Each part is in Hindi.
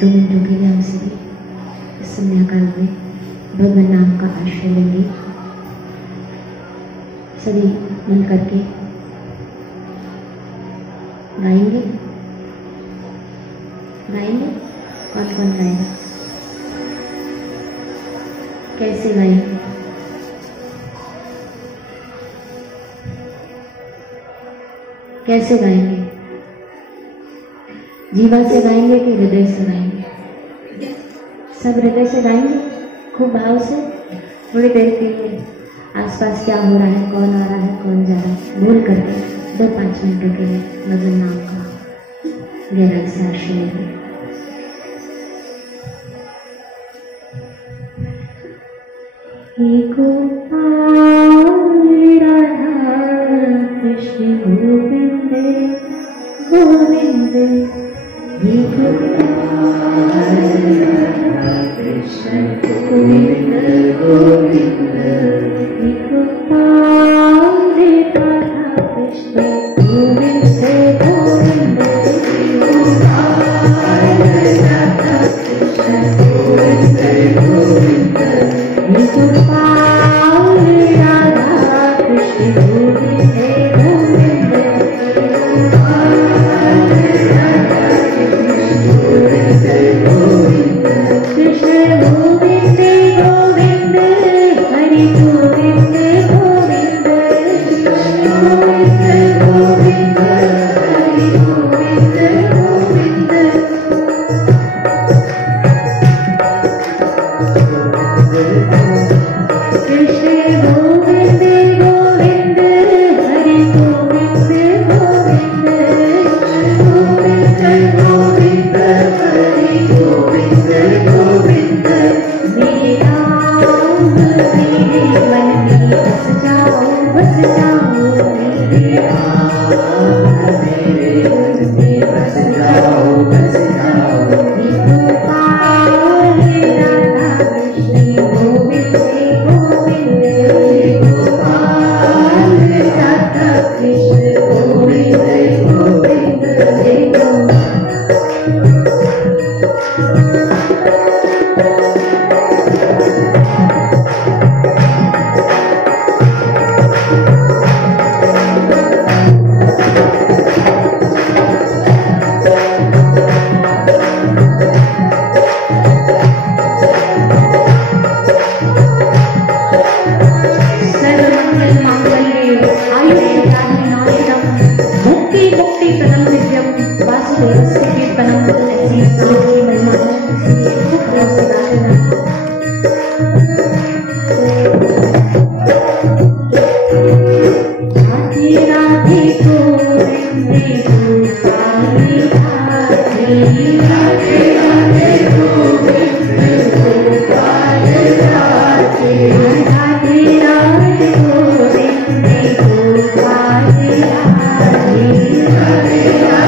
2 मिनटों के लिए हम सभी इस संध्याकाल में भगवान नाम का आश्रय लेंगे। सभी मिल करके गाएंगे। कौन कौन गाएगा? कैसे गाएंगे? कैसे गाएंगे? जीवन से गाएंगे कि हृदय से गाएंगे? सब हृदय से गाएंगे, खूब भाव से। थोड़ी देर के लिए आसपास क्या हो रहा है, कौन आ रहा है, कौन जा रहा है, भूल करके 2-5 मिनटों के लिए भगवान नाम का गहराई से आश्रय लेंगे। Radha Krishna Govind Govind, Krishna Govind Govind, Krishna Govind Govind, Hare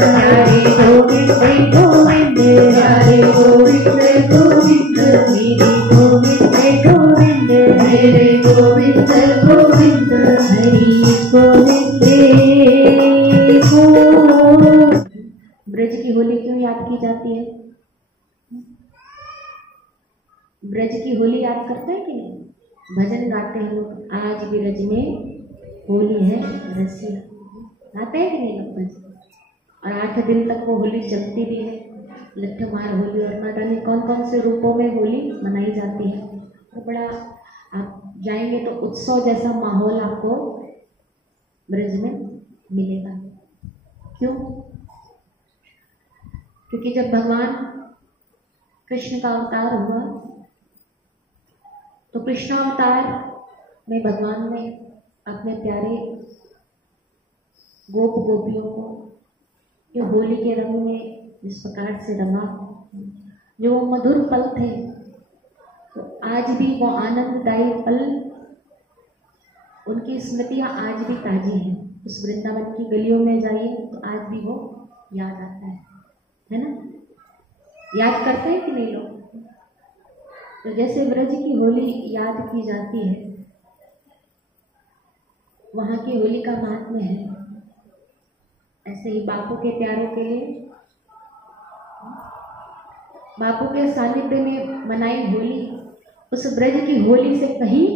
Hare Govinda, Hare Govinda, Hare Govinda. रे गोविंद गोविंद हरि गोविंद। ब्रज की होली क्यों याद की जाती है? ब्रज की होली याद करते हैं कि नहीं? भजन गाते हैं लोग, आज भी ब्रज में होली है रसिया, गाते हैं कि नहीं लोग भजन? और 8 दिन तक वो होली जमती भी है, लट्ठमार होली, और न जाने कौन कौन से रूपों में होली मनाई जाती है। तो बड़ा आप जाएंगे तो उत्सव जैसा माहौल आपको ब्रज में मिलेगा। क्यों? क्योंकि जब भगवान कृष्ण का अवतार हुआ तो कृष्ण अवतार में भगवान ने अपने प्यारे गोप गोपियों को जो होली के रंग में जिस प्रकार से रंगा, जो वो मधुर पल थे, तो आज भी वो आनंददायी पल, उनकी स्मृतियां आज भी ताजी हैं। उस वृंदावन की गलियों में जाइए तो आज भी वो याद आता है ना? याद करते हैं कि नहीं लोग? तो जैसे ब्रज की होली याद की जाती है, वहाँ की होली का महात्म्य है, ऐसे ही बापू के प्यारों के लिए, बापू के सानिध्य में मनाई होली उस ब्रज की होली से कहीं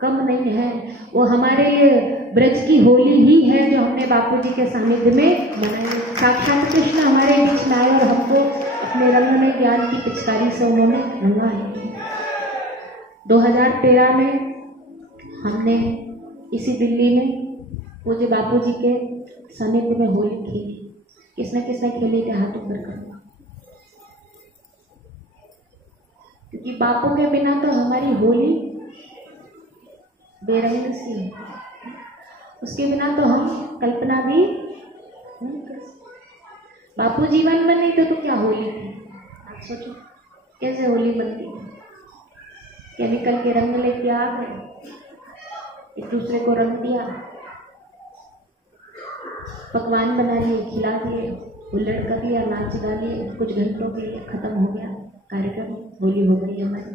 कम नहीं है। वो हमारे लिए ब्रज की होली ही है जो हमने बापू जी के सानिध्य में मनाई। साक्षात कृष्ण हमारे बीच में आए और हमको अपने रंग में ज्ञान की पिचकारी से उन्होंने रंगा है। 2013 में हमने इसी दिल्ली में पूज्य बापू जी के सानिध्य में होली खेली। किसने खेली थे? हाथ ऊपर कर। क्योंकि बापू के बिना तो हमारी होली बेरंग सी है, उसके बिना तो हम कल्पना भी नहीं कर सकते। बापू जीवन में नहीं थे तो क्या होली थी? आप सोचो कैसे होली बनती है। केमिकल के रंग लेके आ गए, एक दूसरे को रंग दिया, पकवान बना लिए, खिला दिए, हुल्लड़ कर दिया, नाच गा लिए, कुछ घंटों के लिए खत्म हो गया कार्यक्रम, होली हो गई हमारी।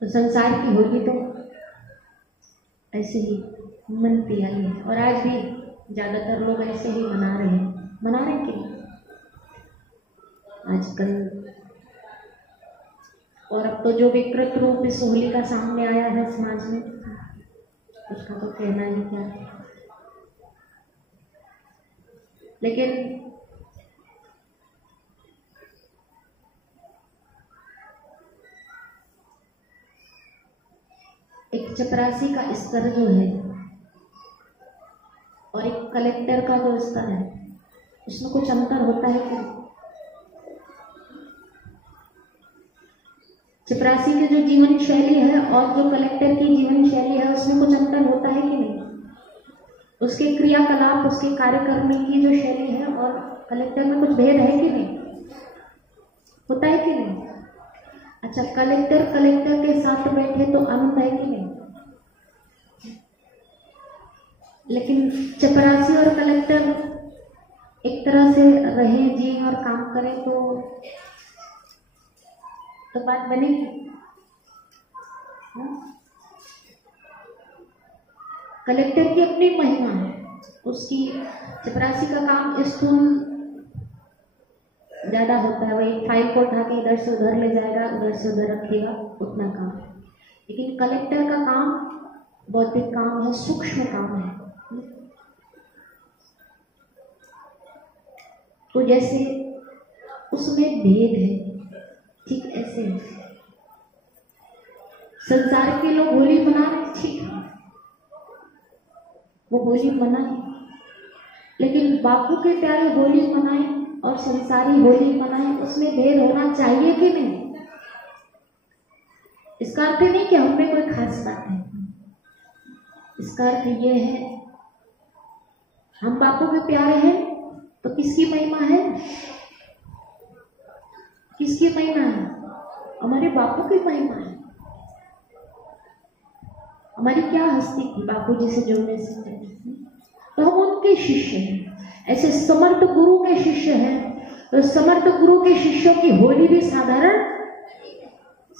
तो संसार की होली तो ऐसे ही मनती आई है और आज भी ज्यादातर लोग ऐसे ही मना रहे हैं कि आजकल। और अब तो जो विकृत रूप इस होली का सामने आया है समाज में, उसका तो कहना ही क्या। लेकिन एक चपरासी का स्तर जो है और एक कलेक्टर का जो स्तर है, उसमें कुछ अंतर होता है क्या? चपरासी की जो जीवन शैली है और जो कलेक्टर की जीवन शैली है, उसमें कुछ अंतर होता है कि नहीं? उसके क्रियाकलाप, उसके कार्य करने की जो शैली है और कलेक्टर में कुछ भेद है कि नहीं? होता है कि नहीं? अच्छा, कलेक्टर के साथ बैठे तो आनंद है कि नहीं? लेकिन चपरासी और कलेक्टर एक तरह से रहे, जी और काम करें तो बात बनेगी। कलेक्टर की अपनी महिमा है, उसकी चपरासी का काम स्थूल ज्यादा होता है, वही फाइल को उठा के इधर से उधर ले जाएगा, उधर से उधर रखेगा, उतना काम। लेकिन कलेक्टर का काम बौद्धिक काम है, सूक्ष्म काम है। तो जैसे उसमें भेद है, ठीक ऐसे संसार के लोग होली मना रहे, ठीक है, वो होली मनाए, लेकिन बापू के प्यारे होली मनाए और संसारी होली मनाए, उसमें भेद होना चाहिए कि नहीं? इसका अर्थ नहीं कि हम में कोई खास बात है, इसका अर्थ ये है हम बापू के प्यारे हैं तो किसकी महिमा है? किसकी महिमा है? हमारे बापू की महिमा है। हमारी क्या हस्ती थी बापू जी से जुड़ने से, तो हम उनके शिष्य हैं। ऐसे समर्थ गुरु के शिष्य हैं, तो समर्थ गुरु के शिष्यों की होली भी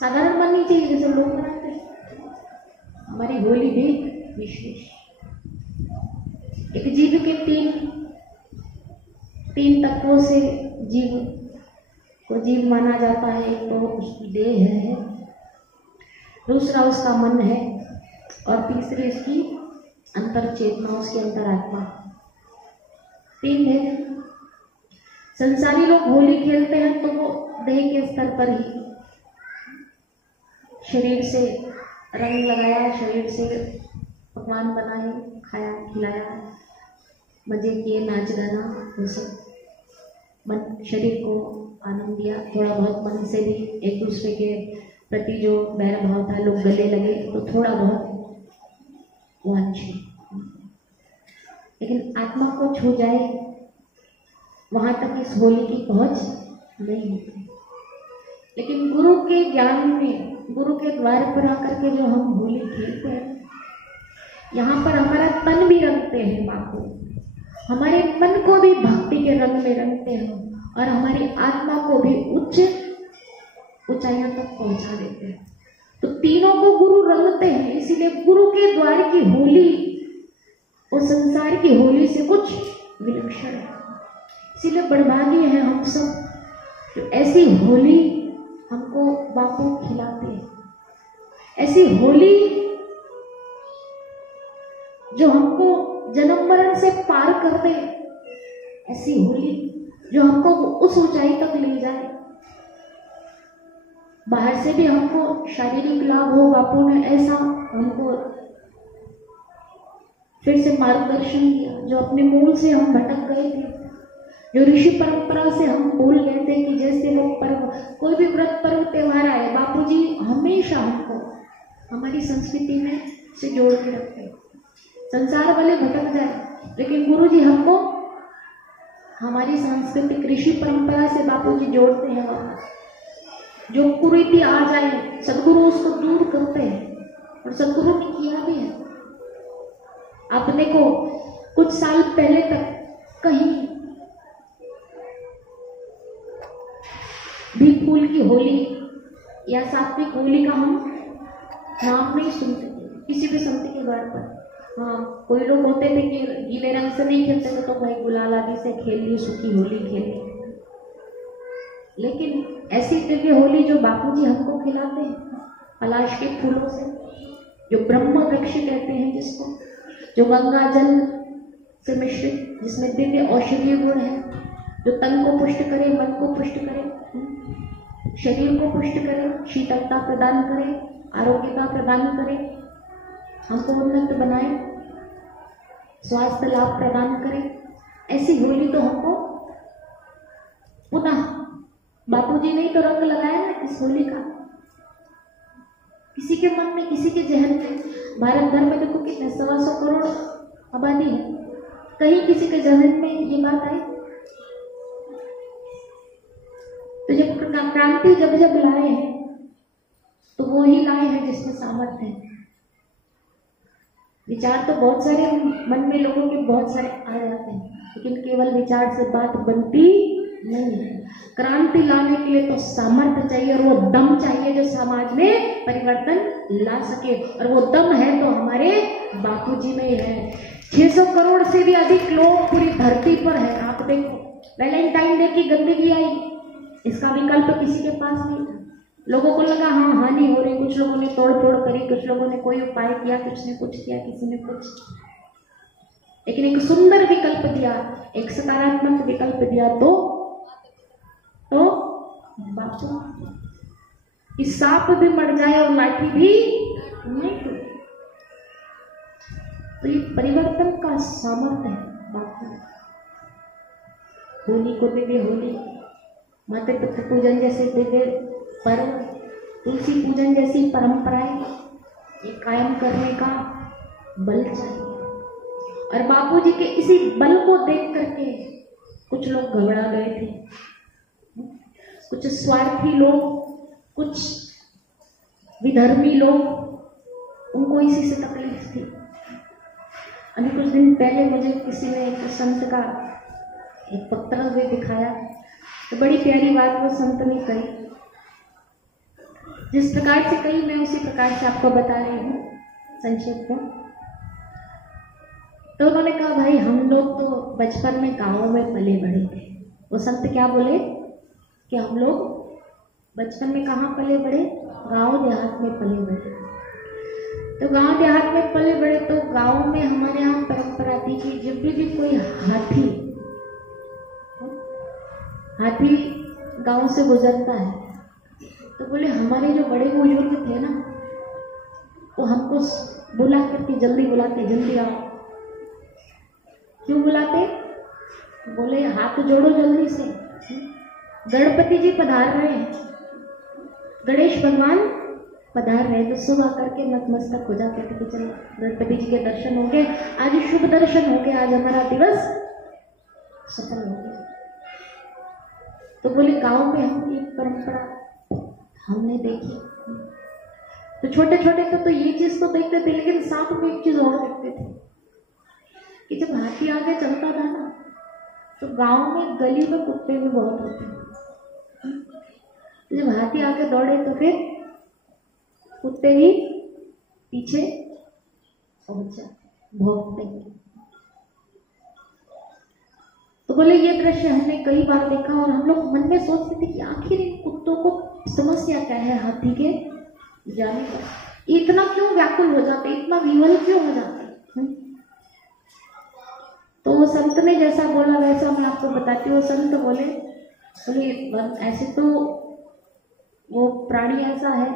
साधारण माननी चाहिए जैसे लोग मनाते हैं। हमारी होली भी विशेष। एक जीव के तीन तत्वों से जीव को जीव माना जाता है। एक तो उसकी देह है, दूसरा उसका मन है, और तीसरी उसकी अंतर चेतना, उसकी अंतरात्मा। तीन है। संसारी लोग होली खेलते हैं तो वो देह के स्तर पर ही शरीर से रंग लगाया, शरीर से पकवान बनाए, खाया खिलाया, मजे किए, नाच गाना, वो सब मन शरीर को आनंद दिया। थोड़ा बहुत मन से भी एक दूसरे के प्रति जो बैर भाव था, लोग गले लगे तो थोड़ा बहुत वांछित, लेकिन आत्मा को छू जाए वहां तक इस होली की पहुंच नहीं होती। लेकिन गुरु के ज्ञान में, गुरु के द्वार पर आकर के जो हम होली खेलते हैं, यहाँ पर हमारा तन भी रंगते हैं बापू, हमारे मन को भी भक्ति के रंग में रंगते हैं, और हमारी आत्मा को भी उच्च ऊंचाइयों तक पहुंचा देते हैं। तो तीनों को गुरु रंगते हैं, इसीलिए गुरु के द्वार की होली और संसार की होली से कुछ विलक्षण है। इसीलिए बड़भागी है हम सब, तो ऐसी होली हमको बापू खिलाते हैं। ऐसी होली जो हमको जन्म मरण से पार कर दे, ऐसी होली जो हमको उस ऊंचाई तक ले जाए। बाहर से भी हमको शारीरिक लाभ हो, बापू ने ऐसा हमको फिर से मार्गदर्शन किया। जो अपने मूल से हम भटक गए थे, जो ऋषि परंपरा से हम भूल गए थे, कि जैसे वो पर्व, कोई भी व्रत पर्व त्योहार आए, बापूजी हमेशा हमको हमारी संस्कृति में से जोड़ के रखते हैं। संसार वाले भटक जाए, लेकिन गुरुजी हमको हमारी सांस्कृतिक ऋषि परंपरा से बापूजी जोड़ते हैं। जो कुरीति आ जाए, सदगुरु उसको दूर करते हैं, और सदगुरु ने किया भी है। अपने को कुछ साल पहले तक कहीं भी फूल की होली या सात्विक होली का हम नाम नहीं सुनते थे किसी भी संत के द्वार पर। हाँ, कोई लोग होते थे कि गीले रंग से नहीं खेलते थे, तो भाई गुलाल आदि से खेल ली, सूखी होली खेल ली। लेकिन ऐसी दिव्य होली जो बापूजी हमको खिलाते हैं, पलाश के फूलों से, जो ब्रह्म वृक्ष कहते हैं जिसको, जो गंगा जल से मिश्रित, जिसमें दिव्य औषधीय गुण है, जो तन को पुष्ट करे, मन को पुष्ट करे, शरीर को पुष्ट करे, शीतलता प्रदान करे, आरोग्यता प्रदान करे, हमको उन्नत बनाए, स्वास्थ्य लाभ प्रदान करे। ऐसी होली तो हमको पुनः बापूजी ने तो रंग लगाया ना इस होली का। किसी के मन में, किसी के जहन में, भारत भर में देखो कितने 125 करोड़ आबादी है, कहीं किसी के जहन में ये बात आई? तो जब क्रांति जब लाए हैं, तो वो ही लाए हैं जिसमें सामर्थ्य है। विचार तो बहुत सारे मन में लोगों के बहुत सारे आ जाते हैं, लेकिन केवल विचार से बात बनती नहीं है। क्रांति लाने के लिए तो सामर्थ्य चाहिए, और वो दम चाहिए जो समाज में परिवर्तन ला सके, और वो दम है तो हमारे बापूजी में ही है। 600 करोड़ से भी अधिक लोग पूरी धरती पर है। आप देखो, वैलेंटाइन डे की गंदगी आई, इसका विकल्प किसी के पास नहीं था। लोगों को लगा हाँ हानि हो रही, कुछ लोगों ने तोड़ फोड़ करी, कुछ लोगों ने कोई उपाय किया, कुछ ने कुछ किया, किसी ने कुछ, लेकिन एक सुंदर विकल्प दिया, एक सकारात्मक विकल्प दिया। तो बापू कि सांप भी मर जाए और लाठी भी नहीं टूटे। तो ये परिवर्तन का सामर्थ्य है बापू। होली को दिव्य होली, माता पिता पूजन जैसे दिव्य पर्व, तुलसी पूजन जैसी परंपराएं, ये कायम करने का बल चाहिए। और बापूजी के इसी बल को देख करके कुछ लोग घबरा गए थे, कुछ स्वार्थी लोग, कुछ विधर्मी लोग, उनको इसी से तकलीफ थी। अभी कुछ दिन पहले मुझे किसी ने एक संत का एक पत्र भी दिखाया, तो बड़ी प्यारी बात वो संत ने कही जिस प्रकार से कही मैं उसी प्रकार से आपको बता रही हूँ संक्षेप में। तो उन्होंने कहा भाई हम लोग तो बचपन में गाँव में पले बड़े थे। वो संत क्या बोले कि हम लोग बचपन में कहाँ पले बड़े, गांव देहात में पले बड़े। तो गांव देहात में पले बड़े तो गांव में हमारे यहाँ परंपरा थी कि जब भी कोई हाथी गांव से गुजरता है तो बोले हमारे जो बड़े बुजुर्ग थे ना वो हमको बुला करके जल्दी बुलाते, जल्दी आओ। क्यों बुलाते? बोले हाथ जोड़ो जल्दी से, गणपति जी पधार रहे हैं, गणेश भगवान पधार रहे हैं। तो सुबह करके नतमस्तक हो जाते थे कि चलो गणपति जी के दर्शन हो गए, आज शुभ दर्शन हो गए, आज हमारा दिवस सफल हो गया। तो बोले गांव में हम एक परंपरा हमने देखी। तो छोटे छोटे तो ये चीज तो देखते थे, लेकिन साथ में एक चीज और देखते थे कि जब हाथी आगे चलता था ना तो गांव में गली में कुत्ते भी बहुत होते हैं। जब हाथी आगे दौड़े तो फिर कुत्ते भी पीछे पहुंच जाते, भौंकते हैं। तो बोले ये दृश्य हमने कई बार देखा और हम लोग मन में सोचते थे कि आखिर इन कुत्तों को समस्या क्या है हाथी के जाने का, इतना क्यों व्याकुल हो जाते, इतना विवल क्यों हो जाते। तो वो संत ने जैसा बोला वैसा मैं आपको बताती हूँ। संत बोले ऐसे तो वो प्राणी ऐसा है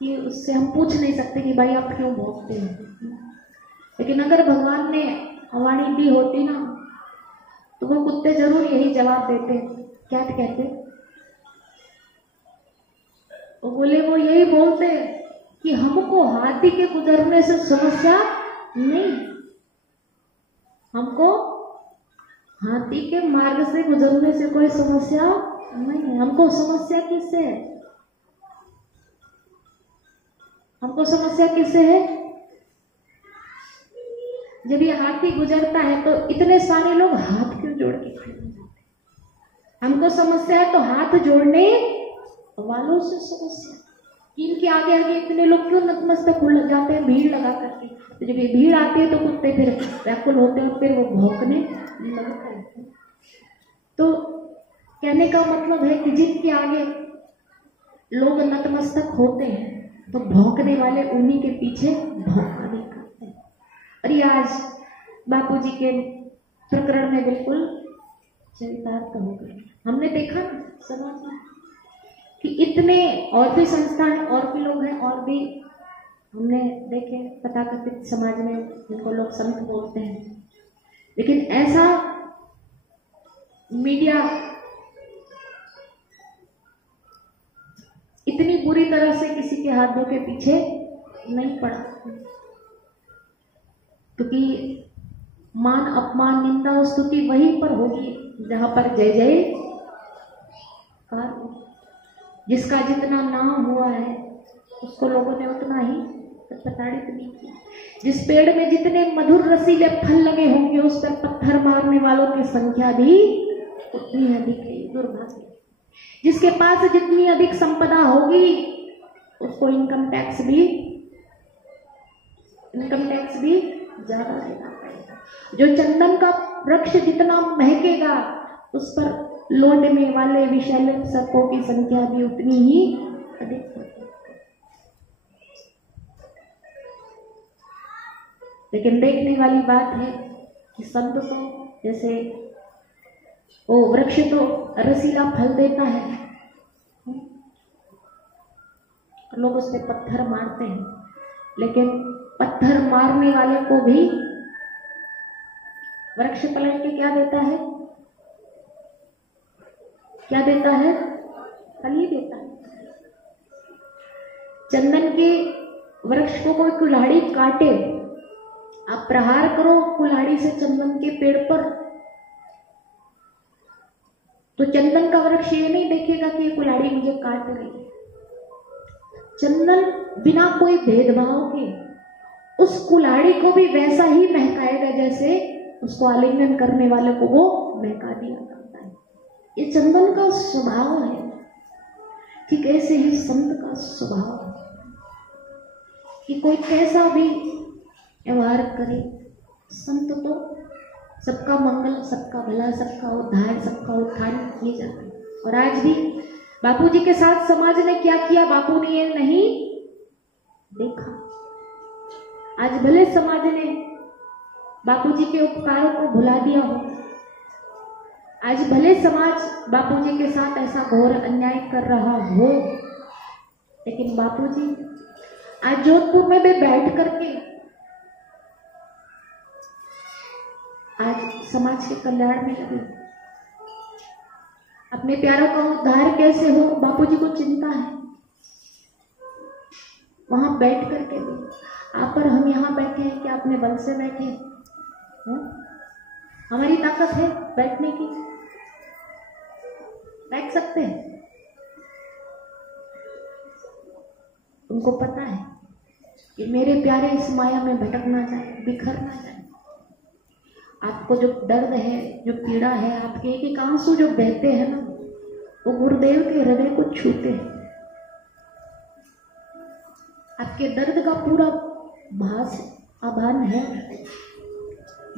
कि उससे हम पूछ नहीं सकते कि भाई आप क्यों भौंकते हैं, लेकिन अगर भगवान ने वाणी दी होती ना तो वो कुत्ते जरूर यही जवाब देते। क्या कहते? वो बोले वो यही बोलते कि हमको हाथी के गुजरने से समस्या नहीं, हमको हाथी के मार्ग से गुजरने से कोई समस्या नहीं। हमको समस्या किससे है? हमको समस्या किससे है? जब ये हाथी गुजरता है तो इतने सारे लोग हाथ क्यों जोड़ के खड़े हो जाते हैं? हमको समस्या है तो हाथ जोड़ने वालों से समस्या। इनके आगे आगे इतने लोग क्यों नतमस्तक हो लग जाते हैं भीड़ लगा करके। तो जब ये भीड़ आती है तो कुत्ते फिर व्याकुल होते हैं और फिर वो भौंकने लगते हैं। तो कहने का मतलब है कि जिनके आगे लोग नतमस्तक होते हैं तो भौंकने वाले उन्हीं के पीछे भौंका भी करते हैं। और ये आज बापूजी के प्रकरण में बिल्कुल चरितार्थ हो गए। हमने देखा समाज में कि इतने और भी संस्थान और भी लोग हैं, और भी हमने देखे तथाकथित समाज में जिनको लोग संत बोलते हैं, लेकिन ऐसा मीडिया इतनी बुरी तरह से किसी के हाथों के पीछे नहीं पड़ा, क्योंकि मान अपमान निंदा और स्तुति वहीं पर होगी जहां पर जय जय कार। जिसका जितना नाम हुआ है उसको लोगों ने उतना ही प्रताड़ित नहीं किया। जिस पेड़ में जितने मधुर रसीले फल लगे होंगे उस पर पत्थर मारने वालों की संख्या भी उतनी अधिक है। दुर्भाग्य। जिसके पास जितनी अधिक संपदा होगी उसको इनकम टैक्स भी ज्यादा देना पड़ेगा। जो चंदन का वृक्ष जितना महकेगा उस पर लौटने वाले विषैले सर्पों की संख्या भी उतनी ही अधिक होगी। लेकिन देखने वाली बात है कि संत तो जैसे वो वृक्ष तो रसीला फल देता है, लोग उस पर पत्थर मारते हैं, लेकिन पत्थर मारने वाले को भी वृक्ष पलट के क्या देता है? क्या देता है? फल ही देता है। चंदन के वृक्ष को कोई कुल्हाड़ी काटे, आप प्रहार करो कुल्हाड़ी से चंदन के पेड़ पर, तो चंदन का वृक्ष ये नहीं देखेगा कि ये कुल्हाड़ी मुझे काट रही है। चंदन बिना कोई भेदभाव के उस कुल्हाड़ी को भी वैसा ही महकाएगा जैसे उसको आलिंगन करने वाले को वो महका दिया जाता है। ये चंदन का स्वभाव है। ठीक ऐसे ही संत का कि कोई कैसा भी व्यवहार करे, संत तो सबका मंगल, सबका भला, सबका उद्धार, सबका उत्थान किए जाते हैं। और आज भी बापूजी के साथ समाज ने क्या किया, बापू ने ये नहीं देखा। आज भले समाज ने बापूजी के उपकारों को भुला दिया हो, आज भले समाज बापूजी के साथ ऐसा घोर अन्याय कर रहा हो, लेकिन बापूजी आज जोधपुर में भी बैठ करके आज समाज के कल्याण में लगे। अपने प्यारों का उद्धार कैसे हो, बापूजी को चिंता है। वहां बैठ करके भी आप और हम यहाँ बैठे हैं क्या अपने बल से बैठे हैं? हमारी ताकत है बैठने की, बैठ सकते हैं। उनको पता है कि मेरे प्यारे इस माया में भटक ना जाए, बिखर ना जाए। आपको जो दर्द है, जो पीड़ा है, आपके एक एक आंसू जो बहते हैं ना, वो गुरुदेव के हृदय को छूते हैं। आपके दर्द का पूरा भास आभान है।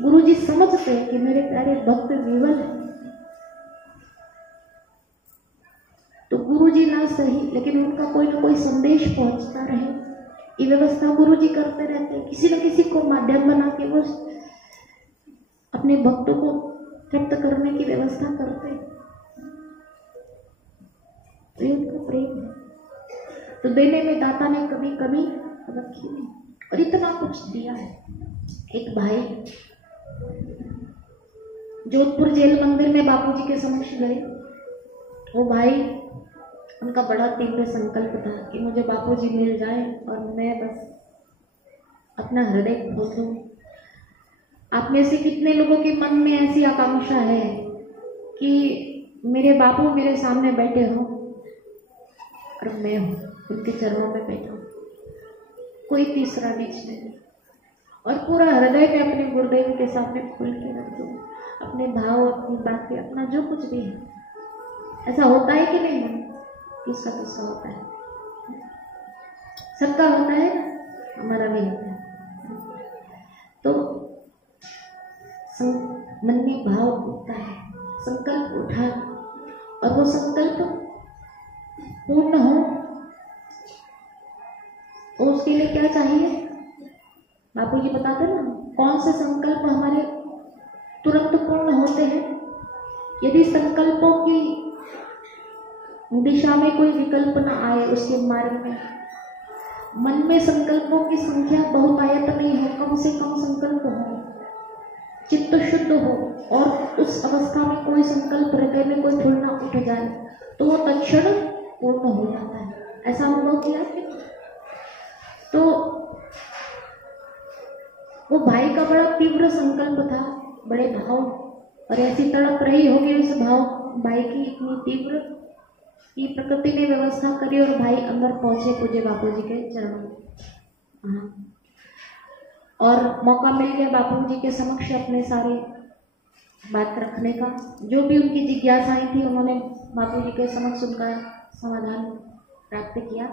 गुरुजी समझते हैं कि मेरे प्यारे भक्त विवल है, तो गुरुजी ना सही लेकिन उनका कोई ना कोई संदेश पहुंचता रहे, ये व्यवस्था गुरुजी करते रहते हैं। किसी न किसी को माध्यम बना के वो अपने भक्तों को तृप्त करने की व्यवस्था करते हैं। तो ये उनका प्रेम है। तो देने में दाता ने कभी कभी रखी नहीं, और इतना कुछ दिया है। एक भाई जोधपुर जेल मंदिर में बापूजी के समक्ष गए। वो भाई, उनका बड़ा तीव्र संकल्प था कि मुझे बापूजी मिल जाए और मैं बस अपना हृदय खोल दूं। आप में से कितने लोगों के मन में ऐसी आकांक्षा है कि मेरे बापू मेरे सामने बैठे हों और मैं हूं उनके चरणों में बैठा हूं, कोई तीसरा बीच नहीं, और पूरा हृदय में अपने गुरुदेव के सामने खोल के रख दूं अपने भाव, अपनी बातें, अपना जो कुछ भी है। ऐसा होता है कि नहीं? किसका किसका होता है? सबका होता है, हमारा भी होता है। तो मन में भाव उठता है, संकल्प उठा, और वो संकल्प पूर्ण हो तो उसके लिए क्या चाहिए? बापूजी बताते ना, कौन से संकल्प हमारे तुरंत पूर्ण होते हैं। यदि संकल्पों की दिशा में कोई विकल्प न आए, उसके मार्ग में मन में संकल्पों की संख्या बहुतायत नहीं हो, कम से कम संकल्प हो, चित्त शुद्ध हो, और उस अवस्था में कोई संकल्प हृदय में कोई फूल ना उठ जाए, तो वो तत्क्षण पूर्ण हो जाता है। ऐसा अनुभव किया आपने? तो वो भाई का बड़ा तीव्र संकल्प था, बड़े भाव, और ऐसी तड़प रही होगी उस भाव भाई की इतनी तीव्र कि प्रकृति ने व्यवस्था करी और भाई अंदर पहुंचे पूज्य बापूजी के चरणों में। हाँ, और मौका मिल गया बापूजी के समक्ष अपने सारे बात रखने का। जो भी उनकी जिज्ञासाएं थी उन्होंने बापूजी के समक्ष उनका समाधान प्राप्त किया।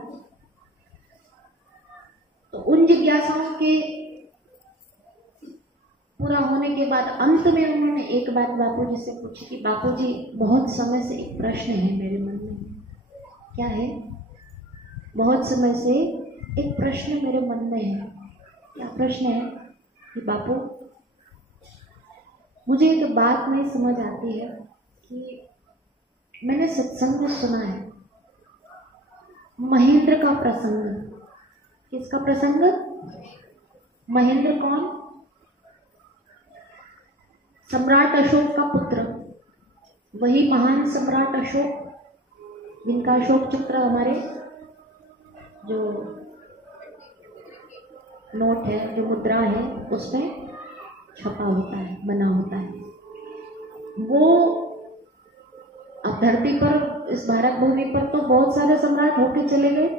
तो उन जिज्ञासाओं के पूरा होने के बाद अंत में उन्होंने एक बात बापूजी से पूछी कि बापूजी, बहुत समय से एक प्रश्न है मेरे मन में। क्या है? बहुत समय से एक प्रश्न मेरे मन में है। क्या प्रश्न है? कि बापू, मुझे एक बात नहीं समझ आती है कि मैंने सत्संग में सुना है महेंद्र का प्रसंग। किसका प्रसंग? महेंद्र कौन? सम्राट अशोक का पुत्र, वही महान सम्राट अशोक जिनका अशोक चक्र हमारे जो नोट है, जो मुद्रा है, उसमें छपा होता है, बना होता है। वो अब धरती पर, इस भारत भूमि पर तो बहुत सारे सम्राट होके चले गए,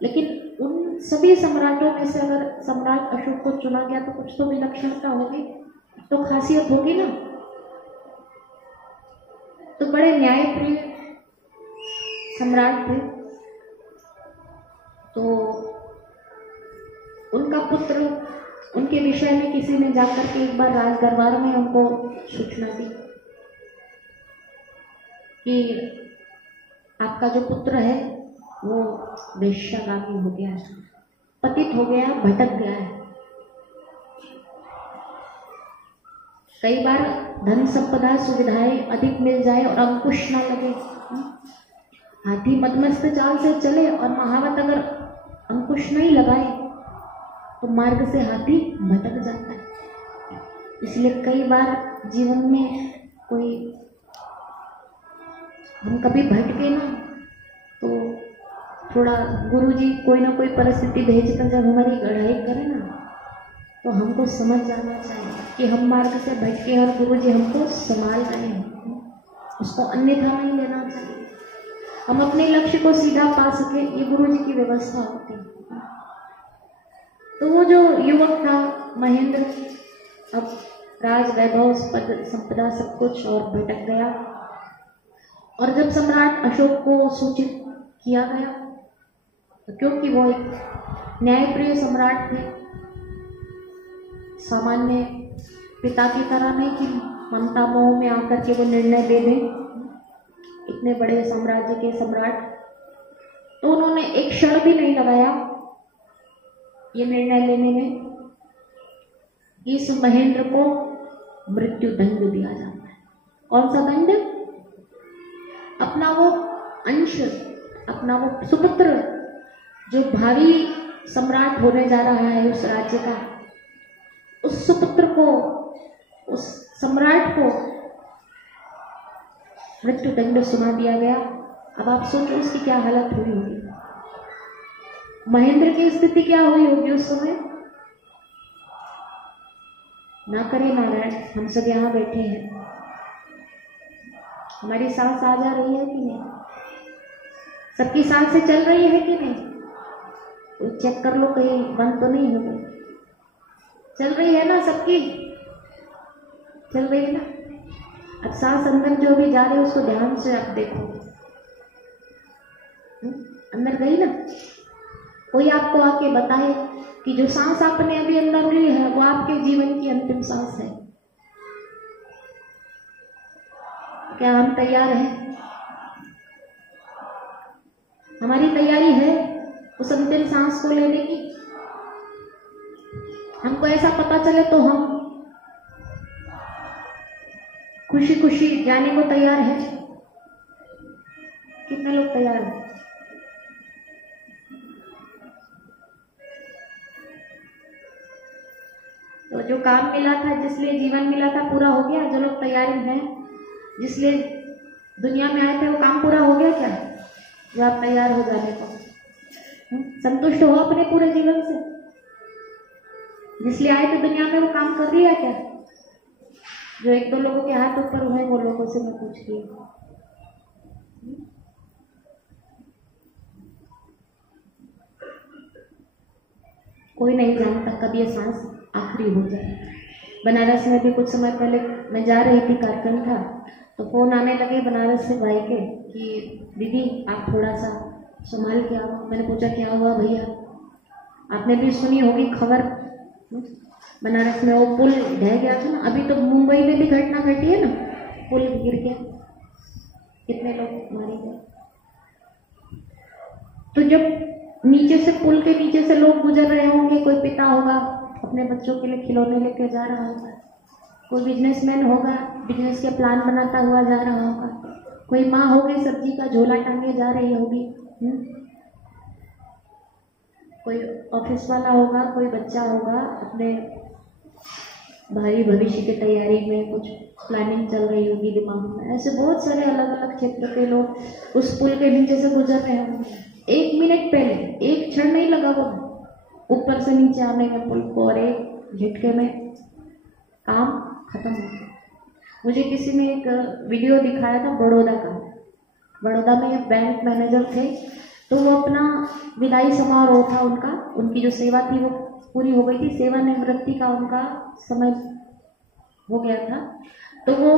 लेकिन उन सभी सम्राटों में से अगर सम्राट अशोक को चुना गया तो कुछ तो विलक्षणता होगी, तो खासियत होगी ना। तो बड़े न्यायप्रिय सम्राट थे। तो उनका पुत्र, उनके विषय में किसी ने जाकर के एक बार राज दरबार में उनको सूचना दी कि आपका जो पुत्र है वो वेश्यागामी हो गया है, पतित हो गया, भटक गया है। कई बार धन संपदा सुविधाएं अधिक मिल जाए और अंकुश ना लगे, हाथी मदमस्त चाल से चले और महावत अगर अंकुश नहीं लगाए तो मार्ग से हाथी भटक जाता है। इसलिए कई बार जीवन में कोई हम कभी भटके ना तो थोड़ा गुरुजी कोई ना कोई परिस्थिति भेजकर जब हमारी गढ़ाई करे ना तो हमको समझ जाना चाहिए कि हम मार्ग से भटके और गुरुजी हमको संभाल रहे हैं, उसको अन्यथा नहीं लेना चाहिए। हम अपने लक्ष्य को सीधा पा सके, ये गुरुजी की व्यवस्था होती है। तो वो जो युवक था महेंद्र, अब राज वैभव संपदा सब कुछ और भटक गया। और जब सम्राट अशोक को सूचित किया गया, क्योंकि वो एक न्यायप्रिय सम्राट थे, सामान्य पिता की तरह नहीं कि ममता मोह में आकर के वो निर्णय दे दें, इतने बड़े साम्राज्य के सम्राट, तो उन्होंने एक क्षण भी नहीं लगाया ये निर्णय लेने में कि इस महेंद्र को मृत्यु दंड दिया जाता है। कौन सा दंड? अपना वो अंश, अपना वो सुपुत्र जो भावी सम्राट होने जा रहा है उस राज्य का, उस सुपुत्र को, उस सम्राट को मृत्यु दंड सुना दिया गया। अब आप सोचो उसकी क्या हालत हुई होगी, महेंद्र की स्थिति क्या हुई होगी उस समय। ना करे नारायण, हम सब यहाँ बैठे हैं, हमारी सांस आ जा रही है कि नहीं, सबकी सांसें चल रही है कि नहीं, तो चेक कर लो कहीं बंद तो नहीं हो गई। चल रही है ना, सबकी चल रही है ना। अब सांस अंदर जो भी जा रही है उसको ध्यान से आप देखो, अंदर गई ना। कोई आपको आके बताए कि जो सांस आपने अभी अंदर ली है वो आपके जीवन की अंतिम सांस है। क्या हम तैयार हैं? हमारी तैयारी है उस अंतिम सांस को लेने की? हमको ऐसा पता चले तो हम खुशी खुशी जाने को तैयार है? कितने लोग तैयार हैं? तो जो काम मिला था, जिसलिए जीवन मिला था, पूरा हो गया? जो लोग तैयारी हैं, जिसलिए दुनिया में आए थे, वो काम पूरा हो गया क्या? जो आप तैयार हो जाने को संतुष्ट हो अपने पूरे जीवन से? जिसलिए आए थे दुनिया में वो काम कर दिया क्या? जो एक दो लोगों के हाथ ऊपर हुए वो लोगों से मैं पूछती हूँ। कोई नहीं जानता कब ये सांस आखिरी हो जाए। बनारस में भी कुछ समय पहले मैं जा रही थी, कार्यक्रम था, तो फोन आने लगे बनारस से भाई के कि दीदी आप थोड़ा सा संभाल के आओ। मैंने पूछा क्या हुआ भैया? आपने भी सुनी होगी खबर, बनारस में वो पुल ढह गया था ना। अभी तो मुंबई में भी घटना घटी है ना, पुल गिर गया, कितने लोग मारे गए। तो जब नीचे से, पुल के नीचे से लोग गुजर रहे होंगे, कोई पिता होगा अपने बच्चों के लिए खिलौने लेके जा रहा होगा, कोई बिजनेसमैन होगा बिजनेस के प्लान बनाता हुआ जा रहा होगा, कोई माँ होगी सब्जी का झोला टांगे जा रही होगी, कोई ऑफिस वाला होगा, कोई बच्चा होगा अपने भावी भविष्य की तैयारी में कुछ प्लानिंग चल रही होगी दिमाग में। ऐसे बहुत सारे अलग अलग क्षेत्र के लोग उस पुल के नीचे से गुजर रहे होंगे। एक मिनट पहले, एक क्षण नहीं लगा वो ऊपर से नीचे आने में पुल को, और एक झटके में काम खत्म हो गया। मुझे किसी ने एक वीडियो दिखाया था बड़ौदा का। बड़ौदा में एक बैंक मैनेजर थे, तो वो अपना विदाई समारोह था उनका, उनकी जो सेवा थी वो पूरी हो गई थी, सेवानिवृत्ति का उनका समय हो गया था। तो वो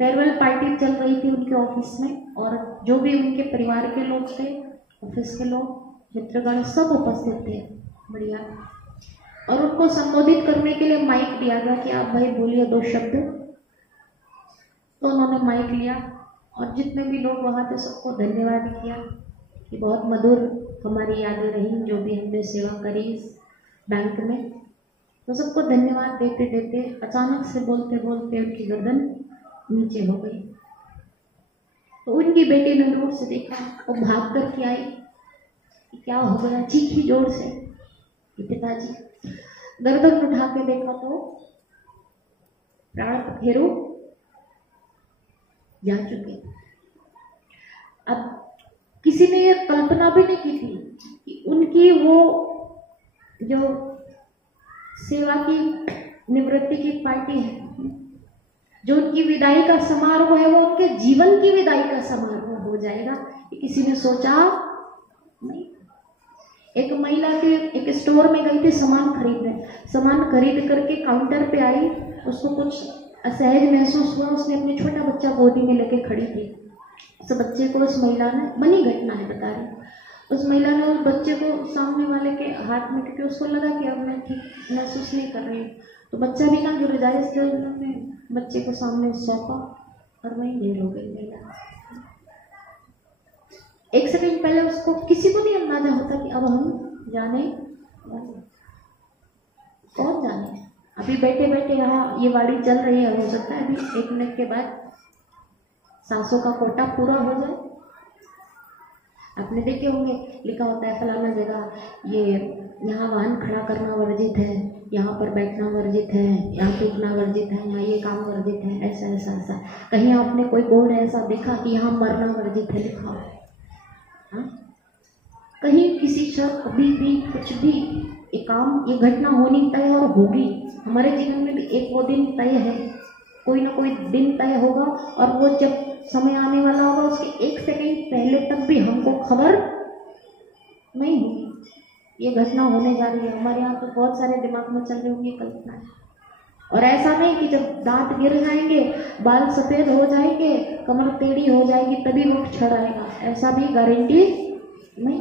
फेयरवेल पार्टी चल रही थी उनके ऑफिस में, और जो भी उनके परिवार के लोग थे, ऑफिस के लोग, मित्रगण सब उपस्थित थे। बढ़िया। और उनको संबोधित करने के लिए माइक दिया गया कि आप भाई बोलिए 2 शब्द। तो उन्होंने माइक लिया और जितने भी लोग वहाँ थे सबको धन्यवाद किया कि बहुत मधुर हमारी यादें रही जो भी हमने सेवा करी इस बैंक में। तो सबको धन्यवाद देते देते अचानक से बोलते बोलते उनकी गर्दन नीचे हो गई। तो उनकी बेटी ने दूर से देखा और भाग कर के आई कि क्या हो गया, चीखी जोर से। पिताजी गर्दन उठा के देखा तो प्राण पखेरु जा चुके। अब किसी ने यह कल्पना भी नहीं की थी कि उनकी वो जो सेवा की निवृत्ति की पार्टी है, जो उनकी विदाई का समारोह है, वो उनके जीवन की विदाई का समारोह हो जाएगा। किसी ने सोचा नहीं। एक महिला थी, एक स्टोर में गई थी सामान खरीदने। सामान खरीद करके काउंटर पे आई, उसको कुछ असहज महसूस हुआ। उसने अपने छोटा बच्चा गोदी में लेके खड़ी थी। उस बच्चे को उस महिला ने, बनी घटना है बता रही, उस महिला ने उस बच्चे को सामने वाले के हाथ में, क्योंकि उसको लगा कि अब मैं ठीक महसूस नहीं कर रही तो बच्चा भी ना गिर जाए, इसलिए उन्होंने बच्चे को सामने सौंपा और वहीं ढेर हो गई महिला। 1 सेकंड पहले उसको किसी को नहीं अंदाजा होता कि अब हम जाने, कौन जाने। अभी बैठे बैठे यहाँ ये वाड़ी चल रही है, हो सकता है अभी 1 मिनट के बाद सांसों का कोटा पूरा हो जाए। आपने देखे होंगे लिखा होता है फलाना जगह ये यहाँ वाहन खड़ा करना वर्जित है, यहाँ पर बैठना वर्जित है, यहाँ थूकना वर्जित है, यहाँ ये काम वर्जित है, ऐसा ऐसा ऐसा। कहीं आपने कोई बोर्ड ऐसा देखा कि यहाँ मरना वर्जित है लिखा हो? हाँ, कहीं किसी शख्स कभी भी कुछ भी ये काम, ये घटना होनी तय और होगी। हमारे जीवन में भी एक वो दिन तय है, कोई ना कोई दिन तय होगा और वो जब समय आने वाला होगा उसके 1 सेकंड पहले तक भी हमको खबर नहीं होगी ये घटना होने जा रही है। हमारे यहाँ तो बहुत सारे दिमाग में चल रही होंगी कल्पनाएं। और ऐसा नहीं कि जब दांत गिर जाएंगे, बाल सफेद हो जाएंगे, कमर टेढ़ी हो जाएगी तभी वो क्षण आएगा, ऐसा भी गारंटी नहीं,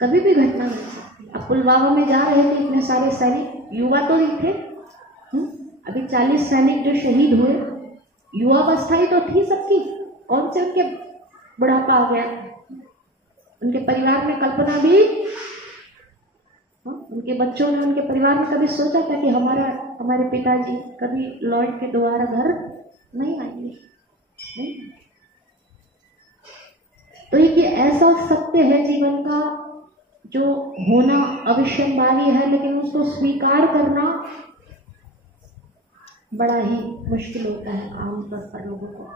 कभी भी घटना नहीं सकती। अब पुलवामा में जा रहे थे इतने सारे सैनिक, युवा तो नहीं थे। अभी 40 सैनिक जो शहीद हुए, युवावस्था ही तो थी सबकी, कौन से उनके बुढ़ापा आ गया? उनके परिवार में कल्पना भी, उनके बच्चों ने, उनके परिवार में कभी सोचा था कि हमारे पिताजी कभी लौट के दोबारा घर नहीं आएंगे? नहीं। तो ये ऐसा सत्य है जीवन का जो होना अविश्वसनीय है, लेकिन उसको स्वीकार करना बड़ा ही मुश्किल होता है आमतौर पर लोगों को।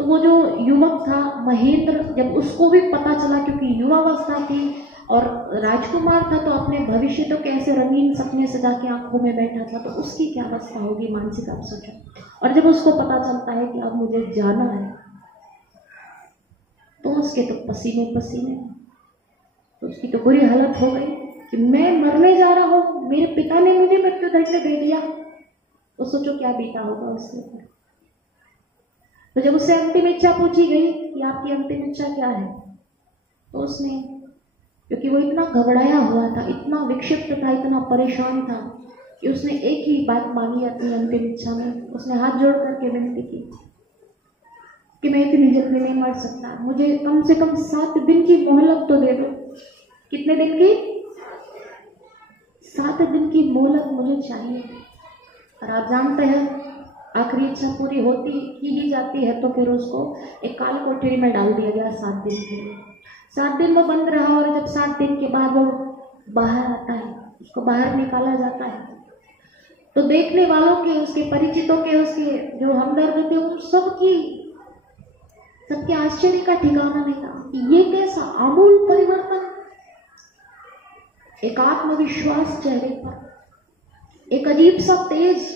तो वो जो युवक था महेंद्र, जब उसको भी पता चला, क्योंकि युवावस्था थी और राजकुमार था, तो अपने भविष्य तो कैसे रंगीन सपने सजा के आंखों में बैठा था, तो उसकी क्या अवस्था होगी मानसिक, आप सोचो। और जब उसको पता चलता है कि अब मुझे जाना है, तो उसके तो पसीने पसीने, तो उसकी तो बुरी हालत हो गई कि मैं मरने जा रहा हूँ, मेरे पिता ने मुझे मृत्युदंड दे दिया। तो सोचो क्या बीता होगा उसके ऊपर। तो जब उससे अंतिम इच्छा पूछी गई कि आपकी अंतिम इच्छा क्या है, तो उसने, क्योंकि वो इतना घबराया हुआ था, इतना विक्षिप्त था, इतना परेशान था कि उसने एक ही बात मांगी अपनी अंतिम इच्छा में। उसने हाथ जोड़ करके विनती की कि मैं इतनी जल्दी नहीं मर सकता, मुझे कम से कम 7 दिन की मोहलत तो दे दो। कितने दिन की? 7 दिन की मोहलत मुझे चाहिए। और आप जानते हैं आखिरी इच्छा पूरी होती ही जाती है, तो फिर उसको एक काल कोठरी में डाल दिया गया 7 दिन के लिए। 7 दिन वो बंद रहा और जब 7 दिन के बाद वो बाहर आता है, उसको बाहर निकाला जाता है, तो देखने वालों के, उसके परिचितों के, उसके जो हमदर्द थे, उन सबके आश्चर्य का ठिकाना नहीं था कि ये कैसा आमूल परिवर्तन। एक आत्मविश्वास चेहरे पर, एक अजीब सा तेज,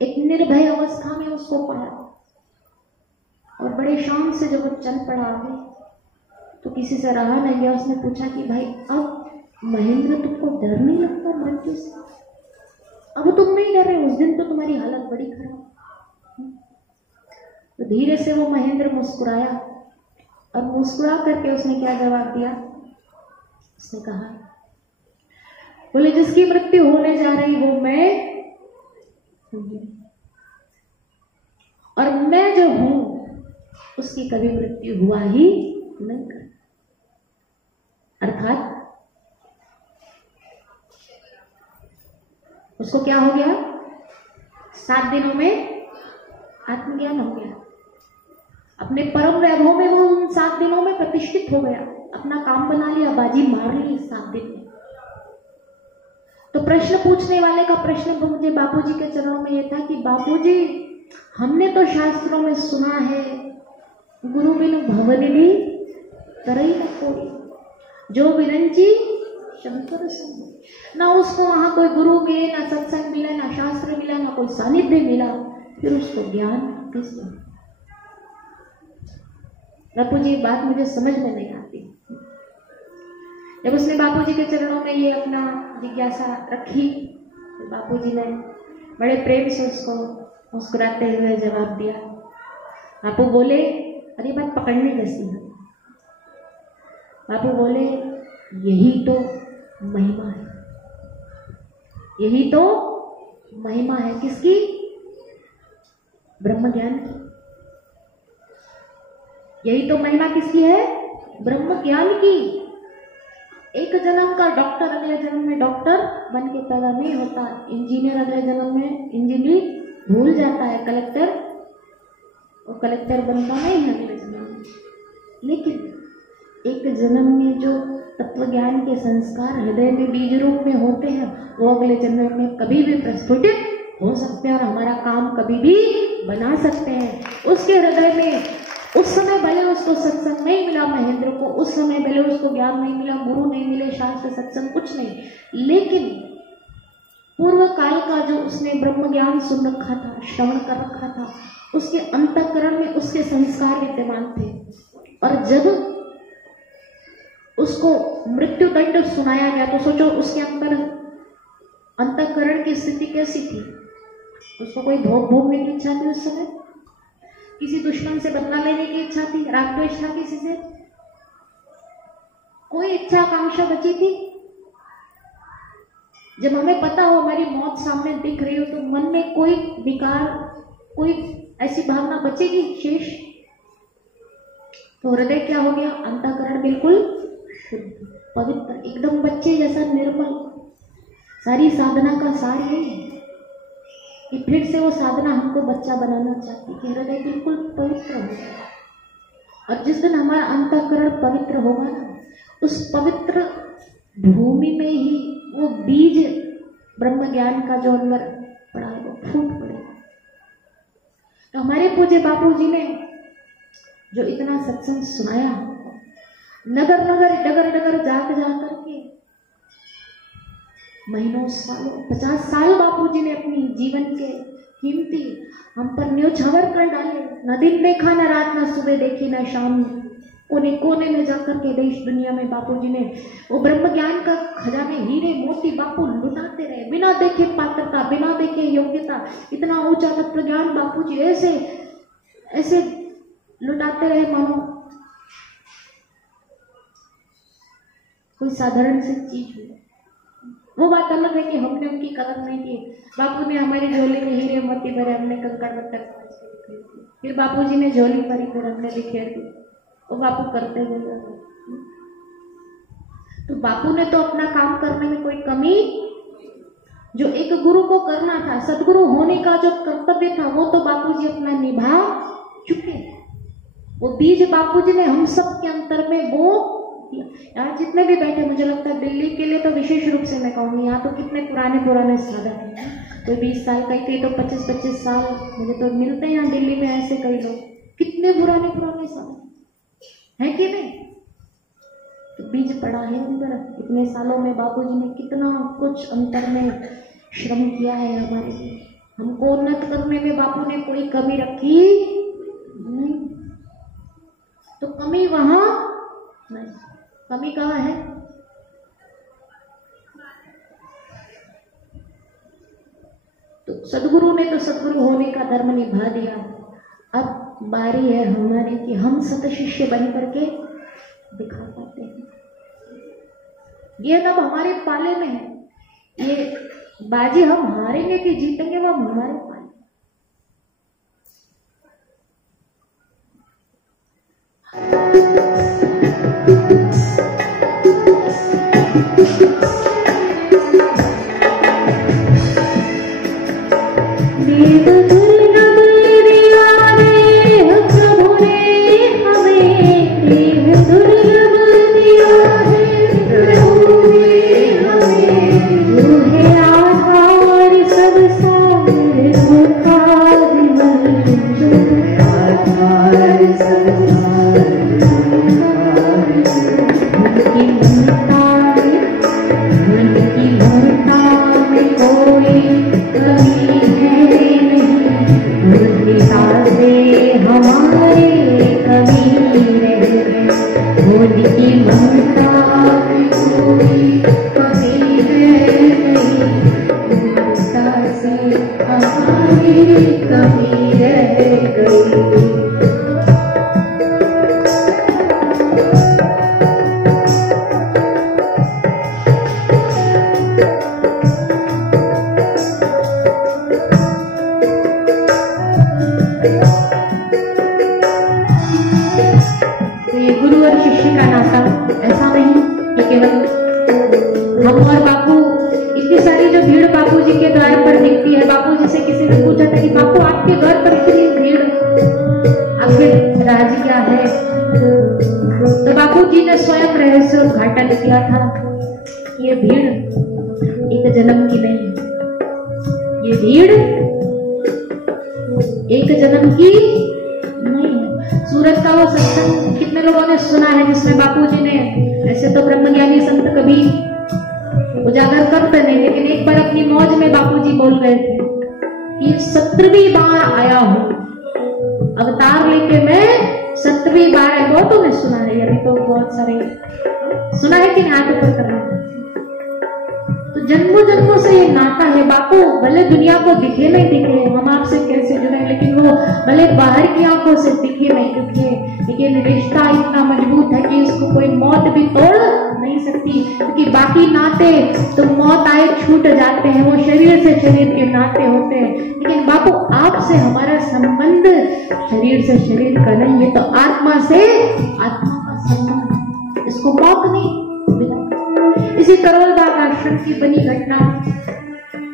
एक निर्भय अवस्था में उसको पाया। और बड़े शान से जब वो चल पड़ा आगे, तो किसी से रहा नहीं गया। उसने पूछा कि भाई अब महेंद्र, तुमको डर नहीं लगता मृत्यु से? अब तुम नहीं डर रहे, उस दिन तो तुम्हारी हालत बड़ी खराब। तो धीरे से वो महेंद्र मुस्कुराया और मुस्कुरा करके उसने क्या जवाब दिया? उसने कहा, बोले जिसकी मृत्यु होने जा रही वो मैं हूं, और मैं जो हूं उसकी कभी मृत्यु हुआ ही नहीं कर। अर्थात उसको क्या हो गया, 7 दिनों में आत्मज्ञान हो गया। अपने परम वैभव में वो उन 7 दिनों में प्रतिष्ठित हो गया, अपना काम बना लिया, बाजी मार ली 7 दिन में। तो प्रश्न पूछने वाले का प्रश्न मुझे बापूजी के चरणों में यह था कि बापूजी, हमने तो शास्त्रों में सुना है गुरु बिनु भवनिधि तरई न कोई, जो विरंची शंकर संग। ना उसको वहां कोई गुरु मिले, ना सत्संग मिला, ना शास्त्र मिला, ना कोई सानिध्य मिला, फिर उसको ज्ञान किससे? बापूजी बात मुझे समझ में नहीं आती। जब उसने बापूजी के चरणों में ये अपना जिज्ञासा रखी तो बापूजी ने बड़े प्रेम से उसको मुस्कुराते हुए जवाब दिया। बापू बोले, अरे बात पकड़ने जैसी है। बापू बोले, यही तो महिमा है, यही तो महिमा है। किसकी? ब्रह्म ज्ञान की। यही तो महिमा किसकी है? ब्रह्म ज्ञान की। एक जन्म का डॉक्टर अगले जन्म में डॉक्टर बन के पैदा नहीं होता, इंजीनियर अगले जन्म में इंजीनियरिंग भूल जाता है, कलेक्टर वो कलेक्टर बनता नहीं है अगले जन्म में। लेकिन एक जन्म में जो तत्व ज्ञान के संस्कार हृदय में बीज रूप में होते हैं वो अगले जन्म में कभी भी प्रस्फुटित हो सकते हैं और हमारा काम कभी भी बना सकते हैं। उसके हृदय में उस समय भले उसको सत्संग नहीं मिला, महेंद्र को उस समय भले उसको ज्ञान नहीं मिला, गुरु नहीं मिले, शास्त्र सत्संग कुछ नहीं, लेकिन पूर्व काल का जो उसने ब्रह्म ज्ञान सुन रखा था, श्रवण कर रखा था, उसके अंतःकरण में उसके संस्कार विद्यमान थे। और जब उसको मृत्यु दंड सुनाया गया तो सोचो उसके अंदर अंतःकरण की स्थिति कैसी थी। उसको कोई भोग भोगने की इच्छा थी, उस समय किसी दुश्मन से बदला लेने की इच्छा थी, राग द्वेष था किसी से, कोई इच्छा आकांक्षा बची थी? जब हमें पता हो हमारी मौत सामने दिख रही हो तो मन में कोई विकार, कोई ऐसी भावना बचेगी शेष? तो हृदय क्या हो गया? अंतःकरण बिल्कुल पवित्र, एकदम बच्चे जैसा निर्मल। सारी साधना का सार यही है कि फिर से वो साधना हमको बच्चा बनाना चाहती कि हृदय बिल्कुल पवित्र हो जाए। और जिस दिन हमारा अंतःकरण पवित्र होगा ना, उस पवित्र भूमि में ही वो बीज ब्रह्म ज्ञान का जो अंदर पड़ा है वो फूट पड़ेगा। तो हमारे पूज्य बापू जी ने जो इतना सत्संग सुनाया, नगर नगर डगर डगर जाकर के महीनों सालों 50 साल बापूजी ने अपनी जीवन के कीमती हम पर न्योछावर कर डाले। न दिन देखा, न रात, न सुबह देखी, न शाम, कोने कोने में जाकर के देश दुनिया में बापूजी ने वो ब्रह्म ज्ञान का खजाने, हीरे मोती बापू लुटाते रहे, बिना देखे पात्रता, बिना देखे योग्यता। इतना ऊंचा तत्व ज्ञान बापूजी ऐसे ऐसे लुटाते रहे मानो कोई साधारण सी चीज हो। वो बात अलग है कि हमने उनकी कदर नहीं की। बापू ने हमारी झोली में हीरे मोती भरे, हमने कंकड़ पत्थर फिर बापूजी ने झोली भरी, फिर हमने बिखेर दी। वो बापू करते गए। तो बापू ने तो अपना काम करने में कोई कमी, जो एक गुरु को करना था, सदगुरु होने का जो कर्तव्य था, वो तो बापूजी अपना निभा चुके। वो बीज बापूजी ने हम सब के अंतर में वो यहाँ जितने भी बैठे, मुझे लगता है दिल्ली के लिए तो विशेष रूप से मैं कहूँगी, यहाँ तो कितने पुराने साधक हैं। कोई 20 साल, कई तो 25-25 साल मुझे तो मिलते हैं यहाँ दिल्ली में ऐसे कई लोग, कितने पुराने साधक हैं कि नहीं? तो बीज पड़ा है अंदर। इतने सालों में बापूजी ने कितना कुछ अंतर में श्रम किया है हमारे लिए। हमको उन्नत करने में बापू ने कोई कमी रखी नहीं। तो कमी वहां नहीं, कमी कहाँ है? तो सदगुरु ने तो सदगुरु होने का धर्म निभा दिया। अब बारी है हमारी कि हम सत शिष्य बन करके दिखा पाते हैं। ये अब हमारे पाले में है। ये बाजी हम हारेंगे कि जीतेंगे वो हमारे पाले।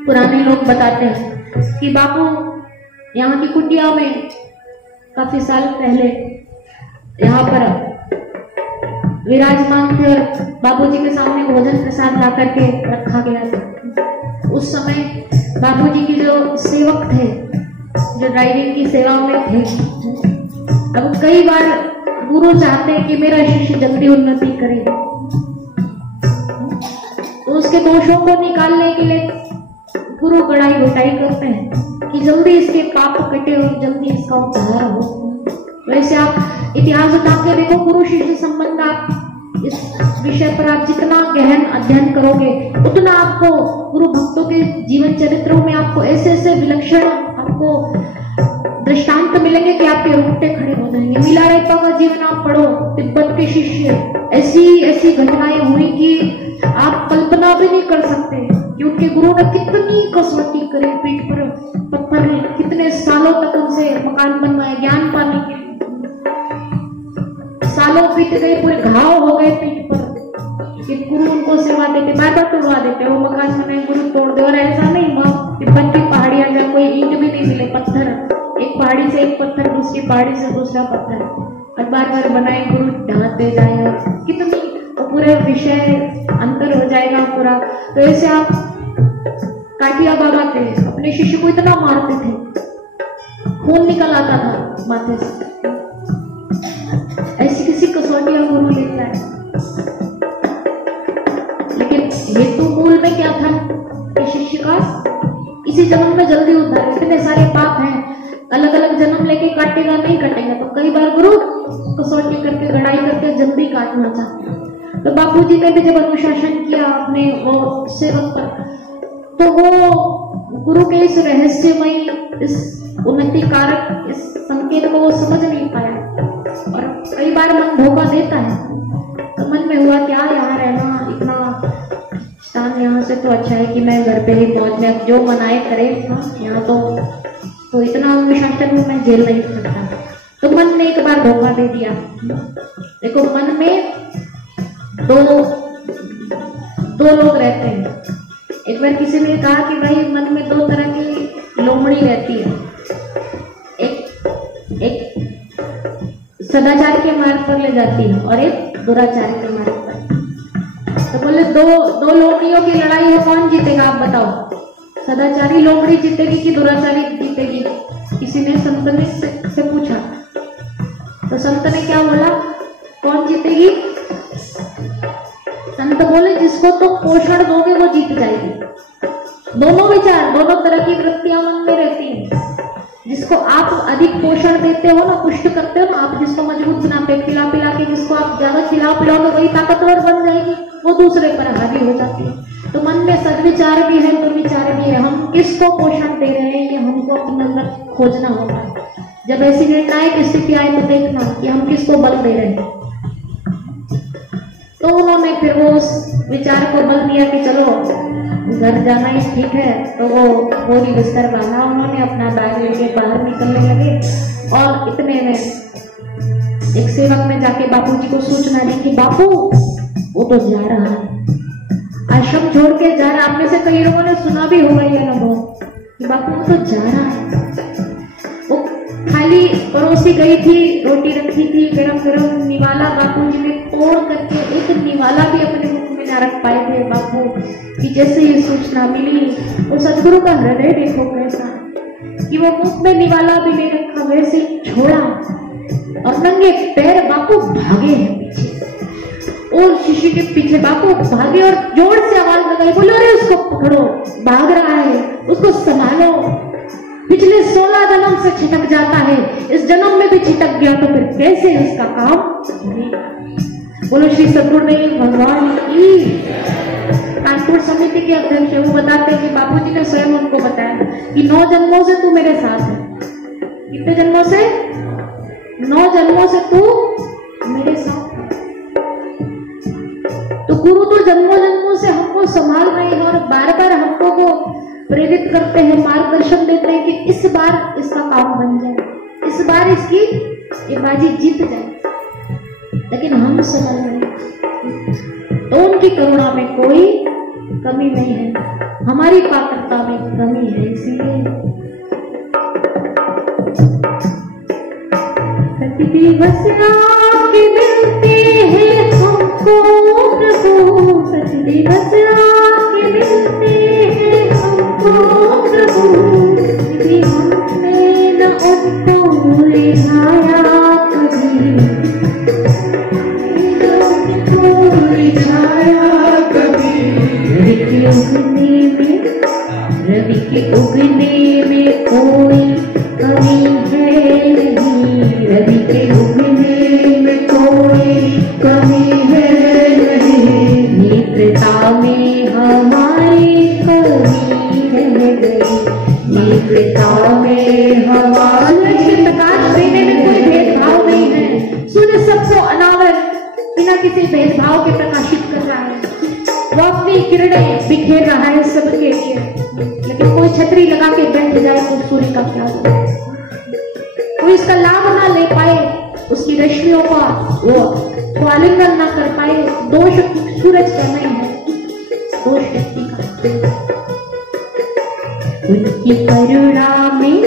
पुराने लोग बताते हैं कि बापू यहाँ की कुटिया में काफी साल पहले यहाँ पर विराजमान थे और बापूजी के सामने भोजन प्रसाद ला करके रखा गया था। उस समय बापूजी के जो सेवक थे, जो ड्राइविंग की सेवा में थे, अब कई बार गुरु चाहते हैं कि मेरा शिष्य जल्दी उन्नति करे, तो उसके दोषों को निकालने के लिए गुरु गड़ाई घुटाई करते हैं कि जल्दी इसके पाप कटे और जल्दी इसका उद्धार हो। वैसे आप इतिहास उठा के देखो, गुरु शिष्य संबंध, आप इस विषय पर आप जितना गहन अध्ययन करोगे उतना आपको गुरु भक्तों के जीवन चरित्रों में आपको ऐसे ऐसे विलक्षण आपको दृष्टांत मिलेंगे कि आपके रोंगटे खड़े हो जाएंगे। मीला रेपा का जीवन आप पढ़ो, तिब्बत के शिष्य, ऐसी ऐसी घटनाएं हुई कि आप कल्पना भी नहीं कर सकते कि उनके गुरु ने कितनी कसौटी करी, पीठ पर पत्थर, कितने सालों तक उनसे मकान बनवाए, ज्ञान पाने के सालों बीत गए, पूरे घाव हो गए पीठ पर, कि गुरु उनको सेवा देते, बार बार तोड़वा देते, वो मकान बनाए गुरु तोड़ दे। और ऐसा नहीं, तिब्बत की पहाड़ियां जब कोई ईंट भी नहीं मिले, पत्थर, एक पहाड़ी से एक पत्थर, दूसरी पहाड़ी से दूसरा पत्थर, और बार बार बनाए गुरु ढाते जाए, कितनी पूरे विषय अंतर हो जाएगा पूरा। तो ऐसे आप काटिया बाबा थे, अपने शिष्य को इतना मारते थे, खून निकल आता था माथे से। ऐसी किसी कसौटियां गुरु लेता है, लेकिन हेतु मूल में क्या था कि शिष्य का इसी जन्म में जल्दी उद्धार। इतने सारे पाप हैं, अलग अलग जन्म लेके काटेगा, नहीं कटेगा, तो कई बार गुरु कसौटी करके गड़ाई करके जल्दी काटना चाहते हैं। तो बापूजी ने भी जब अनुशासन किया अपने वो सेवक पर, तो वो गुरु के इस रहस्यमय, इस उन्नति कारक इस संकेत को वो समझ नहीं पाया, और कई बार मन धोखा देता है। तो मन में हुआ क्या यहाँ रहना, इतना यहाँ से तो अच्छा है कि मैं घर पे ही पहुँच में जो मनाए करे। यहाँ तो इतना अनुशासन में मैं झेल नहीं सकता। तो मन ने एक बार धोखा दे दिया। देखो, मन में दो लोग रहते हैं। एक बार किसी ने कहा कि भाई मन में दो तरह की लोमड़ी रहती है, एक सदाचार के मार्ग पर ले जाती है और एक दुराचार के मार्ग पर। तो बोले दो लोमड़ियों की लड़ाई है, कौन जीतेगा आप बताओ? सदाचारी लोमड़ी जीतेगी कि दुराचारी जीतेगी? किसी ने संत से पूछा, तो संत ने क्या बोला, कौन जीतेगी? संत बोले जिसको तो पोषण दोगे वो जीत जाएगी। दोनों विचार, दोनों तरह की वृत्तियां मन में रहती हैं। जिसको आप अधिक पोषण देते हो ना, पुष्ट करते हो ना, आप जिसको मजबूत बना पे खिला पिला के जिसको आप ज्यादा खिलाओ पिलाओगे वही ताकतवर बन जाएगी, वो दूसरे पर हावी हो जाती है। तो मन में सद्विचार भी है, दुर्विचार भी है। हम किसको पोषण दे रहे हैं ये हमको अपने अंदर खोजना होगा। जब ऐसी निर्णायक स्थिति आए तो देखना कि हम किसको बल दे रहे हैं। तो उन्होंने फिर वो उस विचार को बल दिया कि चलो घर जाना ही ठीक है। तो वो बोरी बिस्तर बांधा, उन्होंने अपना बैग लेके बाहर निकलने लगे और इतने में एक सेवक ने जाके बापूजी को सूचना दी कि बापू वो तो जा रहा है, आश्रम छोड़ के जा रहा है। आप में से कई लोगों ने सुना भी होगा ये अनुभव कि बापू वो तो जा रहा है। वो खाली पड़ोसी गई थी, रोटी रखी थी गरम गरम, निवाला बापूजी ने तोड़ करके एक निवाला भी अपने मुख में न रख पाए थे बापू कि जैसे ये सूचना मिली। वो सदगुरु का हृदय देखो कैसा कि वो मुख में निवाला भी नहीं रखा, वैसे छोड़ा और नंगे पैर बापू भागे हैं पीछे। और शिष्य के पीछे बापू भागे और जोर से आवाज लगाई, बोलो अरे उसको पकड़ो, भाग रहा है, उसको संभालो। पिछले 16 जन्म से छिटक जाता है, इस जन्म में भी छिटक गया तो फिर कैसे उसका काम। बोलो श्री सद्गुरुदेव भगवान की। कानपुर समिति के अध्यक्ष है, वो बताते हैं कि बापूजी ने स्वयं उनको बताया कि 9 जन्मों से तू मेरे साथ है। कितने जन्मों से? 9 जन्मों से तू मेरे साथ है। तो गुरु तो जन्मों जन्मों से हमको संभाल रहे हैं और बार बार हमको को प्रेरित करते हैं, मार्गदर्शन देते हैं कि इस बार इसका काम बन जाए, इस बार इसकी ये बाजी जीत जाए। लेकिन हम समझ रहे तो उनकी करुणा में कोई कमी नहीं है, हमारी पात्रता में कमी है। इसलिए प्रतिदिवस आके मिलते हैं हमको प्रभु, प्रतिदिवस आके मिलते हैं हमको प्रभु, यदि हमने न उनको रिझाया कभी, रवि के उगने में कोई कमी है नहीं, रवि के उगने में कोई कमी है नहीं, नेत्रता में हमारी कमी रह गई, नेत्रता में हमारी प्रकाश देने में कोई भेदभाव नहीं है। सूर्य सबको अनावरण बिना किसी भेदभाव के प्रकाशित कर रहा है, वो अपनी किरणें बिखेर रहा है सबके लिए। लेकिन कोई छतरी लगा के बैठ जाए तो सूर्य का क्या होगा? कोई इसका लाभ ना ले पाए, उसकी रश्मियों का वो आलिंगन ना कर पाए, दोष सूरज का नहीं है, दोष शक्ति का। उनकी करुणा में,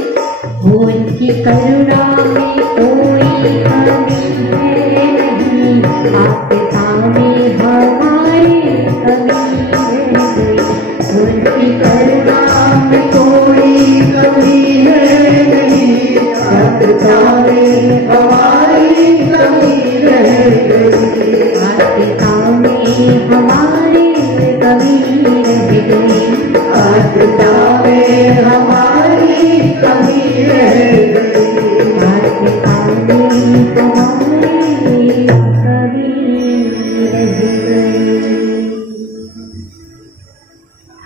उनकी करुणा में कोई कमी है नहीं, आपदा में हमारी कमी है नहीं, उनकी करुणा में कोई कमी है नहीं, आपदा में हमारी कमी रह गई, आपदा में हमारी कमी रह गई, आपदा में हमारी कमी रह गई, आपदा में हमारी कमी रह गई।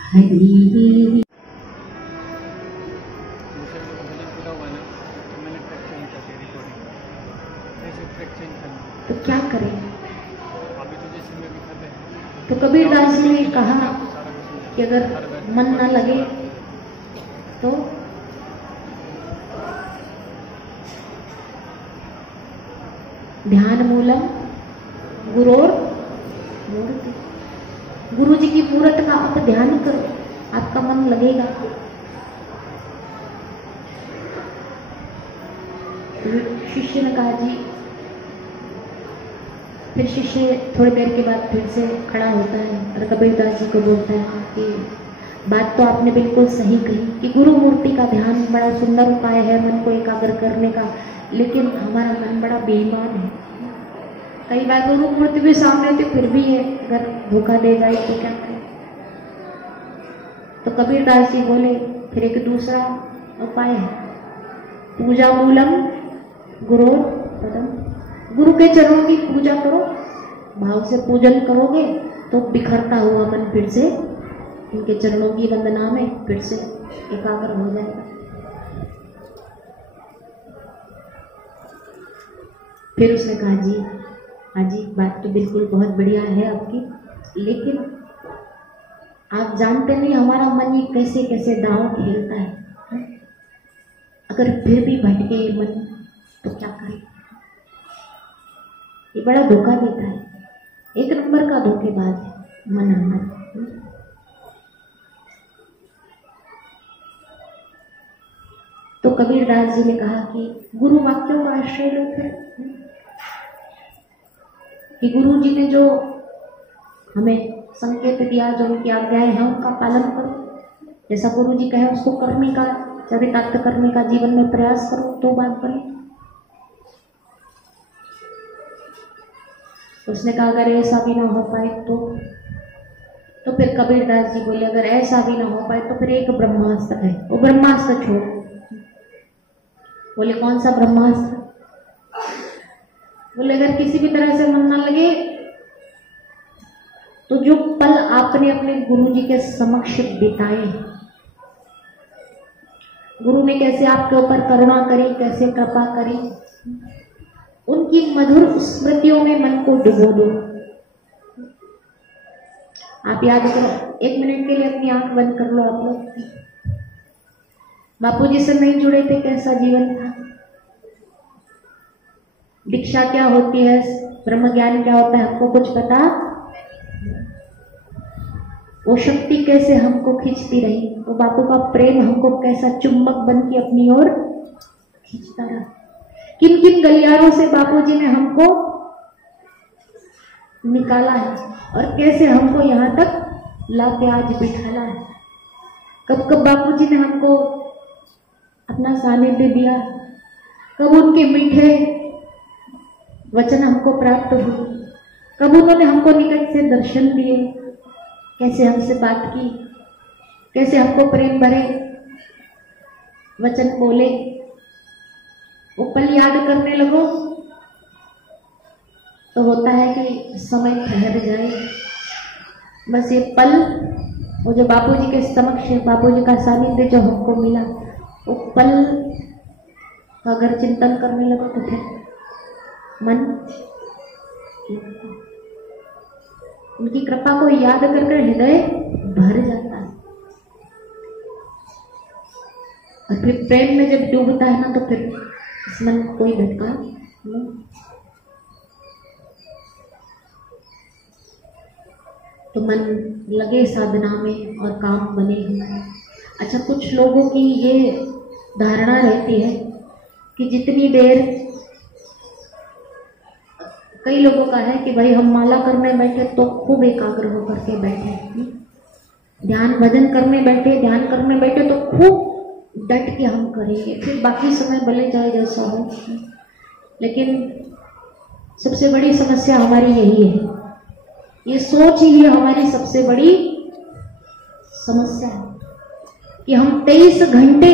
हरी तो क्या करें? तो कबीरदास ने कहा कि अगर मन ना लगे तो ध्यान मूलम गुरोर मूर्ति, गुरु जी की मूर्त का आप ध्यान करो, आपका मन लगेगा। शिष्य ने कहा जी, फिर शिष्य थोड़ी देर के बाद फिर से खड़ा होता है और कबीरदास जी को बोलता है कि बात तो आपने बिल्कुल सही कही कि गुरु मूर्ति का ध्यान बड़ा सुंदर उपाय है मन को एकाग्र करने का, लेकिन हमारा मन बड़ा बेईमान है। कई बार गुरु मूर्ति भी सामने होती फिर भी है, अगर धोखा दे जाए तो क्या करें। तो कबीरदास जी बोले फिर एक दूसरा उपाय है, पूजा मूलम गुरु पदम, गुरु के चरणों की पूजा करो, भाव से पूजन करोगे तो बिखरता हुआ मन फिर से इनके चरणों की वंदना में फिर से एकाग्र हो जाएगा। फिर उसने कहा जी हाँ जी, बात तो बिल्कुल बहुत बढ़िया है आपकी, लेकिन आप जानते नहीं हमारा मन ये कैसे कैसे दांव खेलता है। अगर फिर भी भटके ये मन तो क्या करें। ये बड़ा धोखा देता है, एक नंबर का धोखेबाज है मन हमारा। तो कबीरदास जी ने कहा कि गुरु वाक्यों का आश्रय लो फिर, कि गुरु जी ने जो हमें संकेत दिया, जो उनकी आज्ञाएं हैं उनका पालन करो, जैसा गुरु जी कहे उसको करने का, चरितार्थ करने का जीवन में प्रयास करो तो बात बने। उसने कहा अगर ऐसा भी ना हो पाए तो फिर कबीरदास जी बोले अगर ऐसा भी ना हो पाए तो फिर एक ब्रह्मास्त्र है, वो ब्रह्मास्त्र छोड़। बोले कौन सा ब्रह्मास्त्र? बोले अगर किसी भी तरह से मन ना लगे तो जो पल आपने अपने गुरु जी के समक्ष बिताए, गुरु ने कैसे आपके ऊपर करुणा करी, कैसे कृपा करी, उनकी मधुर स्मृतियों में मन को डुबो दो। आप याद करो, 1 मिनट के लिए अपनी आंख बंद कर लो आप लोग। बापू जी से नहीं जुड़े थे, कैसा जीवन था? दीक्षा क्या होती है, ब्रह्म ज्ञान क्या होता है, हमको कुछ पता? वो शक्ति कैसे हमको खींचती रही, वो बापू का प्रेम हमको कैसा चुंबक बन के अपनी ओर खींचता रहा। किन किन गलियारों से बापू जी ने हमको निकाला है और कैसे हमको यहाँ तक लाके आज बिठाला है। कब कब बापू जी ने हमको अपना सानिध्य दिया, कब उनके मीठे वचन हमको प्राप्त हुए, कब उन्होंने हमको निकट से दर्शन दिए, कैसे हमसे बात की, कैसे हमको प्रेम भरे वचन बोले। वो पल याद करने लगो तो होता है कि समय ठहर जाए। बस ये पल, वो जो बापूजी के समक्ष बापूजी का सानिध्य जो हमको मिला, वो पल का अगर चिंतन करने लगो तो फिर मन उनकी कृपा को याद करके हृदय भर जाता है। और फिर प्रेम में जब डूबता है ना तो फिर इस मन को कोई धक्का नहीं। तो मन लगे साधना में और काम बने हुए। अच्छा, कुछ लोगों की ये धारणा रहती है कि जितनी देर, कई लोगों का है कि भाई हम माला करने बैठे तो खूब एकाग्र होकर के बैठे, ध्यान भजन करने बैठे, ध्यान करने बैठे तो खूब डट के हम करेंगे, फिर बाकी समय भले चाहे जैसा हो। लेकिन सबसे बड़ी समस्या हमारी यही है, ये सोच ही है हमारी सबसे बड़ी समस्या है कि हम 23 घंटे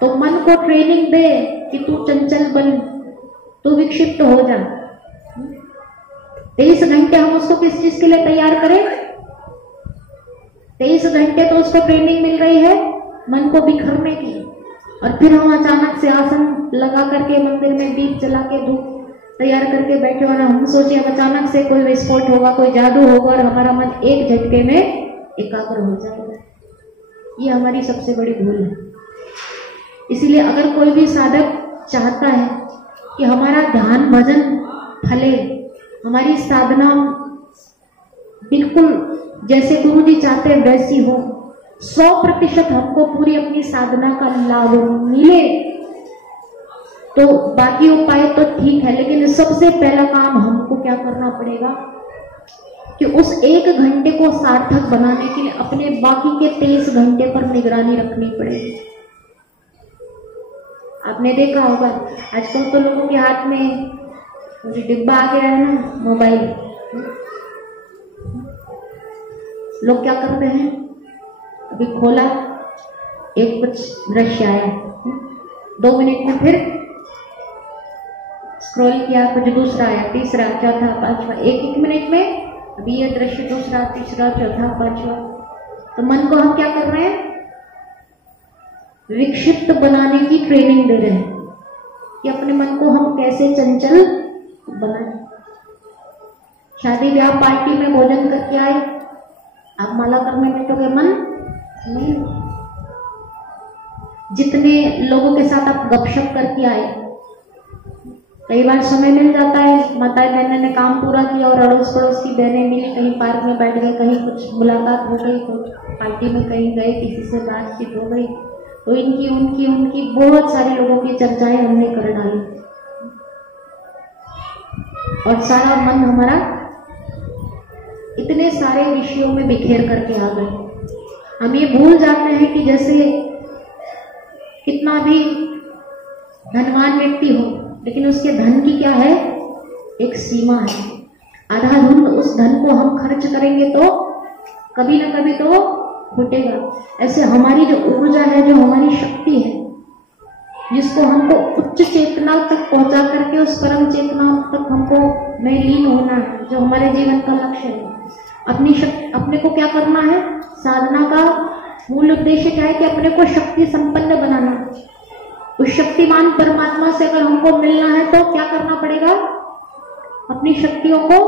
तो मन को ट्रेनिंग दे कि तू चंचल बन, तू विक्षिप्त हो जा। 23 घंटे हम उसको किस चीज के लिए तैयार करें? 23 घंटे तो उसको ट्रेनिंग मिल रही है मन को बिखरने की, और फिर हम अचानक से आसन लगा करके मंदिर में दीप जला के धूप तैयार करके बैठे और हम सोचे अब अचानक से कोई विस्फोट होगा, कोई जादू होगा और हमारा मन एक झटके में एकाग्र हो जाएगा। ये हमारी सबसे बड़ी भूल है। इसीलिए अगर कोई भी साधक चाहता है कि हमारा ध्यान भजन फले, हमारी साधना बिल्कुल जैसे गुरु जी चाहते हैं वैसी हो, 100% हमको पूरी अपनी साधना का लाभ मिले, तो बाकी उपाय तो ठीक है, लेकिन सबसे पहला काम हमको क्या करना पड़ेगा कि उस 1 घंटे को सार्थक बनाने के लिए अपने बाकी के 23 घंटे पर निगरानी रखनी पड़ेगी। आपने देखा होगा आजकल तो लोगों के हाथ में मुझे डिब्बा आ गया है ना, मोबाइल। लोग क्या करते हैं, अभी खोला, एक कुछ दृश्य आया, 2 मिनट में फिर स्क्रॉल किया, कुछ दूसरा आया, तीसरा, चौथा, पांचवा, एक मिनट में अभी ये दृश्य दूसरा, तीसरा, चौथा, पांचवा। तो मन को हम क्या कर रहे हैं, विक्षिप्त बनाने की ट्रेनिंग दे रहे हैं कि अपने मन को हम कैसे चंचल बनाए। शादी ब्याह पार्टी में भोजन करके आए, आप माला करने बैठोगे, मन नहीं। जितने लोगों के साथ आप गपशप करके आए, कई बार समय मिल जाता है, माताएं बहनें ने काम पूरा किया और अड़ोस पड़ोस की बहनें मिली, कहीं पार्क में बैठ गए, कहीं कुछ मुलाकात हो गई, कुछ पार्टी में कहीं गए, किसी से बातचीत हो गई, तो इनकी उनकी उनकी बहुत सारे लोगों की चर्चाएं हमने कर डाली और सारा मन हमारा इतने सारे विषयों में बिखेर करके आ गए। हम ये भूल जाते हैं कि जैसे कितना भी धनवान व्यक्ति हो, लेकिन उसके धन की क्या है, एक सीमा है। आधा धन उस धन को हम खर्च करेंगे तो कभी ना कभी तो फूटेगा। ऐसे हमारी जो ऊर्जा है, जो हमारी शक्ति है, जिसको हमको उच्च चेतना तक पहुंचा करके उस परम चेतना तक हमको में लीन होना है, जो हमारे जीवन का लक्ष्य है। अपनी शक्ति, अपने को क्या करना है, साधना का मूल उद्देश्य क्या है कि अपने को शक्ति संपन्न बनाना। उस शक्तिमान परमात्मा से अगर हमको मिलना है तो क्या करना पड़ेगा, अपनी शक्तियों को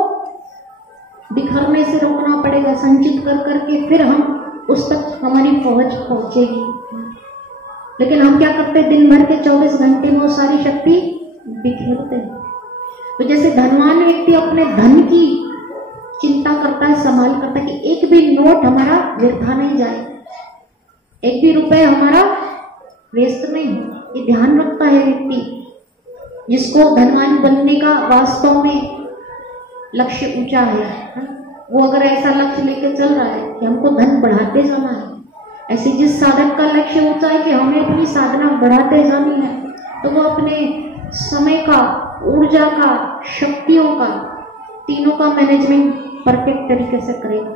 बिखरने से रोकना पड़ेगा, संचित कर करके फिर हम उस तक हमारी पहुंच पहुंचेगी। लेकिन हम क्या करते हैं, दिन भर के 24 घंटे में वो सारी शक्ति बिखेरते हैं। तो जैसे धनवान व्यक्ति अपने धन की चिंता करता है, संभाल करता है कि एक भी नोट हमारा व्यर्था नहीं जाए, एक भी रुपए हमारा वेस्ट नहीं, ये ध्यान रखता है व्यक्ति। जिसको धनवान बनने का वास्तव में लक्ष्य ऊंचा है, वो अगर ऐसा लक्ष्य लेकर चल रहा है कि हमको धन बढ़ाते जाना है, ऐसे जिस साधक का लक्ष्य ऊंचा है कि हमें अपनी साधना बढ़ाते जानी है, तो वो अपने समय का, ऊर्जा का, शक्तियों का, तीनों का मैनेजमेंट परफेक्ट तरीके से करेगा।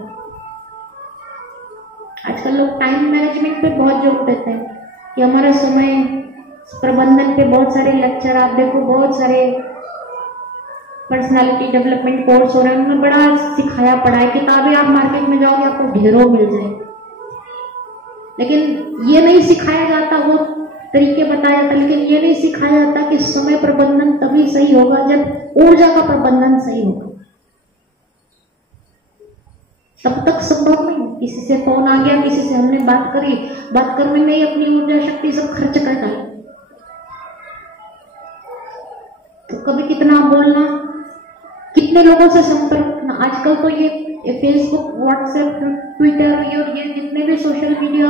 आजकल लोग टाइम मैनेजमेंट पे बहुत जोर देते हैं कि हमारा समय प्रबंधन पे बहुत सारे लेक्चर, आप देखो बहुत सारे पर्सनालिटी डेवलपमेंट कोर्स हो रहे हैं, उन्होंने बड़ा सिखाया पढ़ा है। किताबें आप मार्केट में जाओगे आपको ढेरों मिल जाए, लेकिन ये नहीं सिखाया जाता, वो तरीके बताया जाता, लेकिन ये नहीं सिखाया जाता कि समय प्रबंधन तभी सही होगा जब ऊर्जा का प्रबंधन सही होगा। तब तक संभव नहीं। किसी से फोन आ गया, किसी से हमने बात करी, बात करने में ही अपनी ऊर्जा शक्ति सब खर्च कर डाली, तो कभी कितना बोलना, कितने लोगों से संपर्क करना। आजकल तो ये फेसबुक, व्हाट्सएप, ट्विटर, ये जितने भी सोशल मीडिया,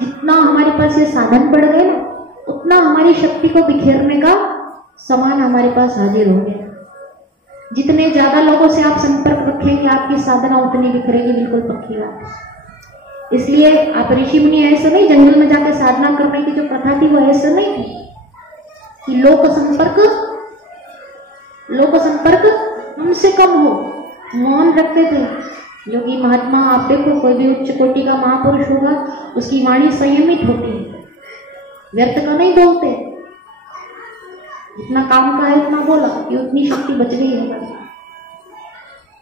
जितना हमारे पास ये साधन बढ़ गए ना, उतना हमारी शक्ति को बिखेरने का सामान हमारे पास हाजिर हो गया। जितने ज्यादा लोगों से आप संपर्क रखेंगे, आपकी साधना उतनी बिखरेगी, बिल्कुल पक्की बात। इसलिए आप ऋषि मुनि ऐसे नहीं, जंगल में जाकर साधना करने की जो प्रथा थी वो ऐसे नहीं थी कि लोक संपर्क हमसे कम हो, मौन रखते थे। योगी महात्मा, आप देखो कोई भी उच्च कोटि का महापुरुष होगा, उसकी वाणी संयमित होती है, व्यर्थ का नहीं बोलते, जितना काम का है उतना बोला, ये उतनी शक्ति बच गई है हमारी।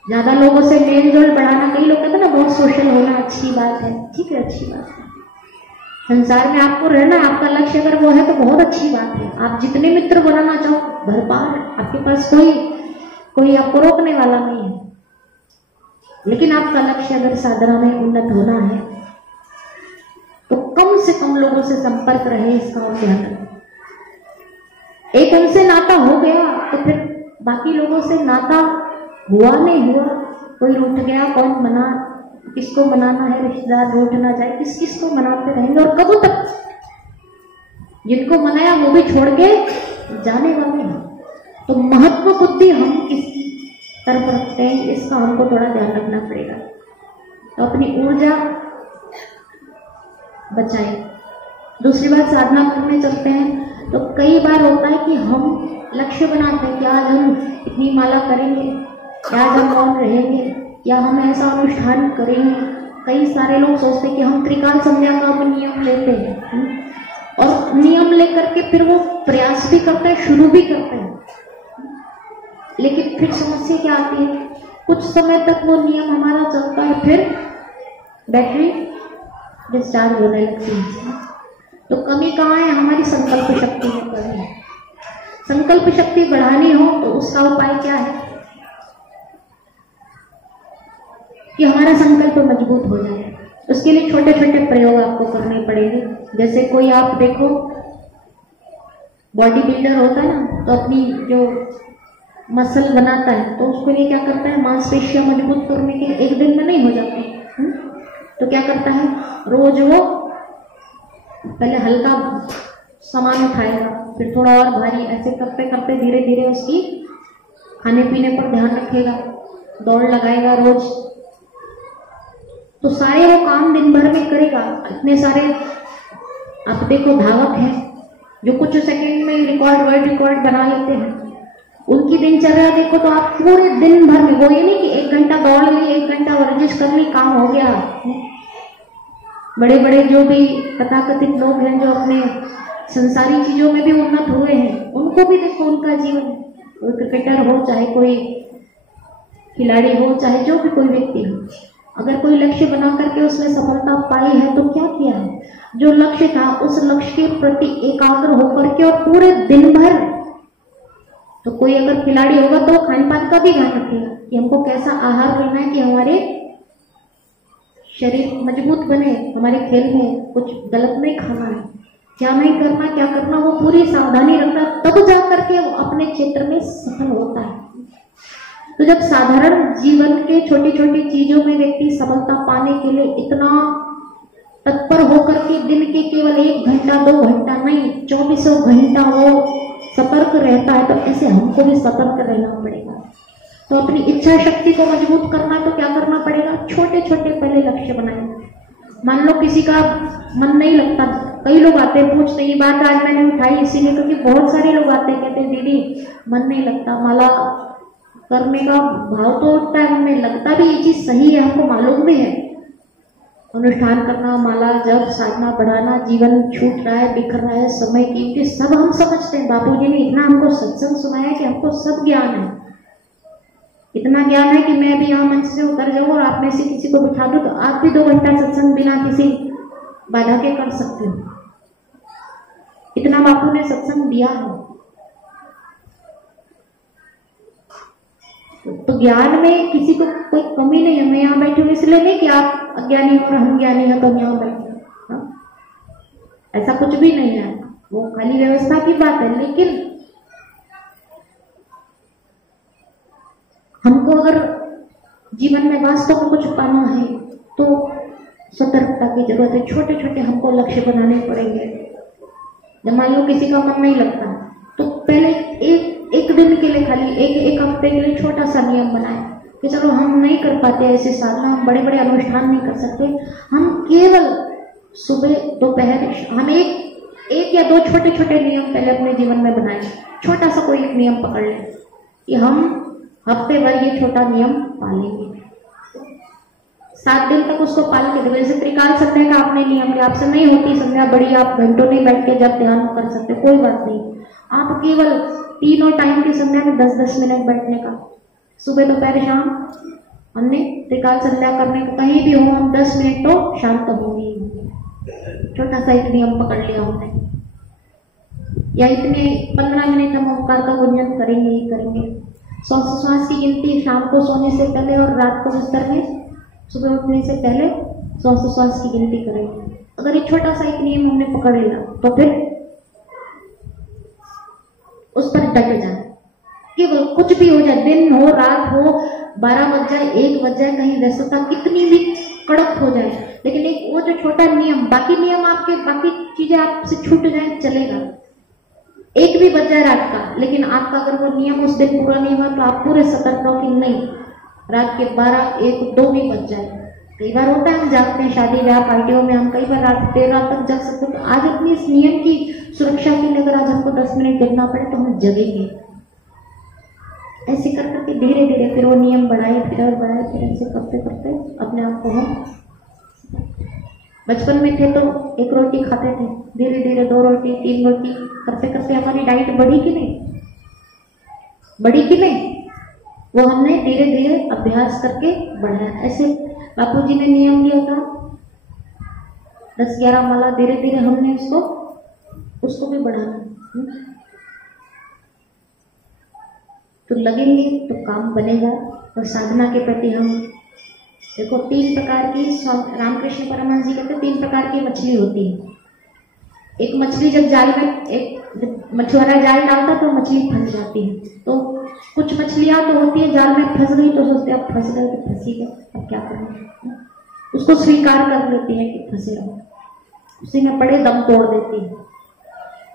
ज्यादा लोगों से मेल जोल बढ़ाना, कई लोग कहते हैं ना बहुत सोशल होना अच्छी बात है, ठीक है अच्छी बात है, संसार में आपको रहना, आपका लक्ष्य अगर वो है तो बहुत अच्छी बात है। आप जितने मित्र बनाना चाहो भरपार, आपके पास कोई आपको रोकने वाला नहीं है। लेकिन आपका लक्ष्य अगर साधना में उन्नत होना है तो कम से कम लोगों से संपर्क रहे, इसका और ध्यान रखें। एक उनसे नाता हो गया तो फिर बाकी लोगों से नाता हुआ नहीं हुआ, कोई रूठ गया, कौन मना, किसको मनाना है, रिश्तेदार रूठ ना जाए, किस किस को मनाते रहेंगे और कब तक। जिनको मनाया वो भी छोड़ के जाने वाले हैं। तो महत्व बुद्धि हम किस तरफ रखते हैं, इसका हमको थोड़ा ध्यान रखना पड़ेगा। तो अपनी ऊर्जा बचाएं। दूसरी बात, साधना करने चलते हैं तो कई बार होता है कि हम लक्ष्य बनाते हैं कि आज हम इतनी माला करेंगे, या आज हम मौन रहेंगे, या हम ऐसा अनुष्ठान करेंगे। कई सारे लोग सोचते हैं कि हम त्रिकाल संध्या का हम नियम लेते हैं और नियम लेकर के फिर वो प्रयास भी करते हैं, शुरू भी करते हैं, लेकिन फिर समस्या क्या आती है, कुछ समय तक वो नियम हमारा चलता है, फिर बैटरी डिस्चार्ज होने लगती है। तो कमी कहाँ है, हमारी संकल्प शक्ति में कमी है। संकल्प शक्ति बढ़ानी हो तो उसका उपाय क्या है कि हमारा संकल्प मजबूत हो जाए। उसके लिए छोटे छोटे प्रयोग आपको करने पड़ेंगे। जैसे कोई आप देखो बॉडी बिल्डर होता है ना, तो अपनी जो मसल बनाता है तो उसके लिए क्या करता है, मांसपेशियां मजबूत करने के लिए एक दिन में नहीं हो जाते, तो क्या करता है, रोज वो पहले हल्का सामान उठाएगा, फिर थोड़ा और भारी, ऐसे करते करते धीरे धीरे उसकी खाने पीने पर ध्यान रखेगा, दौड़ लगाएगा रोज। तो सारे वो काम दिन भर में करेगा। इतने सारे आप देखो धावक हैं जो कुछ सेकंड में रिकॉर्ड, वर्ल्ड रिकॉर्ड बना लेते हैं, उनकी दिनचर्या देखो तो आप पूरे दिन भर में, वो ये नहीं कि 1 घंटा दौड़ ली, 1 घंटा वर्जिश कर ली, काम हो गया। बड़े बड़े जो भी तथाकथित लोग हैं जो अपने संसारी चीजों में भी उन्नत हुए हैं, उनको भी देखो उनका जीवन, कोई क्रिकेटर हो, चाहे कोई खिलाड़ी हो, चाहे जो भी कोई व्यक्ति हो, अगर कोई लक्ष्य बना करके उसमें सफलता पाई है तो क्या किया है, जो लक्ष्य था उस लक्ष्य के प्रति एकाग्र होकर के और पूरे दिन भर। तो कोई अगर खिलाड़ी होगा तो खान पान का भी ध्यान रखेगा कि हमको कैसा आहार लेना है कि हमारे शरीर मजबूत बने, हमारे खेल में कुछ गलत नहीं खाना है, क्या नहीं करना, क्या करना, वो पूरी सावधानी रखता है, तब जा करके वो अपने क्षेत्र में सफल होता है। तो जब साधारण जीवन के छोटी छोटी चीजों में व्यक्ति सफलता पाने के लिए इतना तत्पर होकर के दिन के केवल 1 घंटा 2 घंटा नहीं 24 घंटा वो सतर्क रहता है, तो ऐसे हमको भी सतर्क रहना पड़ेगा। तो अपनी इच्छा शक्ति को मजबूत करना तो क्या करना पड़ेगा, छोटे छोटे पहले लक्ष्य बनाए। मान लो किसी का मन नहीं लगता, कई लोग आते हैं पूछते, ये बात आज मैंने उठाई इसीलिए क्योंकि बहुत सारे लोग आते हैं, कहते हैं दीदी मन नहीं लगता, माला करने का भाव तो उठता है, हमें लगता भी ये चीज सही है, हमको मालूम भी है, अनुष्ठान करना, माला जप, साधना बढ़ाना, जीवन छूट रहा है, बिखर रहा है, समय कीमती, सब हम समझते हैं। बापूजी ने इतना हमको सत्संग सुनाया कि हमको सब ज्ञान है, इतना ज्ञान है कि मैं भी यहाँ मंच से उतर जाऊँ और आप में से किसी को बिठा दूँ तो आप भी 2 घंटा सत्संग बिना किसी बाधा के कर सकते हो। इतना बापू ने सत्संग दिया है। तो ज्ञान में किसी को कोई कमी नहीं है। मैं यहाँ बैठी हूँ इसलिए नहीं कि आप अज्ञानी हो और हम ज्ञानी है तो हम यहाँ बैठे, ऐसा कुछ भी नहीं है, वो खाली व्यवस्था की बात है। लेकिन हमको अगर जीवन में वास्तव में कुछ पाना है तो सतर्कता की जरूरत है। छोटे छोटे हमको लक्ष्य बनाने पड़ेंगे। जब मान लो किसी का मन नहीं लगता तो पहले एक दिन के लिए, खाली एक हफ्ते के लिए छोटा सा नियम बनाए कि चलो हम नहीं कर पाते ऐसे साधना, हम बड़े बड़े अनुष्ठान नहीं कर सकते, हम केवल सुबह दोपहर हम एक या 2 छोटे छोटे नियम पहले अपने जीवन में बनाए। छोटा सा कोई एक नियम पकड़ ले कि हम हफ्ते भर ये छोटा नियम पालेंगे, 7 दिन तक उसको पाल के देखो। जैसे त्रिकाल संध्या का आपने नियम लिया, आपसे नहीं होती संध्या बड़ी, आप घंटों नहीं बैठ के जब ध्यान कर सकते, कोई बात नहीं, आप केवल तीनों टाइम की संध्या में 10-10 मिनट बैठने का, सुबह दोपहर शाम हमने त्रिकाल संध्या करने को, कहीं भी हो हम 10 मिनट तो शांत होंगे। छोटा सा एक नियम पकड़ लिया हमने, या इतने 15 मिनट हम ओंकार का गुंजन करेंगे ही करेंगे। श्वास की गिनती शाम को सोने से पहले और रात को बिस्तर में सुबह उठने से पहले श्वास की गिनती करेंगे। अगर एक छोटा सा एक नियम हमने पकड़ लिया तो फिर उस पर डट जाए कि कुछ भी हो जाए, दिन हो रात हो, 12 बज जाए 1 बज जाए, कहीं व्यस्तता कितनी भी कड़क हो जाए, लेकिन एक वो जो छोटा नियम, बाकी नियम आपके, बाकी चीजें आपसे छूट जाए चलेगा। 1 भी बज जाए रात का, लेकिन आपका अगर वो नियम उस दिन पूरा नहीं हुआ तो आप पूरे सतर्क रहो कि नहीं, रात के 12, 1, 2 भी बज जाए। कई बार होता है हम जागते हैं, शादी ब्याह पार्टियों में हम कई बार रात देर रात तक जाग सकते हैं। तो आज अपनी इस नियम की सुरक्षा के लिए अगर आज हमको 10 मिनट गिरना पड़े तो हम जगेंगे। ऐसे कर करके धीरे धीरे फिर वो नियम बढ़ाए, फिर और बढ़ाए, फिर ऐसे करते करते अपने आप को हम, बचपन में थे तो 1 रोटी खाते थे, धीरे धीरे 2 रोटी 3 रोटी करते करते हमारी डाइट बढ़ी कि नहीं, बढ़ी कि नहीं, वो हमने धीरे धीरे अभ्यास करके बढ़ाया। ऐसे बापूजी ने नियम दिया था 10-11 माला, धीरे धीरे हमने उसको भी बढ़ाना। तो लगेंगे तो काम बनेगा। और साधना के प्रति हम देखो 3 प्रकार की, रामकृष्ण परमहंस जी कहते हैं 3 प्रकार की मछली होती है। एक मछली जब जाल में, एक मछुआरा जाल डालता तो मछली फंस जाती है। तो कुछ मछलियां तो होती है जाल में फंस गई तो सोचते अब फंस गए तो फंसी गए, अब क्या करें, उसको स्वीकार कर लेती है कि फंसे रहो, उसी में पड़े दम तोड़ देती है।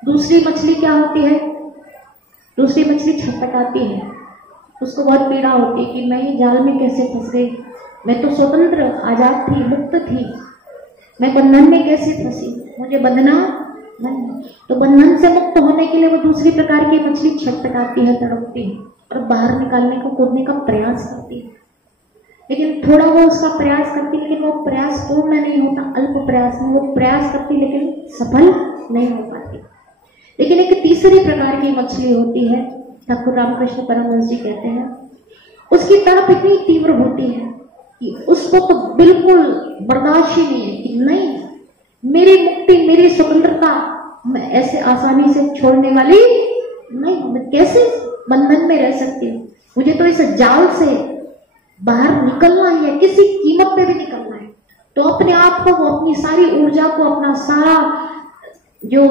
दूसरी मछली क्या होती है, दूसरी मछली छटपटाती है, उसको बहुत पीड़ा होती है कि मैं ये जाल में कैसे फंस गई, मैं तो स्वतंत्र आजाद थी, मुक्त थी, मैं बंधन में कैसे फंसी, मुझे बंधना नहीं। तो बंधन से मुक्त होने के लिए वो दूसरी प्रकार की मछली छटपटाती है, तड़पती है और बाहर निकालने को, कूदने का प्रयास करती है। लेकिन थोड़ा वो उसका प्रयास करती है, लेकिन वो प्रयास पूर्ण नहीं होता, अल्प प्रयास में वो प्रयास करती लेकिन सफल नहीं हो पाती। लेकिन एक तीसरी प्रकार की मछली होती है, ठाकुर रामकृष्ण परमहंस जी कहते हैं, उसकी तड़प इतनी तीव्र होती है कि उसको तो बिल्कुल बर्दाश्त ही नहीं है कि नहीं, मेरी मुक्ति, मेरी स्वतंत्रता मैं ऐसे आसानी से छोड़ने वाली नहीं, मैं कैसे बंधन में रह सकती हूँ, मुझे तो इस जाल से बाहर निकलना ही है, किसी कीमत पे भी निकलना है। तो अपने आप को, अपनी सारी ऊर्जा को, अपना सारा जो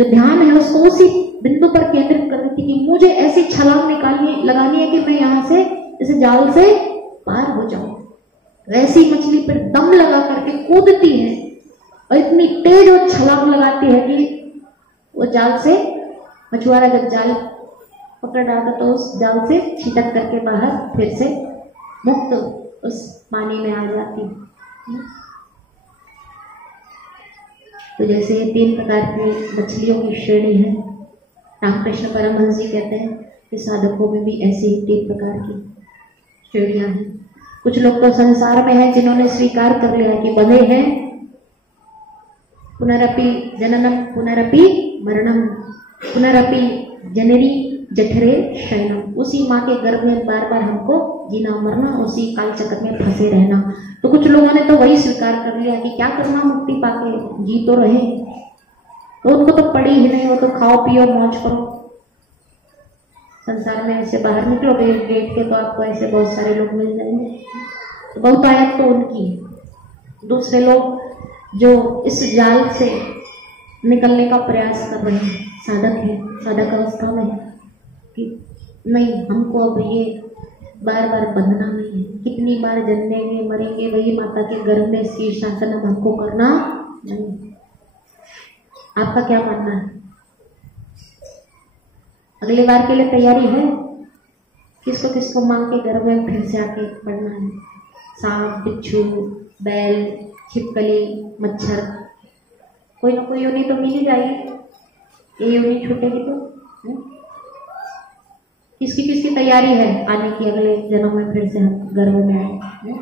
ध्यान है उसको उसी बिंदु पर केंद्रित करनी थी कि मुझे ऐसी छलांग लगानी है कि मैं यहाँ से इस जाल से पार हो जाऊं। वैसी मछली पर दम लगा करके कूदती है और इतनी तेज वो छलांग लगाती है कि वो जाल से, मछुआरा जब जाल पकड़ डालता तो उस जाल से छिटक करके बाहर फिर से मुक्त उस पानी में आ जाती है। तो जैसे ये 3 प्रकार की मछलियों की श्रेणी है, रामकृष्ण परमहंस जी कहते हैं कि साधकों में भी ऐसी 3 प्रकार की श्रेणियां हैं। कुछ लोग तो संसार में हैं जिन्होंने स्वीकार कर लिया कि बंधे हैं, पुनरपि जननम पुनरपि मरणम पुनरपि जननी जठरे शयनम, उसी माँ के गर्भ में बार बार हमको जीना मरना, उसी काल चक्र में फंसे रहना। तो कुछ लोगों ने तो वही स्वीकार कर लिया कि क्या करना मुक्ति पाके, जी तो रहे, तो उनको तो पड़ी ही नहीं, वो तो खाओ पियो मौज करो, संसार में ऐसे बाहर निकलोगे गेट के तो आपको ऐसे बहुत सारे लोग मिल जाएंगे। तो बहुत आयत तो उनकी है। दूसरे लोग जो इस जाल से निकलने का प्रयास कर रहे हैं, साधक है, साधक अवस्था में है कि नहीं, हमको अब ये बार बार बंधना नहीं है, कितनी बार जन्मेंगे मरेंगे वही माता के गर्भ में, इसकी शासन अब हमको करना नहीं। आपका क्या मानना है? अगली बार के लिए तैयारी है? किसको किसको मां के गर्भ में फिर से आके पढ़ना है? सांप, बिच्छू, बैल, छिपकली, मच्छर, कोई ना कोई योनि तो मिल ही जाएगी। ये योनि छूटेगी तो किसकी किसकी तैयारी है आने की अगले जन्म में फिर से हम गर्भ में आए?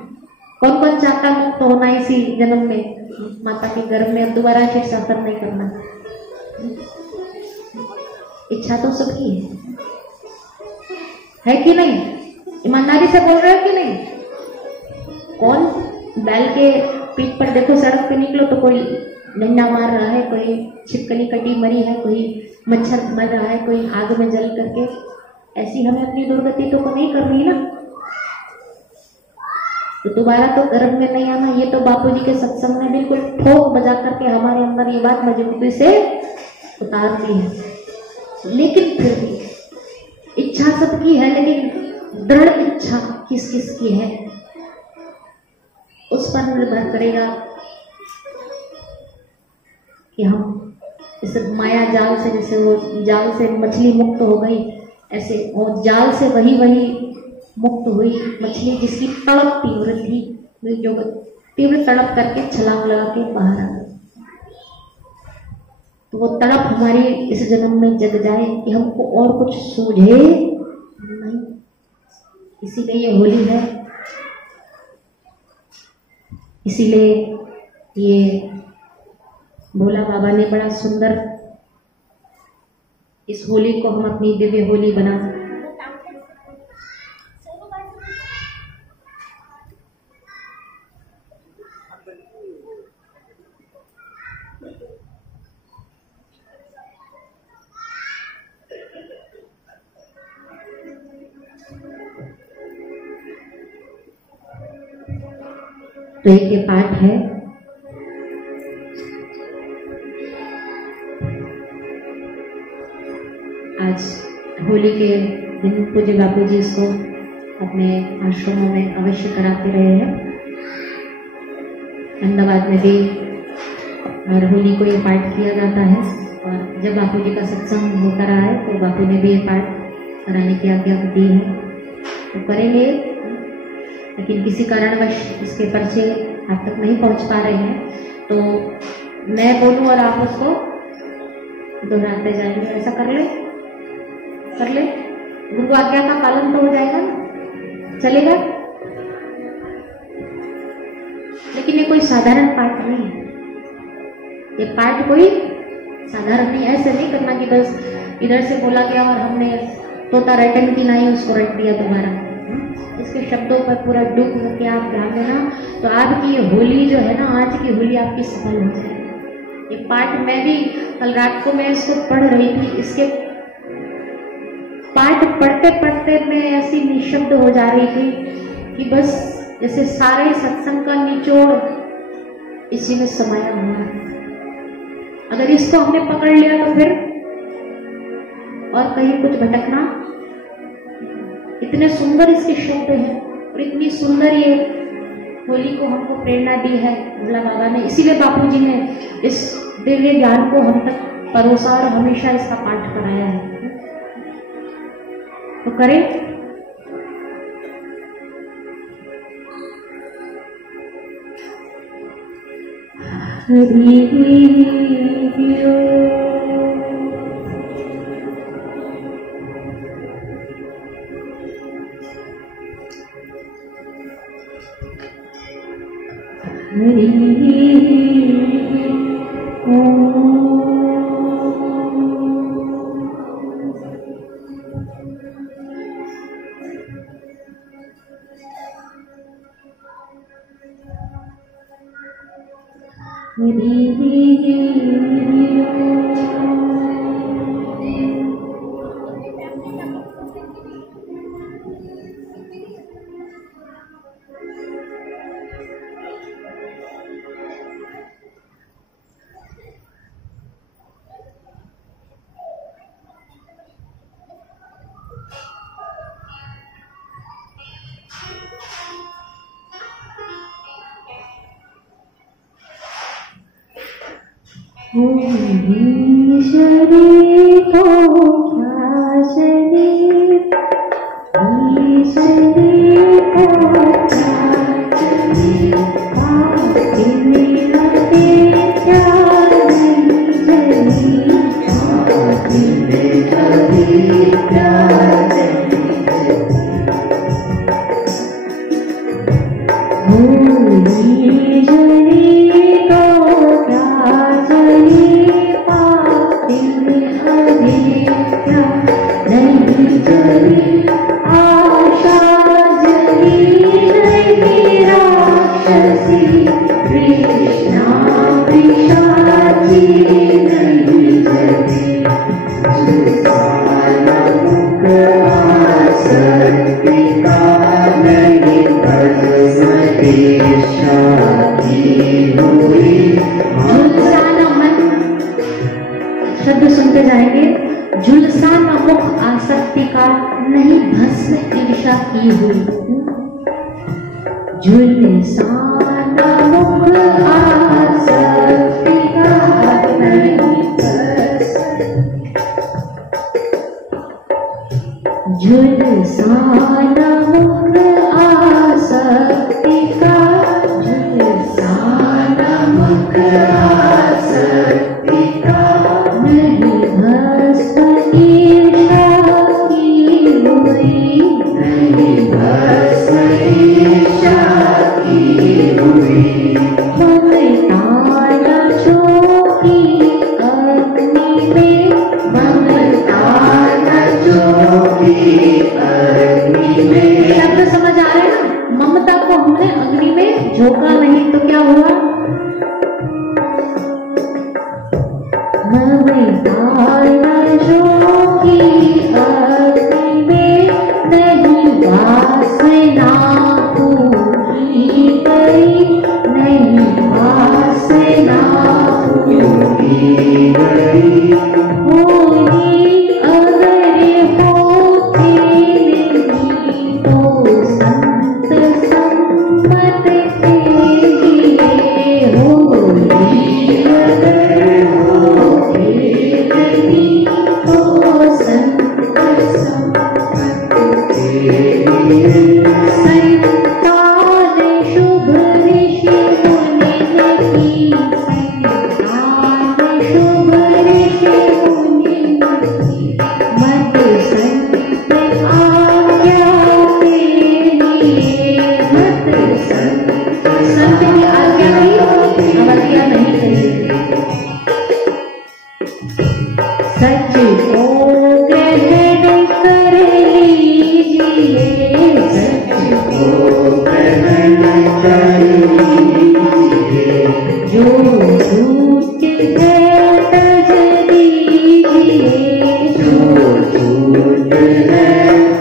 कौन कौन चाहता है मुक्त होना इसी जन्म में, माता के गर्भ में अब दोबारा फिर सफर नहीं करना? इच्छा तो सबकी है कि नहीं? ईमानदारी से बोल रहे हो कि नहीं? कौन बैल के पीठ पर देखो, सड़क पे निकलो तो कोई डंडा मार रहा है, कोई छिपकली कटी मरी है, कोई मच्छर मर रहा है, कोई आग में जल करके ऐसी हमें अपनी दुर्गति तो नहीं करनी ना, तो दोबारा तो गर्भ में नहीं आना। ये तो बापूजी के सत्संग में बिल्कुल ठोक बजा करके हमारे अंदर ये बात मजबूती से उतार दी है। लेकिन फिर भी इच्छा सबकी है, लेकिन दृढ़ इच्छा किस किस की है उस पर निर्भर करेगा कि हम इस माया जाल से, जैसे वो जाल से मछली मुक्त हो गई, ऐसे और जाल से वही मुक्त हुई मछली जिसकी तड़प तीव्र थी, जो तीव्र तड़प करके छलांग लगा के बाहर आ गई। तो वो तड़प हमारी इस जन्म में जग जाए कि हमको और कुछ सूझे नहीं। इसीलिए ये होली है, इसीलिए ये भोला बाबा ने बड़ा सुंदर इस होली को हम अपनी दिव्य होली बना सकते। तो एक ये पाठ है, आज होली के दिन पूज्य बापू जी इसको अपने आश्रमों में अवश्य कराते रहे हैं। अहमदाबाद में भी हर होली को ये पाठ किया जाता है, और जब बापू जी का सत्संग होता रहा है तो बापू ने भी ये पाठ कराने की आज्ञा दी है, तो करेंगे। लेकिन किसी कारणवश इसके पर्चे आप तक नहीं पहुंच पा रहे हैं, तो मैं बोलूं और आप उसको दोहराते जाएंगे। ऐसा कर ले गुरु आज्ञा का पालन तो हो जाएगा ना, चलेगा। लेकिन ये कोई साधारण पाठ नहीं है, ये पाठ कोई साधारण नहीं। ऐसे नहीं करना कि बस इधर से बोला गया और हमने तोता रटन की नहीं उसको रट दिया दोबारा। इसके शब्दों पर पूरा डूब होकर आप ध्यान देना, तो आपकी ये होली जो है ना, आज की होली आपकी सफल हो जाएगी। ये पाठ मैं भी कल रात को मैं इसको पढ़ रही थी, इसके पाठ पढ़ते पढ़ते मैं ऐसी निशब्द हो जा रही थी कि बस जैसे सारे सत्संग का निचोड़ इसी में समाया हुआ है। अगर इसको हमने पकड़ लिया तो फिर और कहीं कुछ भटकना। इतने सुंदर इसके शब्द हैं और इतनी सुंदर ये होली को हमको प्रेरणा दी है भोला बाबा ने। इसीलिए बापू जी ने इस दिव्य ज्ञान को हम तक परोसा और हमेशा इसका पाठ कराया है। तो करें। Thank you. की हुई झुलसाना मुख आसक्ति का नहीं झुलसाना मुख आसक्ति का झुलसाना मुख आसक्ति का नहीं भस्म ईर्ष्या की हुई नहीं भस्म ईर्ष्या की हुई ममताया चोकी अग्नि में ममताया चोकी अग्नि में शब्द समझ आ रहे हैं ना। ममता को हमने अग्नि में झोंका नहीं तो क्या हुआ ममताया चोकी अग्नि में नहीं वासना पूरी गई नहीं वासना पूरी गई होगी अगर होती नहीं तो संत सम्मत के लिए होगी अगर होती नहीं तो संत सम्मत के लिए संतान शुभ ऋषि मुनि ने की संतान शुभ ऋषि मुनि ने की मत संत आज्ञा के लिए मत संत की आज्ञा की अवज्ञा नहीं करेंगे सच को ग्रहण कर लीजिए सच को ग्रहण कर लीजिए जो झूठ है तज दीजिए जो झूठ है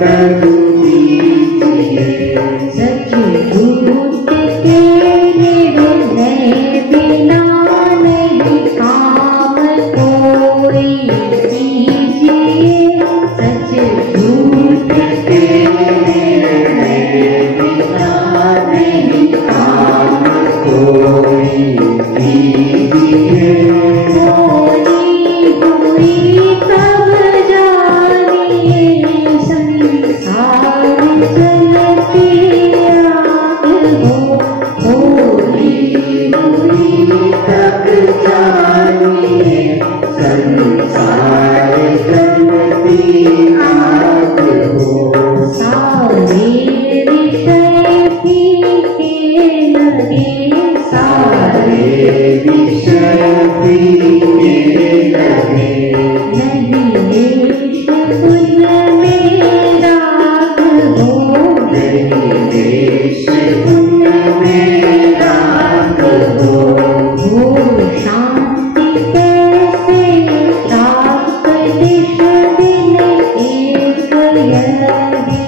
तज दीजिए सच झूठ के निर्णय बिना नहीं काम कोई कीजिए सच झूठ के निर्णय बिना नहीं काम कोई कीजिए होली हुई तब जानिए संसार चलती आग हो होली हुई तब जानिए संसार चलती आग हो सारे विषय फीके लगे सारे विषय फीके लगे नहीं देश उनमें राग हो नहीं देश उनमें राग हो शांति कैसे प्राप्त दिश दिन एक यदि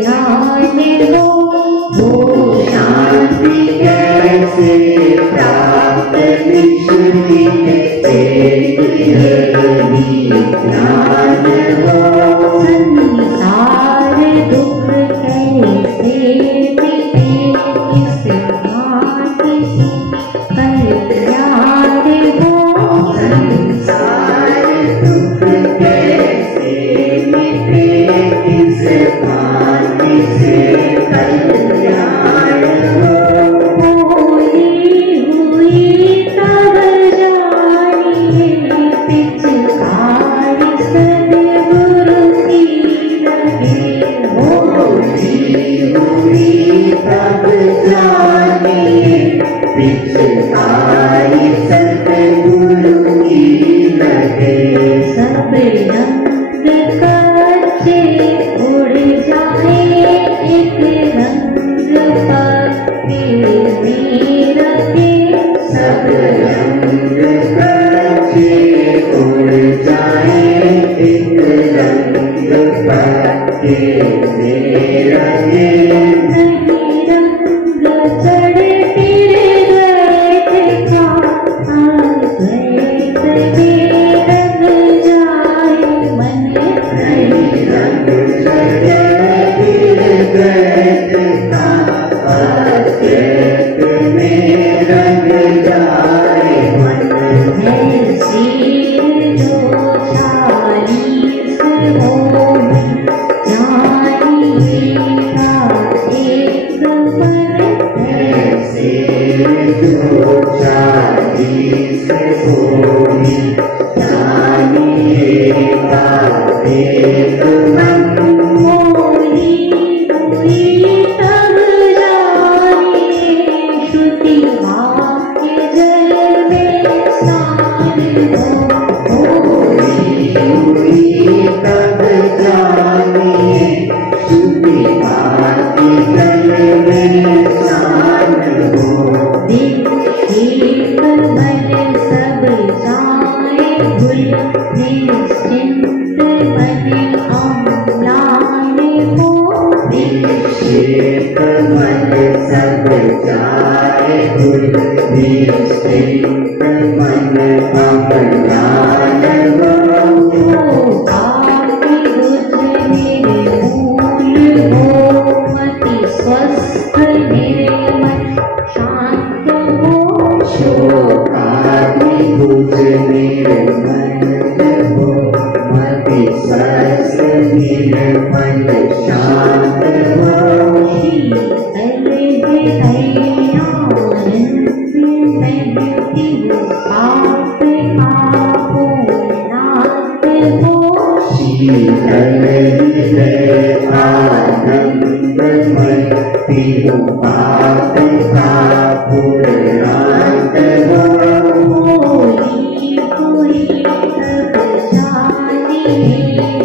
ध्यान हो शांति कैसे प्राप्त दिश दिन एक यदि ध्यान हो संसार दुख कैसे मिटे किस भांति से कल्याण हो संसार दुख कैसे मिटे किस भांति से कल्याण हो होली हुई तब जानिए पिचकारी सद्गुरु की लगे होली हुई तब जानिए पिचकारी सद्गुरु की लगे सब रंग कच्चे उड़ जाए एक रंग पक्के में रखे सब रंग कच्चे उड़ जाए एक रंग पक्के में रखे नहीं रंग चढ़ फिर गए थे पहचान हो। एक मन सब जाए भूल निश्चिंत मन अम्लान हो। विक्षेप मन सब जाए भूल निश्चिंत मन अम्लान हो। स्वस्थ निर्मल शांत हो। शोकाभिभुज निर्मल हो, मति स्वस्थ निर्मल शांत हो। शीतल हृदयानंद महती आप का पूर्णांत हो। शीतल हृदय आनंद महती पाप का पूर्णांत हो। होली कोई सब जाने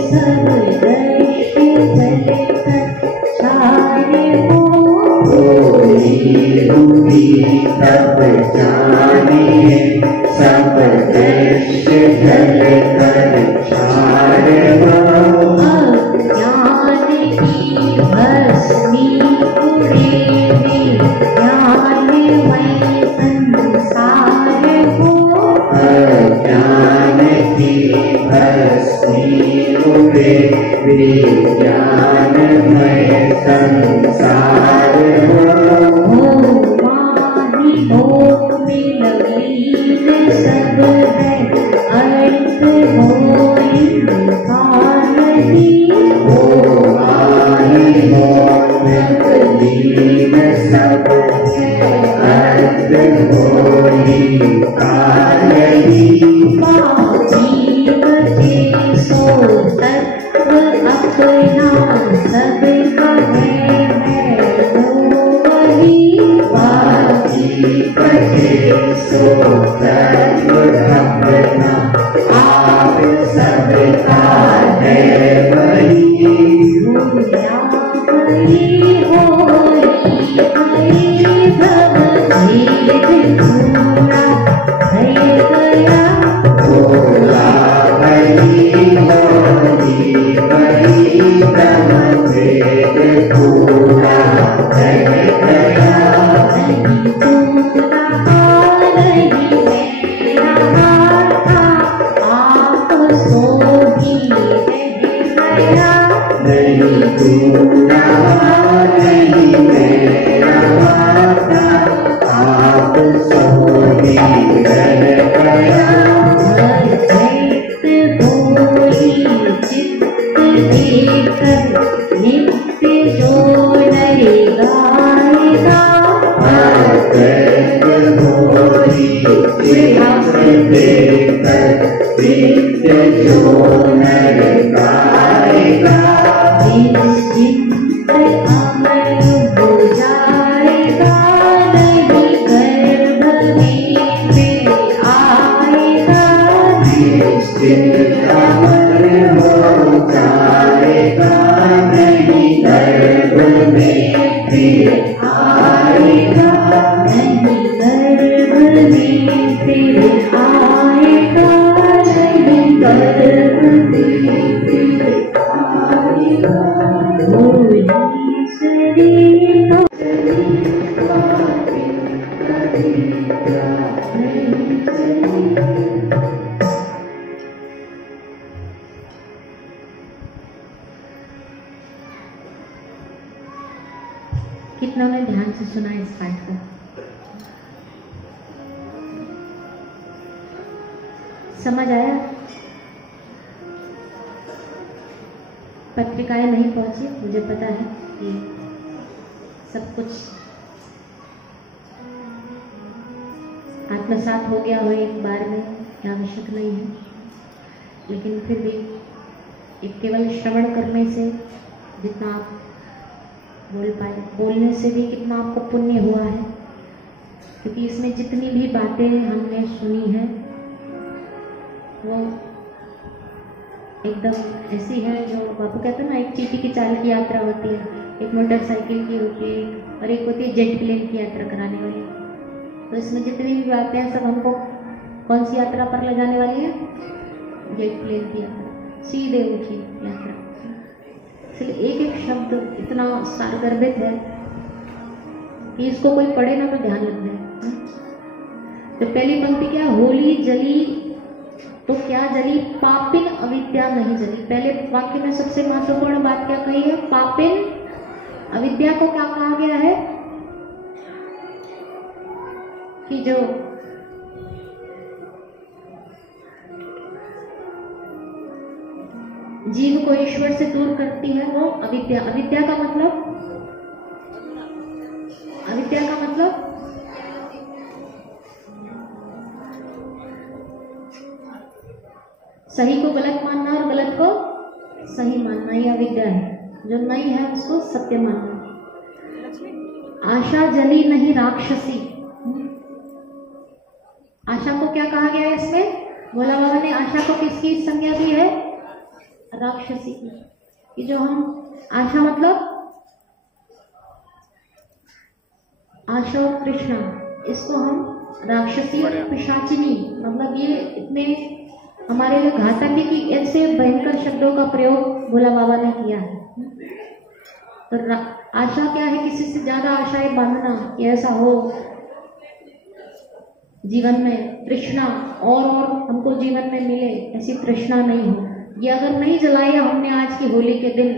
सब दृष्ट चलकर चारे हो। होली हुई तब जाने सब दृश्य जल कर क्षार हो। अज्ञान की भस्मी उड़े ज्ञानमय संसार हो। अज्ञान की भस्मी उड़े विज्ञानमय संसार हो। माही मोह में लवीन सब है अर्थ हो इनका नहीं। माही मोह में लीन सब अर्थ हो इनका नहीं। जीव के सो तत्व अपना सब है वही। जीव के सो तत्व अपना आप सबका है वही। भूला वही होली हरि भव भेद पूरा भय गया। भोला वही होली वही ब्रह्म भेद पूरा है गया। नहीं तू रहा नहीं मैं रहा था आप सो भी रह गया। नहीं तू रहा नहीं मैं रहा था आप सो भी रह गया। चैत होली चित्त लेकर नित्य जो नर गाएगा। होली देकर नित्य जो नर गाएगा। निश्चिंत अमर हो जाएगा नहीं गर्भ में फिर आएगा। निश्चित अमर हो जाएगा नहीं गर्भ में फिर आएगा। नहीं गर्भ में फिर आएगा। नहीं गर्भ में फिर आएगा। होली शरीर को कितना ने ध्यान से सुना इस पाठ को? समझ आया? पत्रिकाएं नहीं पहुंची, मुझे पता है कि सब कुछ आत्मसात हो गया हो एक बार में, क्या आवश्यक नहीं है, लेकिन फिर भी एक केवल श्रवण करने से जितना आप बोल पाए, बोलने से भी कितना आपको पुण्य हुआ है, क्योंकि इसमें जितनी भी बातें हमने सुनी है वो एकदम ऐसी है जो बापू कहते हैं ना, एक चींटी की चाल की यात्रा होती है। एक मोटरसाइकिल की होती है और एक होती है जेट प्लेन की यात्रा कराने वाली। तो इसमें जितनी भी बातें हैं सब हमको कौन सी यात्रा पर ले जाने वाली है? जेट प्लेन की यात्रा, सीधे ऊंची यात्रा। इसलिए एक एक शब्द इतना सारगर्भित है कि इसको कोई पढ़े ना तो ध्यान लग जाए। तो पहली पंक्ति क्या? होली जली तो क्या जली? पापिन अविद्या नहीं जली। पहले वाक्य में सबसे महत्वपूर्ण बात क्या कही है? पापिन अविद्या को क्या कहा गया है? कि जो जीव को ईश्वर से दूर करती है वो अविद्या। अविद्या का मतलब, अविद्या का मतलब सही को गलत मानना और गलत को सही मानना, ये अविद्या है। जो नहीं है उसको सत्य मानना। आशा जली नहीं राक्षसी। आशा को क्या कहा गया है इसमें? भोला बाबा ने आशा को किसकी संज्ञा दी है? राक्षसी की। कि जो हम आशा मतलब आशा और तृष्णा, इसको हम राक्षसी और पिशाचिनी, मतलब ये इतने हमारे लिए घातक है कि ऐसे भयंकर शब्दों का प्रयोग भोला बाबा ने किया है। तो आशा क्या है? किसी से ज्यादा आशाएं बांधना कि ऐसा हो जीवन में। तृष्णा और हमको जीवन में मिले, ऐसी तृष्णा नहीं हो। ये अगर नहीं जलाया हमने आज की होली के दिन,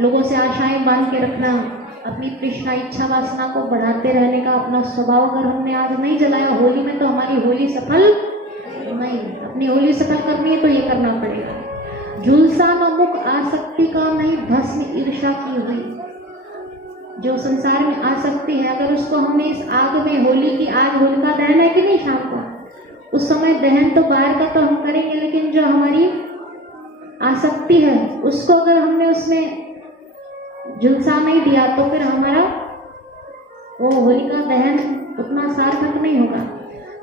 लोगों से आशाएं बांध के रखना, अपनी तृष्णा इच्छा वासना को बढ़ाते रहने का अपना स्वभाव अगर हमने आज नहीं जलाया होली में, तो हमारी होली सफल नहीं। अपनी होली सफल करनी है तो ये करना पड़ेगा। झुलसा न मुख आसक्ति का नहीं भस्म ईर्षा की हुई। जो संसार में आसक्ति है, अगर उसको हमने इस आग में, होली की आग, होलिका दहन है कि नहीं शाम को, उस समय दहन तो बाहर का तो हम करेंगे, लेकिन जो हमारी आसक्ति है उसको अगर हमने उसमें झुलसा नहीं दिया तो फिर हमारा वो होलिका दहन उतना सार्थक नहीं होगा।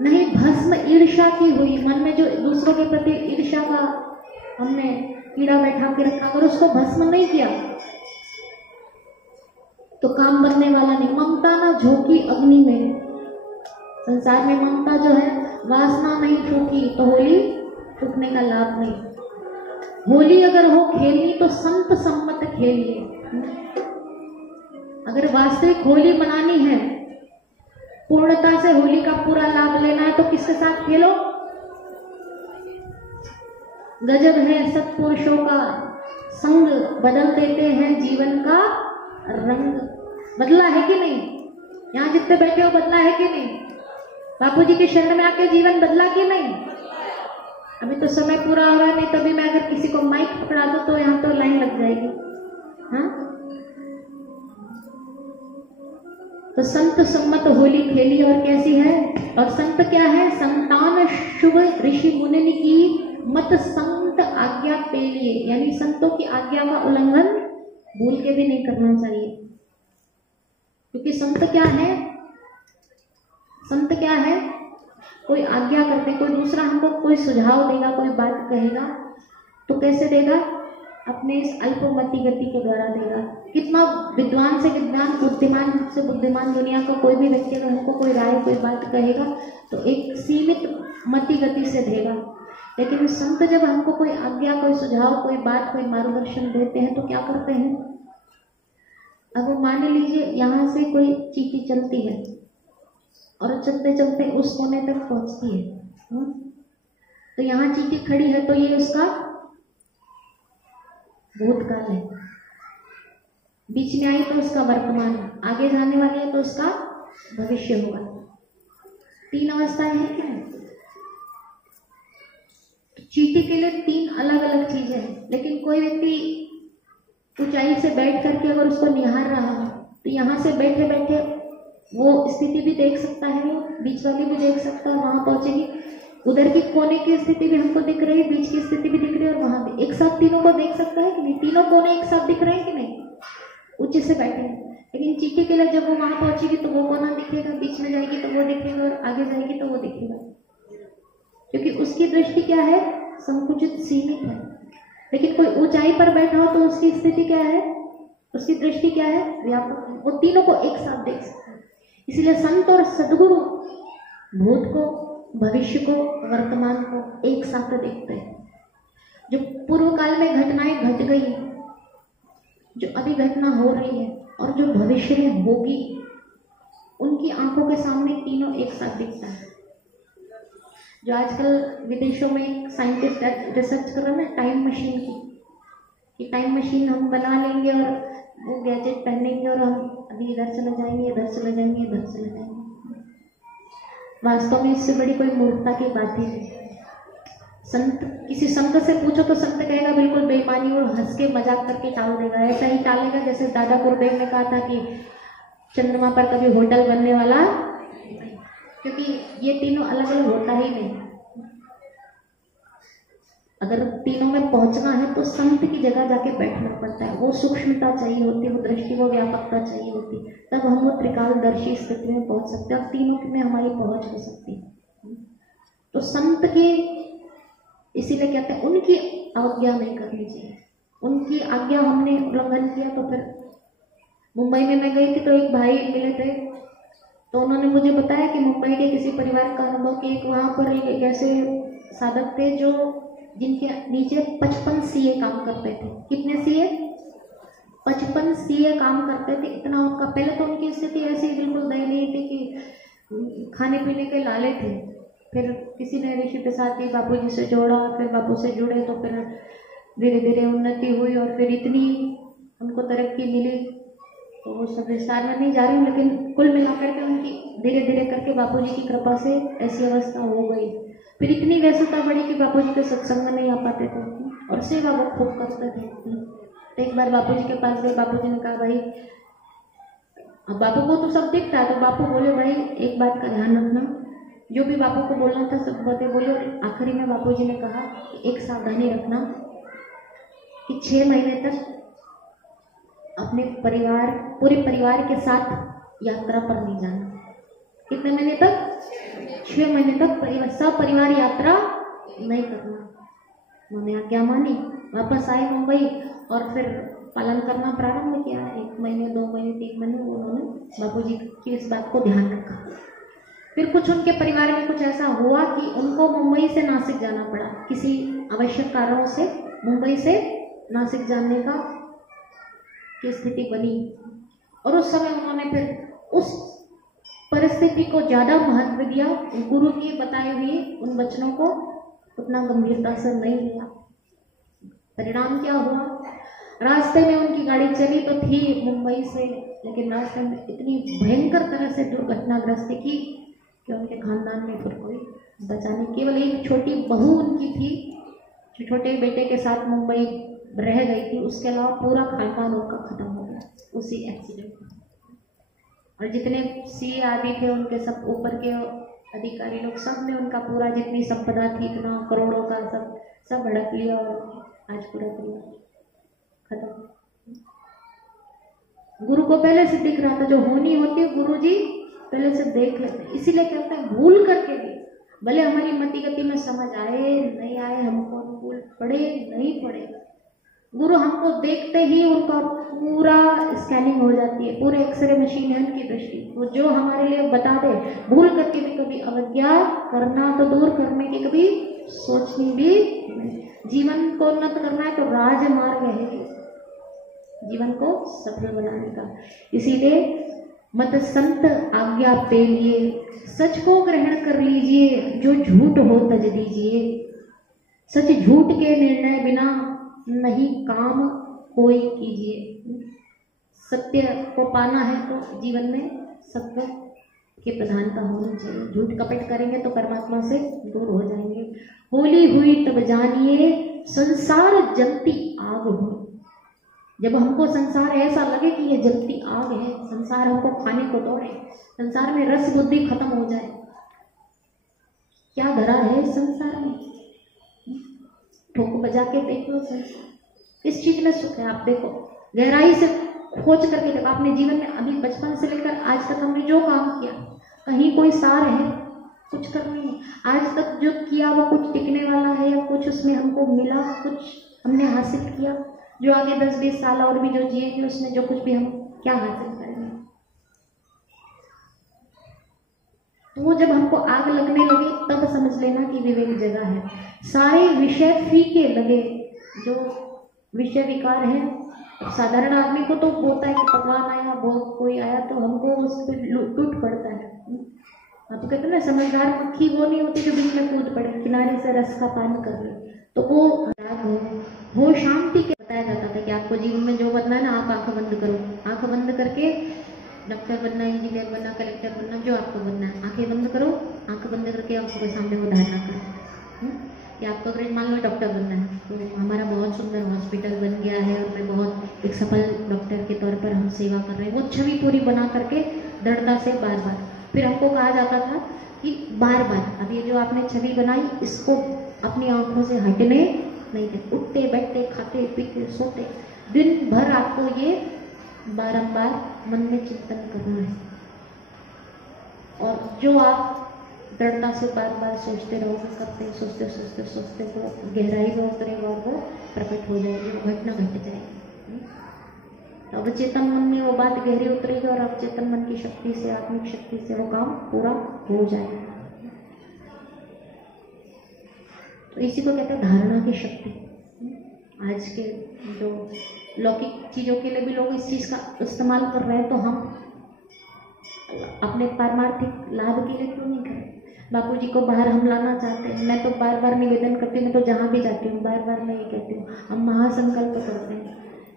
नहीं भस्म ईर्षा की हुई। मन में जो दूसरों के प्रति ईर्षा का हमने कीड़ा बैठा के रखा, अगर उसको भस्म नहीं किया तो काम बनने वाला नहीं। ममता ना झोंकी अग्नि में। संसार में ममता जो है, वासना नहीं फूकी तो होली फूकने का लाभ नहीं। होली अगर हो खेलनी तो संत सम्मत खेलिए। अगर वास्तविक होली मनानी है, पूर्णता से होली का पूरा लाभ लेना है, तो किसके साथ खेलो? गजब है सत्पुरुषों का संग, बदल देते हैं जीवन का रंग। बदला है कि नहीं? यहाँ जितने बैठे हो बदला है कि नहीं? बापूजी के शरण में आके जीवन बदला कि नहीं? अभी तो समय पूरा हो रहा है, नहीं तभी मैं अगर किसी को माइक पकड़ा दूं तो यहाँ तो लाइन लग जाएगी। हाँ, तो संत सम्मत होली खेली और कैसी है? और संत क्या है? संतान शुभ ऋषि मुनि की मत संत आज्ञा पे लिए, यानी संतों की आज्ञा का उल्लंघन भूल के भी नहीं करना चाहिए। क्योंकि संत क्या है? संत क्या है? कोई आज्ञा करते, कोई दूसरा हमको कोई सुझाव देगा, कोई बात कहेगा तो कैसे देगा? अपने इस अल्पमति गति के द्वारा देगा। कितना विद्वान से विद्वान, बुद्धिमान से बुद्धिमान दुनिया का कोई भी व्यक्ति अगर हमको कोई राय, कोई बात कहेगा तो एक सीमित मति गति से देगा। लेकिन संत जब हमको कोई आज्ञा, कोई सुझाव, कोई बात, कोई मार्गदर्शन देते हैं तो क्या करते हैं? अब मान लीजिए यहाँ से कोई चीटी चलती है और चलते चलते उस कोने तक पहुंचती है, तो यहाँ चीटी खड़ी है तो ये उसका भूतकाल है, बीच में आई तो उसका वर्तमान, आगे जाने वाली है तो उसका भविष्य होगा। तीन अवस्थाएं हैं क्या? चीटी के लिए तीन अलग अलग चीजें हैं। लेकिन कोई व्यक्ति ऊंचाई से बैठ करके अगर उसको निहार रहा है तो यहाँ से बैठे बैठे वो स्थिति भी देख सकता है, बीच वाली भी देख सकता है, वहां पहुंचेगी। उधर की कोने की स्थिति भी हमको दिख रही है, बीच की स्थिति भी दिख रही है और वहां भी एक साथ तीनों को देख सकता है कि नहीं? तीनों कोने एक साथ दिख रहे हैं कि नहीं? ऊंचे से बैठे हैं। लेकिन चीटी के लिए जब वो वहां पहुंचेगी तो वो कोना दिखेगा, बीच में जाएगी तो वो दिखेगा और आगे जाएगी तो वो दिखेगा, क्योंकि उसकी दृष्टि क्या है? संकुचित, सीमित है। लेकिन कोई ऊंचाई पर बैठा हो तो उसकी स्थिति क्या है? उसकी दृष्टि क्या है? व्यापक। वो तीनों को एक साथ देख सकते हैं। इसलिए संत और सदगुरु भूत को, भविष्य को, वर्तमान को एक साथ देखते हैं। जो पूर्व काल में घटनाएं घट गई, जो अभी घटना हो रही है और जो भविष्य में होगी, उनकी आंखों के सामने तीनों एक साथ दिखता है। जो आजकल विदेशों में साइंटिस्ट रिसर्च कर रहे हैं टाइम मशीन की, कि टाइम मशीन हम बना लेंगे और वो गैजेट पहनेंगे और हम अभी इधर चले जाएंगे, इधर चले जाएंगे, इधर चले जाएंगे। वास्तव में इससे बड़ी कोई मूर्खता की बात ही नहीं। संत, किसी संत से पूछो तो संत कहेगा बिल्कुल बेईमानी और हंस के मजाक करके टाल देगा। ऐसा ही टालेगा जैसे दादा गुरुदेव ने कहा था कि चंद्रमा पर कभी होटल बनने वाला, क्योंकि ये तीनों अलग अलग होता ही नहीं। अगर तीनों में पहुंचना है तो संत की जगह जाके बैठना पड़ता है। वो सूक्ष्मता चाहिए होती है, वो दृष्टि, वो व्यापकता चाहिए होती, तब हम वो त्रिकालदर्शी स्थिति में पहुंच सकते हैं और तीनों में हमारी पहुंच हो सकती है। तो संत के, इसीलिए कहते हैं उनकी आज्ञा नहीं करनी चाहिए। उनकी आज्ञा हमने उल्लंघन किया तो फिर, मुंबई में मैं गई थी तो एक भाई मिले थे, तो उन्होंने मुझे बताया कि मुंबई के किसी परिवार का अनुभव कि एक वहाँ पर एक ऐसे साधक थे जो जिनके नीचे 55 सीए काम करते थे। कितने सीए? 55 सीए काम करते थे। इतना उनका, पहले तो उनकी स्थिति ऐसी बिल्कुल दयनीय थी कि खाने पीने के लाले थे। फिर किसी ने ऋषि प्रसाद जी बापू जी से जोड़ा, फिर बापू से जुड़े तो फिर धीरे धीरे उन्नति हुई और फिर इतनी उनको तरक्की मिली। तो वो सब विस्तार में नहीं जा रही हूँ, लेकिन कुल मिलाकर के उनकी धीरे धीरे करके बापू जी की कृपा से ऐसी अवस्था हो गई। फिर इतनी व्यस्तता बढ़ी कि बापू जी के सत्संग में नहीं आ पाते थे और सेवा वो खूब करते थे। तो एक बार बापू जी के पास गए, बापू जी ने कहा भाई, अब बापू को तो सब दिखता है, तो बापू बोले भाई एक बात का ध्यान रखना, जो भी बापू को बोलना था सब बातें बोले। आखिरी में बापू जी ने कहा कि एक सावधानी रखना कि 6 महीने तक अपने परिवार, पूरे परिवार के साथ यात्रा पर नहीं जाना। कितने महीने तक? 6 महीने तक सपरिवार यात्रा नहीं करना। उन्होंने आज्ञा मानी, वापस आए मुंबई और फिर पालन करना प्रारंभ किया। 1 महीने, 2 महीने, 3 महीने उन्होंने बापूजी की इस बात को ध्यान रखा। फिर कुछ उनके परिवार में कुछ ऐसा हुआ कि उनको मुंबई से नासिक जाना पड़ा, किसी आवश्यक कारणों से मुंबई से नासिक जाने का की स्थिति बनी। और उस समय उन्होंने फिर उस परिस्थिति को ज्यादा महत्व दिया, गुरु के बताए हुए उन वचनों को उतना गंभीरता से नहीं लिया। परिणाम क्या हुआ? रास्ते में उनकी गाड़ी चली तो थी मुंबई से, लेकिन रास्ते में इतनी भयंकर तरह से दुर्घटनाग्रस्त की कि उनके खानदान में फिर कोई बचा नहीं। केवल एक छोटी बहू उनकी थी जो छोटे बेटे के साथ मुंबई रह गई थी, उसके अलावा पूरा खानदान उनका खत्म हो गया उसी एक्सीडेंट में। और जितने सीए आदि थे उनके सब ऊपर के अधिकारी लोग, सब ने उनका पूरा जितनी संपदा थी, इतना करोड़ों का सब हड़प लिया और आज पूरा परिवार खत्म। गुरु को पहले से दिख रहा था, जो होनी होती है गुरु जी पहले से देख लेते। इसीलिए कहते हैं भूल करके भी, भले हमारी मति गति में समझ आए नहीं आए, हमको अनुकूल पड़े नहीं पड़े, गुरु हमको देखते ही उनका पूरा स्कैनिंग हो जाती है, पूरे एक्सरे मशीन है उनकी दृष्टि। वो जो हमारे लिए बता दे, भूल करके भी कभी अवज्ञा करना तो दूर, करने की कभी सोचनी भी नहीं। जीवन को उन्नत करना है तो राजमार्ग है जीवन को सफल बनाने का। इसीलिए मत संत आज्ञा पे लिए, सच को ग्रहण कर लीजिए, जो झूठ हो तज दीजिए। सच झूठ के निर्णय बिना नहीं काम कोई कीजिए। सत्य को पाना है तो जीवन में सत्य की प्रधानता होनी चाहिए। झूठ कपट करेंगे तो परमात्मा से दूर हो जाएंगे। होली हुई तब जानिए संसार जलती आग हो। जब हमको संसार ऐसा लगे कि ये जलती आग है, संसार हमको खाने को दौड़े, संसार में रस बुद्धि खत्म हो जाए, क्या धरा है संसार में? ठोक बजा के देख लो संसार, किस चीज में सुख है आप देखो, गहराई से खोज करके देखो। अपने जीवन में अभी बचपन से लेकर आज तक हमने जो काम किया, कहीं कोई सार है? कुछ करना नहीं। आज तक जो किया वो कुछ टिकने वाला है या कुछ उसमें हमको मिला, कुछ हमने हासिल किया? जो आगे 10-20 साल और भी जो जिएंगे उसमें जो कुछ भी हम क्या हासिल करेंगे। तो वो जब हमको आग लगने लगे तब समझ लेना कि विवेक जगह है। सारे विषय फीके लगे, जो विषय विकार है। साधारण आदमी को तो होता है कि पकवान आया, बहुत कोई आया तो हमको उस पर टूट पड़ता है। आप तो कहते हैं ना, समझदार मक्खी वो नहीं होती जो बीच में कूद पड़े, किनारे से रस का पान कर ले। तो वो शांति के बताया जाता था कि आपको जीवन में जो बनना है ना, आप आंखें बंद करो, आंखें बंद करके डॉक्टर बनना, इंजीनियर बनना, कलेक्टर बनना, जो आपको बनना है, आंखें बंद करो, आंखें बंद करके आंखों के सामने वो धारणा करो कि आपको अगर मान लो डॉक्टर बनना है तो हमारा बहुत सुंदर हॉस्पिटल बन गया है और मैं बहुत एक सफल डॉक्टर के तौर पर हम सेवा कर रहे हैं। वो छवि पूरी बना करके दृढ़ता से बार बार, फिर हमको कहा जाता था कि बार बार अब ये जो आपने छवि बनाई इसको अपनी आंखों से हटने नहीं दे, उठते बैठते खाते पीते सोते दिन भर आपको ये बारंबार मन में चिंतन करना है। और जो आप दृढ़ता से बार बार सोचते रहोगे, करते सोचते सोचते सोचते वो गहराई में उतरेगा और वो प्रकट हो जाएगी, वो घटना घट जाएगी। तो अब चेतन मन में वो बात गहरी उतरेगी और अब चेतन मन की शक्ति से, आत्मिक शक्ति से वो काम पूरा हो जाएगा। तो इसी को कहते हैं धारणा की शक्ति। आज के जो लौकिक चीजों के लिए भी लोग इस चीज का इस्तेमाल कर रहे हैं, तो हम अपने पारमार्थिक लाभ के लिए क्यों नहीं करें। बापूजी को बाहर हम लाना चाहते हैं, मैं तो बार बार निवेदन करती हूँ, तो जहाँ भी जाती हूँ बार बार मैं ये कहती हूँ, हम महासंकल्प करते हैं।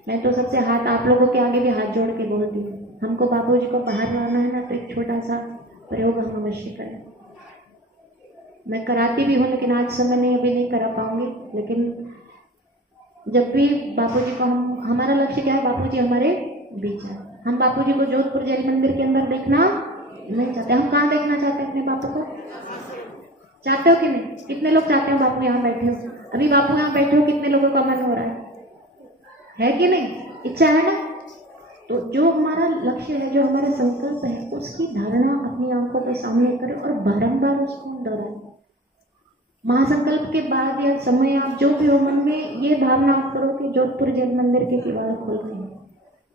मैं तो सबसे हाथ आप लोगों के आगे भी हाथ जोड़ के बोलती हूँ, हमको बापूजी को बाहर लाना है ना, तो एक छोटा सा प्रयोग हम अवश्य करें। मैं कराती भी हूँ, लेकिन आज समय नहीं, अभी नहीं करा पाऊंगी। लेकिन जब भी बापूजी को हमारा लक्ष्य क्या है, बापूजी हमारे बीच है। हम बापूजी को जोधपुर जैन मंदिर के अंदर देखना नहीं चाहते। हम कहाँ देखना चाहते हैं अपने बापू को? चाहते हो कि नहीं? कितने लोग चाहते हैं बापू यहाँ बैठे हो? अभी बापू यहाँ बैठे हो, कितने लोगों का मन हो रहा है कि नहीं? इच्छा है ना? तो जो हमारा लक्ष्य है, जो हमारा संकल्प है, उसकी धारणा अपनी आंखों के सामने करें और बारंबार उसको दोहराएं। महासंकल्प के बाद या समय आप जो भी हो मन में ये भावना आप करो कि जोधपुर जैन मंदिर के किवाड़ खोल रहे हैं,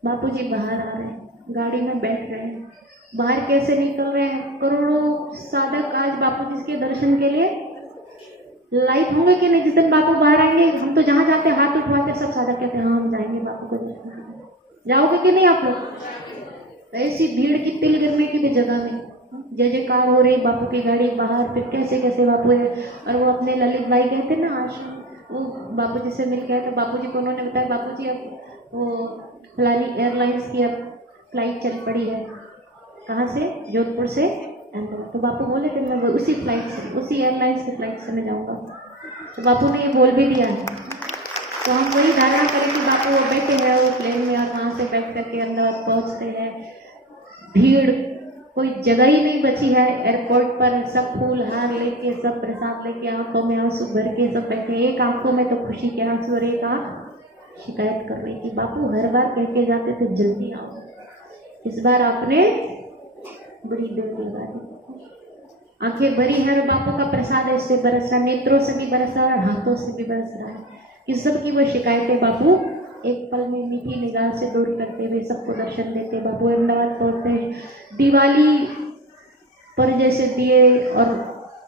बापूजी बाहर आ रहे हैं, गाड़ी में बैठ रहे हैं, बाहर कैसे निकल रहे हैं। करोड़ों साधक आज बापूजी के दर्शन के लिए लाइव होंगे कि नहीं? जिस दिन बापू बाहर आएंगे, हम तो जहाँ जाते हाथ उठवाते सब साधक कहते हैं हाँ हम जाएंगे बापू को दर्शन। जाओगे कि नहीं आप लोग? ऐसी भीड़ की तिल गिरने की भी जगह नहीं, जय जयकार हो रही, बापू की गाड़ी बाहर, फिर कैसे कैसे बापू है। और वो अपने ललित भाई कहते ना, आज वो बापूजी से मिल गए तो बापूजी को उन्होंने बताया, बापूजी अब वो फलानी एयरलाइंस की अब फ्लाइट चल पड़ी है। कहाँ से? जोधपुर से अहमदाबाद। तो बापू बोले कि मैं उसी फ्लाइट से, उसी एयरलाइंस की फ्लाइट से मैं जाऊँगा। तो बापू ने ये बोल भी दिया है। तो हम वही धारणा करें कि बापू वो बैठे हैं वो प्लेन में और वहाँ से बैठ करके अहमदाबाद पहुँचते हैं। भीड़, कोई जगह ही नहीं बची है एयरपोर्ट पर, सब फूल हार लेके, सब प्रसाद लेके, आंखों में आंसू भर के सब बैठे। एक आंखों में तो खुशी के आंसू और एक आंख शिकायत कर रही थी। बापू हर बार कह के जाते थे जल्दी आओ, इस बार आपने बड़ी देर लगा दी। आंखें भरी है और बापू का प्रसाद ऐसे बरस रहा, नेत्रों से भी बरस रहा है, हाथों से भी बरस रहा है। इस सब की वो शिकायतें बापू एक पल में मीठी निगाह से दूर करते हुए सबको दर्शन देते। बापू अहमदाबाद पहुंचते हैं, दिवाली पर जैसे दिए और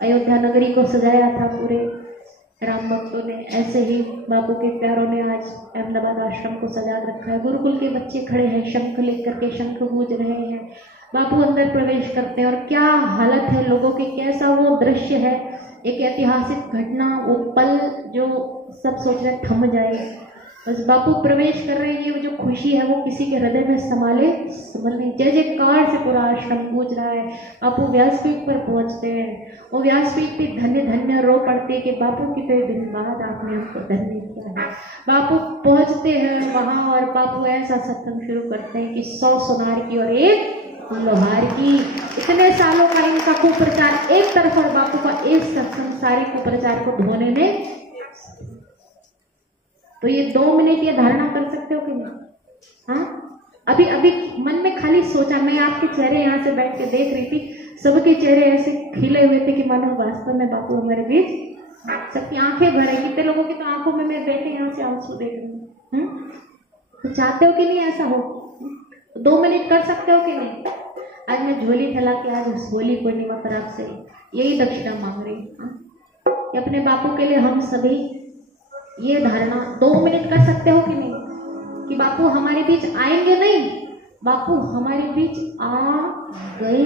अयोध्या नगरी को सजाया था पूरे राम भक्तों ने, ऐसे ही बापू के प्यारों ने आज अहमदाबाद आश्रम को सजा रखा है। गुरुकुल के बच्चे खड़े हैं, शंख लेकर के शंख गूंज रहे हैं। बापू अंदर प्रवेश करते हैं और क्या हालत है लोगों की, कैसा वो दृश्य है, एक ऐतिहासिक घटना, वो पल जो सब सोच रहे थम जाए। बस बापू प्रवेश कर रहे हैं, ये जो खुशी है वो किसी के हृदय में संभल नहीं। जय जयकार से पूरा आश्रम गूंज रहा है। बापू व्यासपीठ पर पहुंचते हैं, वो व्यासपीठ पे धन्य धन्य रो पड़ते हैं कि बापू कितने दिन बाद आपने हमको धन्य किया है। बापू पहुंचते हैं वहां और बापू ऐसा सत्संग शुरू करते हैं कि 100 सोनार की और 1 लोहार की। इतने सालों का इनका कुप्रचार एक तरफ और बापू का एक सत्संग सारे कुप्रचार को धोने में। तो ये 2 मिनट ये धारणा कर सकते हो कि नहीं? हाँ, अभी मन में खाली सोचा, मैं आपके चेहरे यहाँ से बैठ के देख रही थी, सबके चेहरे ऐसे खिले हुए थे कि मानो वास्तव में बापू हमारे बीच, सबकी आंखें भर आई। कितने लोगों की तो आंखों में मैं बैठे यहाँ से आंसू देख रही हूँ। तो चाहते हो कि नहीं ऐसा हो? 2 मिनट कर सकते हो कि नहीं? आज मैं झोली फैला के आज होली पूर्णिमा पर आपसे यही दक्षिणा मांग रही हूँ कि अपने बापू के लिए हम सभी ये धारणा 2 मिनट कर सकते हो कि नहीं कि बापू हमारे बीच आएंगे नहीं, बापू हमारे बीच आ गए।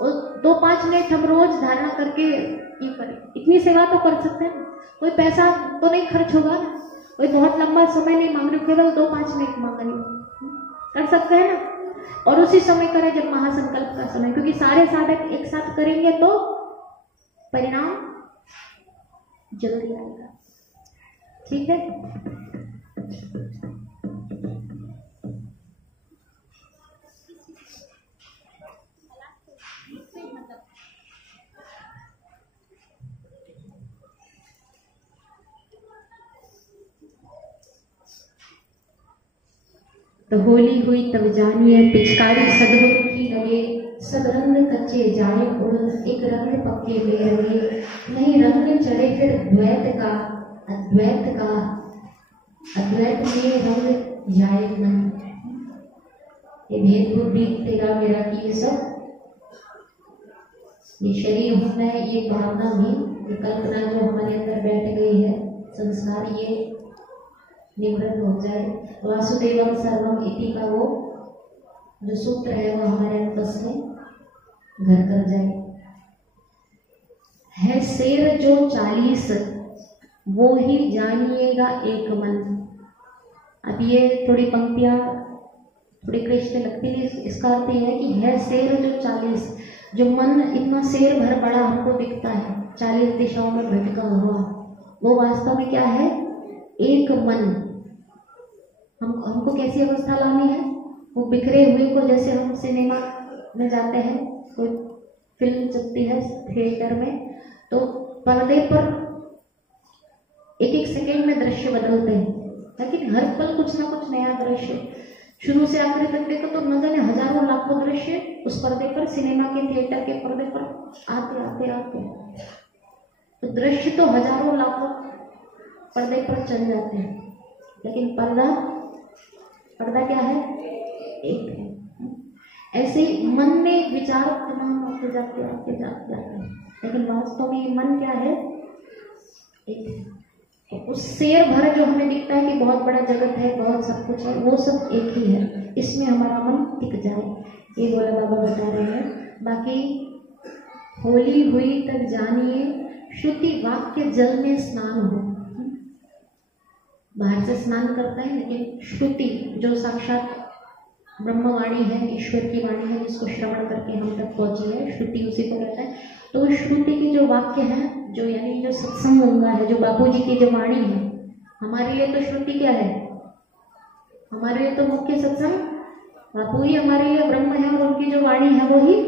और 2-5 मिनट हम रोज धारणा करके ये करें। इतनी सेवा तो कर सकते हैं, कोई पैसा तो नहीं खर्च होगा ना, कोई बहुत लंबा समय नहीं मांग रही, केवल 2-5 मिनट मांग रही, कर सकते हैं ना। और उसी समय करें जब महासंकल्प का समय, क्योंकि सारे साधक एक साथ करेंगे तो परिणाम जल्दी आएगा। ठीक है, तो होली हुई तब जानिए पिचकारी सदगुरु की लगे, सब रंग कच्चे जाए और एक रंग पक्के में रंगे, नहीं रंग चढ़े फिर द्वैत का अद्वैत का, अद्वैत में रंग जाए मन। ये भेद बुद्धि तेरा मेरा की ये सब, ये शरीर होना है, ये भावना भी, ये कल्पना जो हमारे अंदर बैठ गई है, संस्कार, ये निवृत्त हो जाए। वासुदेवम सर्वम इति का वो जो सूत्र है वो हमारे अंतस में घर कर जाए। है शेर जो 40 वो ही जानिएगा एक मन। अब ये थोड़ी पंक्तियां थोड़ी कृष्ण लगती है, इसका अर्थ यह है कि है शेर जो 40, जो मन इतना शेर भर बड़ा हमको दिखता है, 40 दिशाओं में भटका हुआ, वो वास्तव में क्या है? एक मन। हमको कैसी अवस्था लानी है? वो बिखरे हुए को, जैसे हम सिनेमा में जाते हैं, कोई फिल्म चलती है थिएटर में, तो पर्दे पर एक एक सेकेंड में दृश्य बदलते हैं, लेकिन हर पल कुछ ना कुछ नया दृश्य, शुरू से आखिरी तक देखो तो न जाने हजारों लाखों दृश्य उस पर्दे पर, सिनेमा के थिएटर के पर्दे पर आते आते आते, तो दृश्य तो हजारों लाखों पर्दे पर चल जाते हैं, लेकिन पर्दा क्या है? एक है। ऐसे ही मन में विचार तमाम आते जाते हैं, लेकिन वास्तव में ये मन क्या है? एक है। उस शेर भर जो हमें दिखता है कि बहुत बड़ा जगत है, बहुत सब कुछ है, वो सब एक ही है, इसमें हमारा मन टिक जाए, ये बोला बाबा बता रहे हैं। बाकी होली हुई तब जानिए श्रुति वाक्य जल में स्नान हो। बाहर से स्नान करता है, लेकिन श्रुति जो साक्षात ब्रह्मवाणी है, ईश्वर की वाणी है, जिसको श्रवण करके हम तक पहुंची है, श्रुति उसी को कहते हैं। तो श्रुति की जो वाक्य है, जो यानी जो सत्संग गंगा है, जो बापू जी की जो वाणी है, हमारे लिए तो श्रुति क्या है? हमारे लिए तो मुख्य सत्संग बापू ही हमारे लिए ब्रह्म है, और उनकी जो वाणी है वो ही।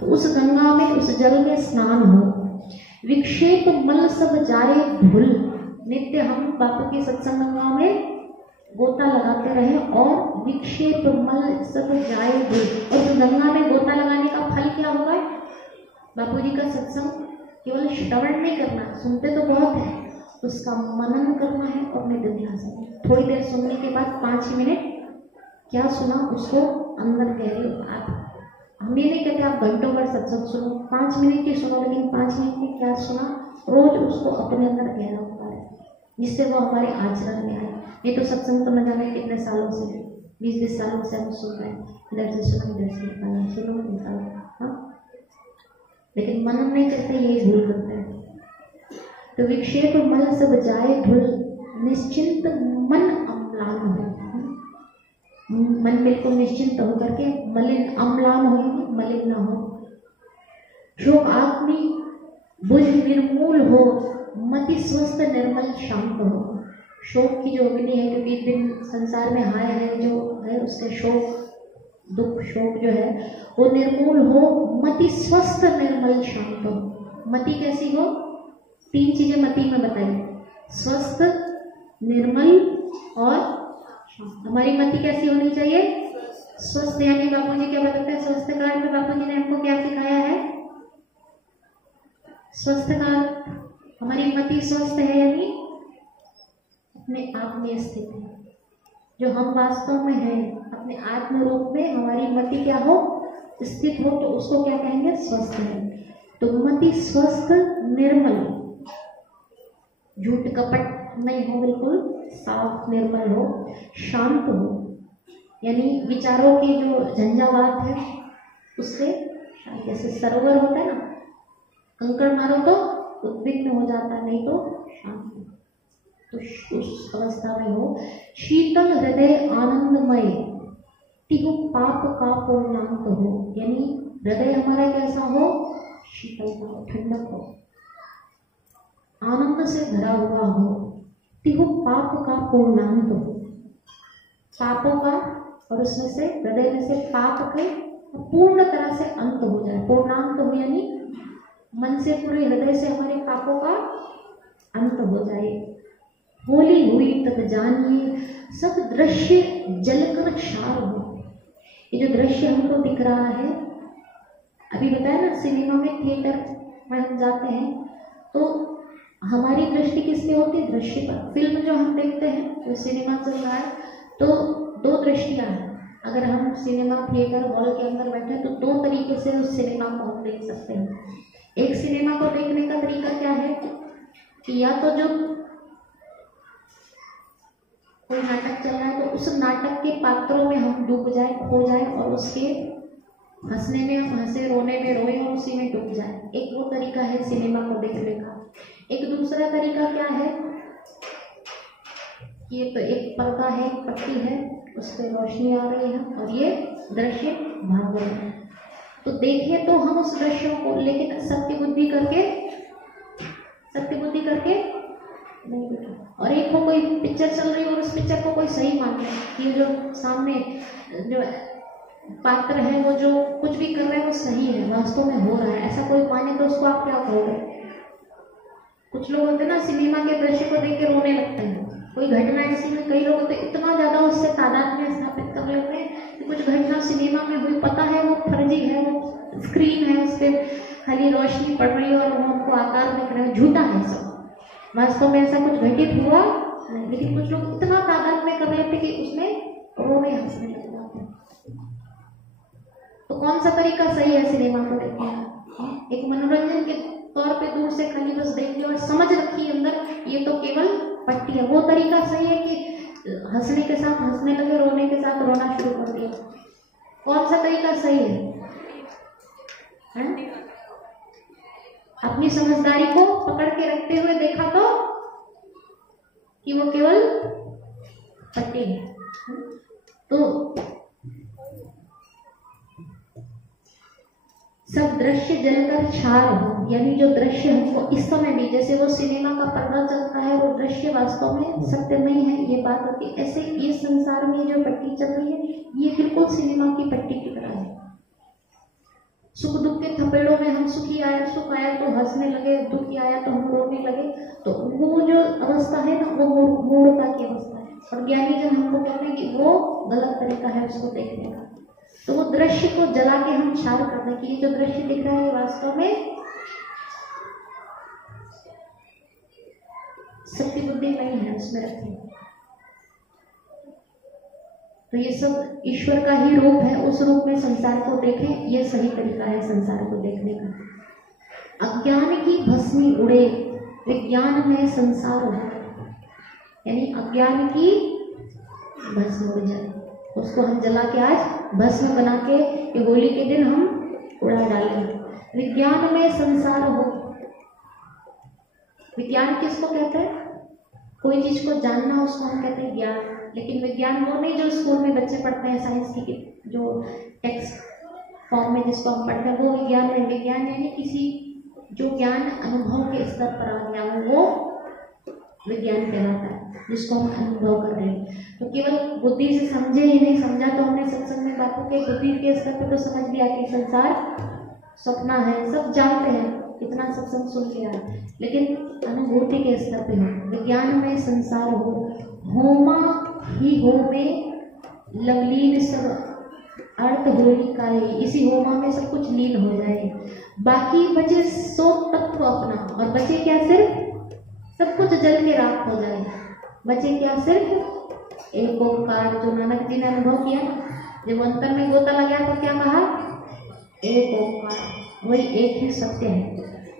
तो उस गंगा में, उस जल में स्नान हो। विक्षेप मल सब जाए धुल, नित्य हम बापू की सत्संग गंगा में गोता लगाते रहे, और विक्षेप मल सब जाए धुल। और तो गंगा में गोता लगाने का फल क्या होगा? बापू जी का सत्संग केवल श्रवण नहीं करना, सुनते तो बहुत है, उसका मनन करना है और अपने दिव्यास है। थोड़ी देर सुनने के बाद 5 मिनट क्या सुना उसको अंदर गहरे आप, हम ये नहीं कहते आप घंटों भर सत्संग सुनो, 5 मिनट की सुनो, लेकिन 5 मिनट में क्या सुना रोज उसको अपने अंदर गहरा उतारे, जिससे वो हमारे आचरण में आए। नहीं तो सत्संग तो न जाने कितने सालों से, 20-20 सालों से हम सुन रहे हैं, इधर से सुनो, इधर से निकालो, सुनो निकालो, हाँ, लेकिन मनन नहीं करते, यही भूल करते हैं। तो विक्षेप मल सब जाए धुल, निश्चिंत मन अम्लान हो। मन बिल्कुल निश्चिंत होकर के मलिन अम्लान हो, मलिन न हो। शोक आत्मी बुझ निर्मूल हो, मति स्वस्थ निर्मल शांत हो। शोक की जो अग्नि है, क्योंकि दिन संसार में हाय है जो है, उससे शोक दुख शोक जो है वो निर्मूल हो, मति स्वस्थ निर्मल शांत हो। मति कैसी हो? 3 चीजें मति में बताइए, स्वस्थ, निर्मल और शांत। हमारी मति कैसी होनी चाहिए? स्वस्थ। यानी बापू जी क्या बताते हैं स्वस्थ काल में? बापू जी ने हमको क्या सिखाया है? स्वस्थ काल। हमारी मति स्वस्थ है, यानी अपने आप में स्थित है। जो हम वास्तव में हैं, अपने आत्म रूप में हमारी मति क्या हो, स्थित हो, तो उसको क्या कहेंगे, स्वस्थ है। तो मति स्वस्थ निर्मल, झूठ कपट नहीं हो, बिल्कुल साफ निर्मल हो, शांत हो, यानी विचारों की जो झंझावात है उससे शांत। जैसे सरोवर होता है ना, कंकड़ मारो तो उद्विग्न हो जाता, नहीं तो शांत। तो उस अवस्था में हो। शीतल हृदय आनंदमय, तिहु पाप का पूर्णांत हो, यानी हृदय हमारा कैसा हो, शीतल हो, ठंडक हो, आनंद से भरा हुआ हो, तिहु पाप का पूर्णांत हो, पापों का, और उसमें से हृदय में से पाप के पूर्ण तरह से अंत हो जाए। पूर्णांत हो यानी मन से, पूरे हृदय से हमारे पापों का अंत हो जाए। होली हुई तब जानिए सब दृश्य जलकर क्षार हो। ये जो दृश्य हमको दिख रहा है, अभी बताया ना, सिनेमा में, थिएटर में हम जाते हैं तो हमारी दृष्टि किस पे होती है, दृश्य पर। फिल्म जो हम देखते हैं, जो सिनेमा चल रहा है, तो दो दृष्टियां हैं। अगर हम सिनेमा थिएटर हॉल के अंदर बैठे हैं तो दो तरीके से उस सिनेमा को हम देख सकते हैं। एक सिनेमा को देखने का तरीका क्या है कि या तो जो कोई नाटक चल रहा है तो उस नाटक के पात्रों में हम डूब जाए, खो जाए, और उसके हंसने में हम हंसे, रोने में रोए और उसी में डूब जाए। एक वो तरीका है सिनेमा को देखने का। एक दूसरा तरीका क्या है, ये तो एक पर्दा है, एक पट्टी है, उस पर रोशनी आ रही है और ये दृश्य भाग रहे हैं, तो देखिए तो हम उस दृश्यों को, लेकिन सत्य बुद्धि करके नहीं देखा। और एक को कोई पिक्चर चल रही है और उस पिक्चर को कोई सही मान रहा है कि जो सामने जो पात्र है वो जो कुछ भी कर रहे हैं वो सही है, वास्तव में हो रहा है, ऐसा कोई माने तो उसको आप क्या कहोगे। कुछ लोग होते हैं ना, सिनेमा के दृश्य को देख के रोने लगते हैं। कोई घटना ऐसी में कई लोग होते इतना ज्यादा उससे तादाद में स्थापित कर लेते हैं कि कुछ घटना सिनेमा में हुई, पता है वो फर्जी है, वो स्क्रीन है, उस पर खाली रोशनी पड़ रही है और वो हमको आकार दिख रहा है, झूठा है सब, वास्तव में ऐसा कुछ घटित हुआ नहीं। लेकिन कुछ लोग इतना तादाद में कर रहे थे कि उसमें रोने हंसने लग जाते हैं। तो कौन सा तरीका सही है सिनेमा को देखने का? एक मनोरंजन के तौर पे दूर से खाली बस देख लिया और समझ रखी अंदर ये तो केवल पट्टी है, वो तरीका सही है कि हंसने के साथ हंसने लगे, रोने के साथ रोना शुरू कर दिया? कौन सा तरीका सही है? अपनी समझदारी को पकड़ के रखते हुए देखा तो कि वो केवल पट्टी है। तो सब दृश्य जलकर क्षार हो, यानी जो दृश्य हमको इस समय भी, जैसे वो सिनेमा का पर्दा चलता है, वो दृश्य वास्तव में सत्य नहीं है, ये बात होती है। ऐसे ये संसार में जो पट्टी चल रही है ये बिल्कुल सिनेमा की पट्टी की तरह है। सुख दुख के थपेड़ों में हम सुख आया तो हंसने लगे, दुखी आया तो हम रोने लगे, तो वो जो अवस्था है ना, वो मूढ़ता की अवस्था है। और ज्ञानी जन हमको कहते हैं कि वो गलत तरीका है उसको देखने का। तो वो दृश्य को जला के हम क्षार करते हैं कि ये जो दृश्य दिख रहा है वास्तव में सत्य बुद्धि नहीं है, उसमें रखें। तो ये सब ईश्वर का ही रूप है, उस रूप में संसार को देखें, ये सही तरीका है संसार को देखने का। अज्ञान की भस्मी उड़े, विज्ञान में संसार हो, यानी अज्ञान की भस्म उड़ जाए, उसको हम जला के आज भस्म बना के ये होली के दिन हम उड़ा डालेंगे। विज्ञान में संसार हो, विज्ञान किसको कहते हैं? कोई चीज को जानना, उसको हम कहते हैं ज्ञान। लेकिन विज्ञान वो नहीं जो स्कूल में बच्चे पढ़ते हैं, साइंस की जो टेक्स्ट फॉर्म में जिसको हम पढ़ते हैं, वो विज्ञान नहीं। विज्ञान यानी किसी जो ज्ञान अनुभव के स्तर पर आ गया वो विज्ञान कहलाता है, जिसको हम अनुभव कर रहे हैं। तो केवल बुद्धि से समझे ही नहीं, समझा तो हमने सत्संग में बातों के बुद्धि के स्तर पर तो समझ लिया कि संसार सपना है, सब जानते हैं, इतना सत्संग सुन लिया, लेकिन अनुभूति के स्तर पे हो। विज्ञान में संसार हो, होमा ही हो में लवलीन सब अर्थ होली का है, इसी होमा में सब कुछ लीन हो जाए, बाकी बचे सो तत्व अपना, और बचे क्या? सिर्फ सब कुछ जल के राख हो जाए। बचे क्या? सिर्फ एक ओंकार, जो नानक जी ने अनुभव किया ना, जब अंतर में गोता लगा तो क्या कहा? एक ओंकार, वही एक ही सत्य है।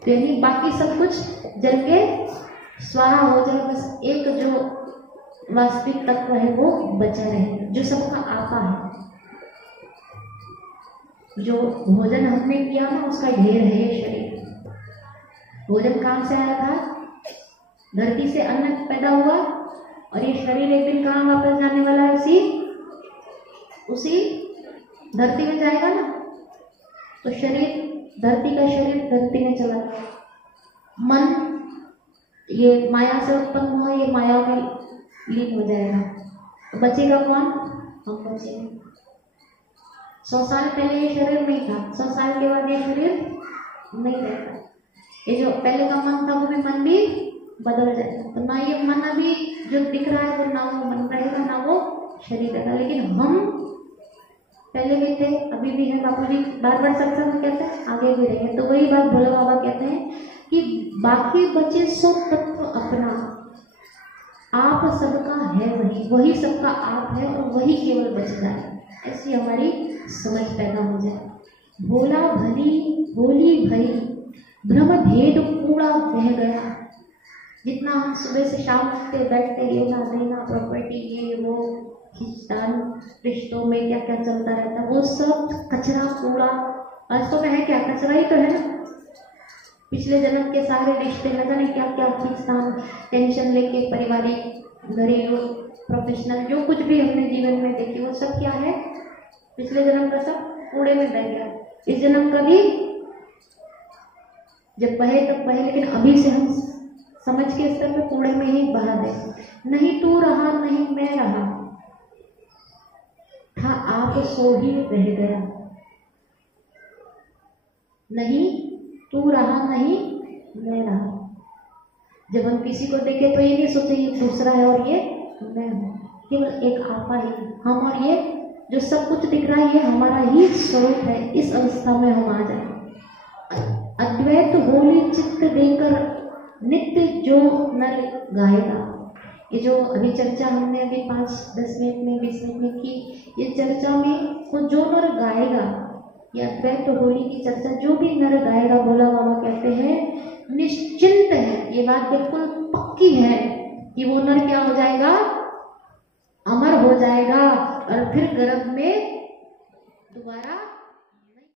तो यानी बाकी सब कुछ जल के स्वाहा हो जाए, बस एक जो वास्तविक तत्व है वो बचा रहे, जो सबका आपा है। जो भोजन हमने किया ना उसका ढेर है ये शरीर। भोजन कहाँ से आया था? धरती से अन्न पैदा हुआ, और ये शरीर एक दिन कहाँ वापस जाने वाला है? उसी धरती में जाएगा ना। तो शरीर, धरती का शरीर धरती में चला गया। मन ये माया से उत्पन्न हुआ, ये माया में लीन हो जाएगा। तो बचेगा कौन? हम बचेंगे। 100 साल पहले ये शरीर नहीं था, 100 साल के बाद ये शरीर नहीं रहेगा। ये जो पहले का मन था वो भी मन भी बदल जाएगा। तो ना ये मन अभी जो दिख रहा है वो ना वो मन रहेगा, ना वो शरीर रहेगा। लेकिन हम पहले भी थे, अभी भी है। बापू जी बार बार सत्संग में कहते हैं आगे भी रहेंगे। तो वही बात भोले बाबा कहते हैं कि बाकी बचे सो तत्व अपना, आप सबका है वही, वही सबका आप है और वही केवल बच जाए। ऐसी हमारी समझ पैदा हो जाए। भोला भली भोली भई भ्रम भेद कूड़ा बह गया। जितना हम सुबह से शाम उठते बैठते, लेना देना, प्रॉपर्टी, ये वो, खिंचान, रिश्तों में क्या क्या चलता रहता है, वो सब कचरा कूड़ा वास्तव में है क्या? कचरा ही तो है ना। पिछले जन्म के सारे रिश्ते, न जाने क्या क्या खिंचान, टेंशन लेके, पारिवारिक, घरेलू, प्रोफेशनल, जो कुछ भी हमने जीवन में देखी वो सब क्या है? पिछले जन्म का सब कूड़े में बह गया। इस जन्म का भी जब बहे तब बहे, लेकिन अभी से हम समझ के स्तर पे कूड़े में ही बहा दे। नहीं तू रहा, नहीं मैं रहा, था आप सो ही रह गया। नहीं तू रहा, नहीं मैं रहा। जब हम किसी को देखे तो ये नहीं सोचे ये दूसरा है और ये मैं हूँ, केवल एक आपा ही हम, और ये जो सब कुछ दिख रहा है ये हमारा ही स्वरूप है। इस अवस्था में हम आ जाए। अद्वैत होली चित्त देकर नित्य जो नर गाएगा। ये जो अभी चर्चा हमने अभी 5-10 मिनट में 20 मिनट में की, ये चर्चा में को जो नर गाएगा, ये अद्वैत होली की चर्चा जो भी नर गाएगा, भोला बाबा कहते हैं निश्चिंत है, ये बात बिल्कुल पक्की है कि वो नर क्या हो जाएगा? अमर हो जाएगा, और फिर गर्भ में दोबारा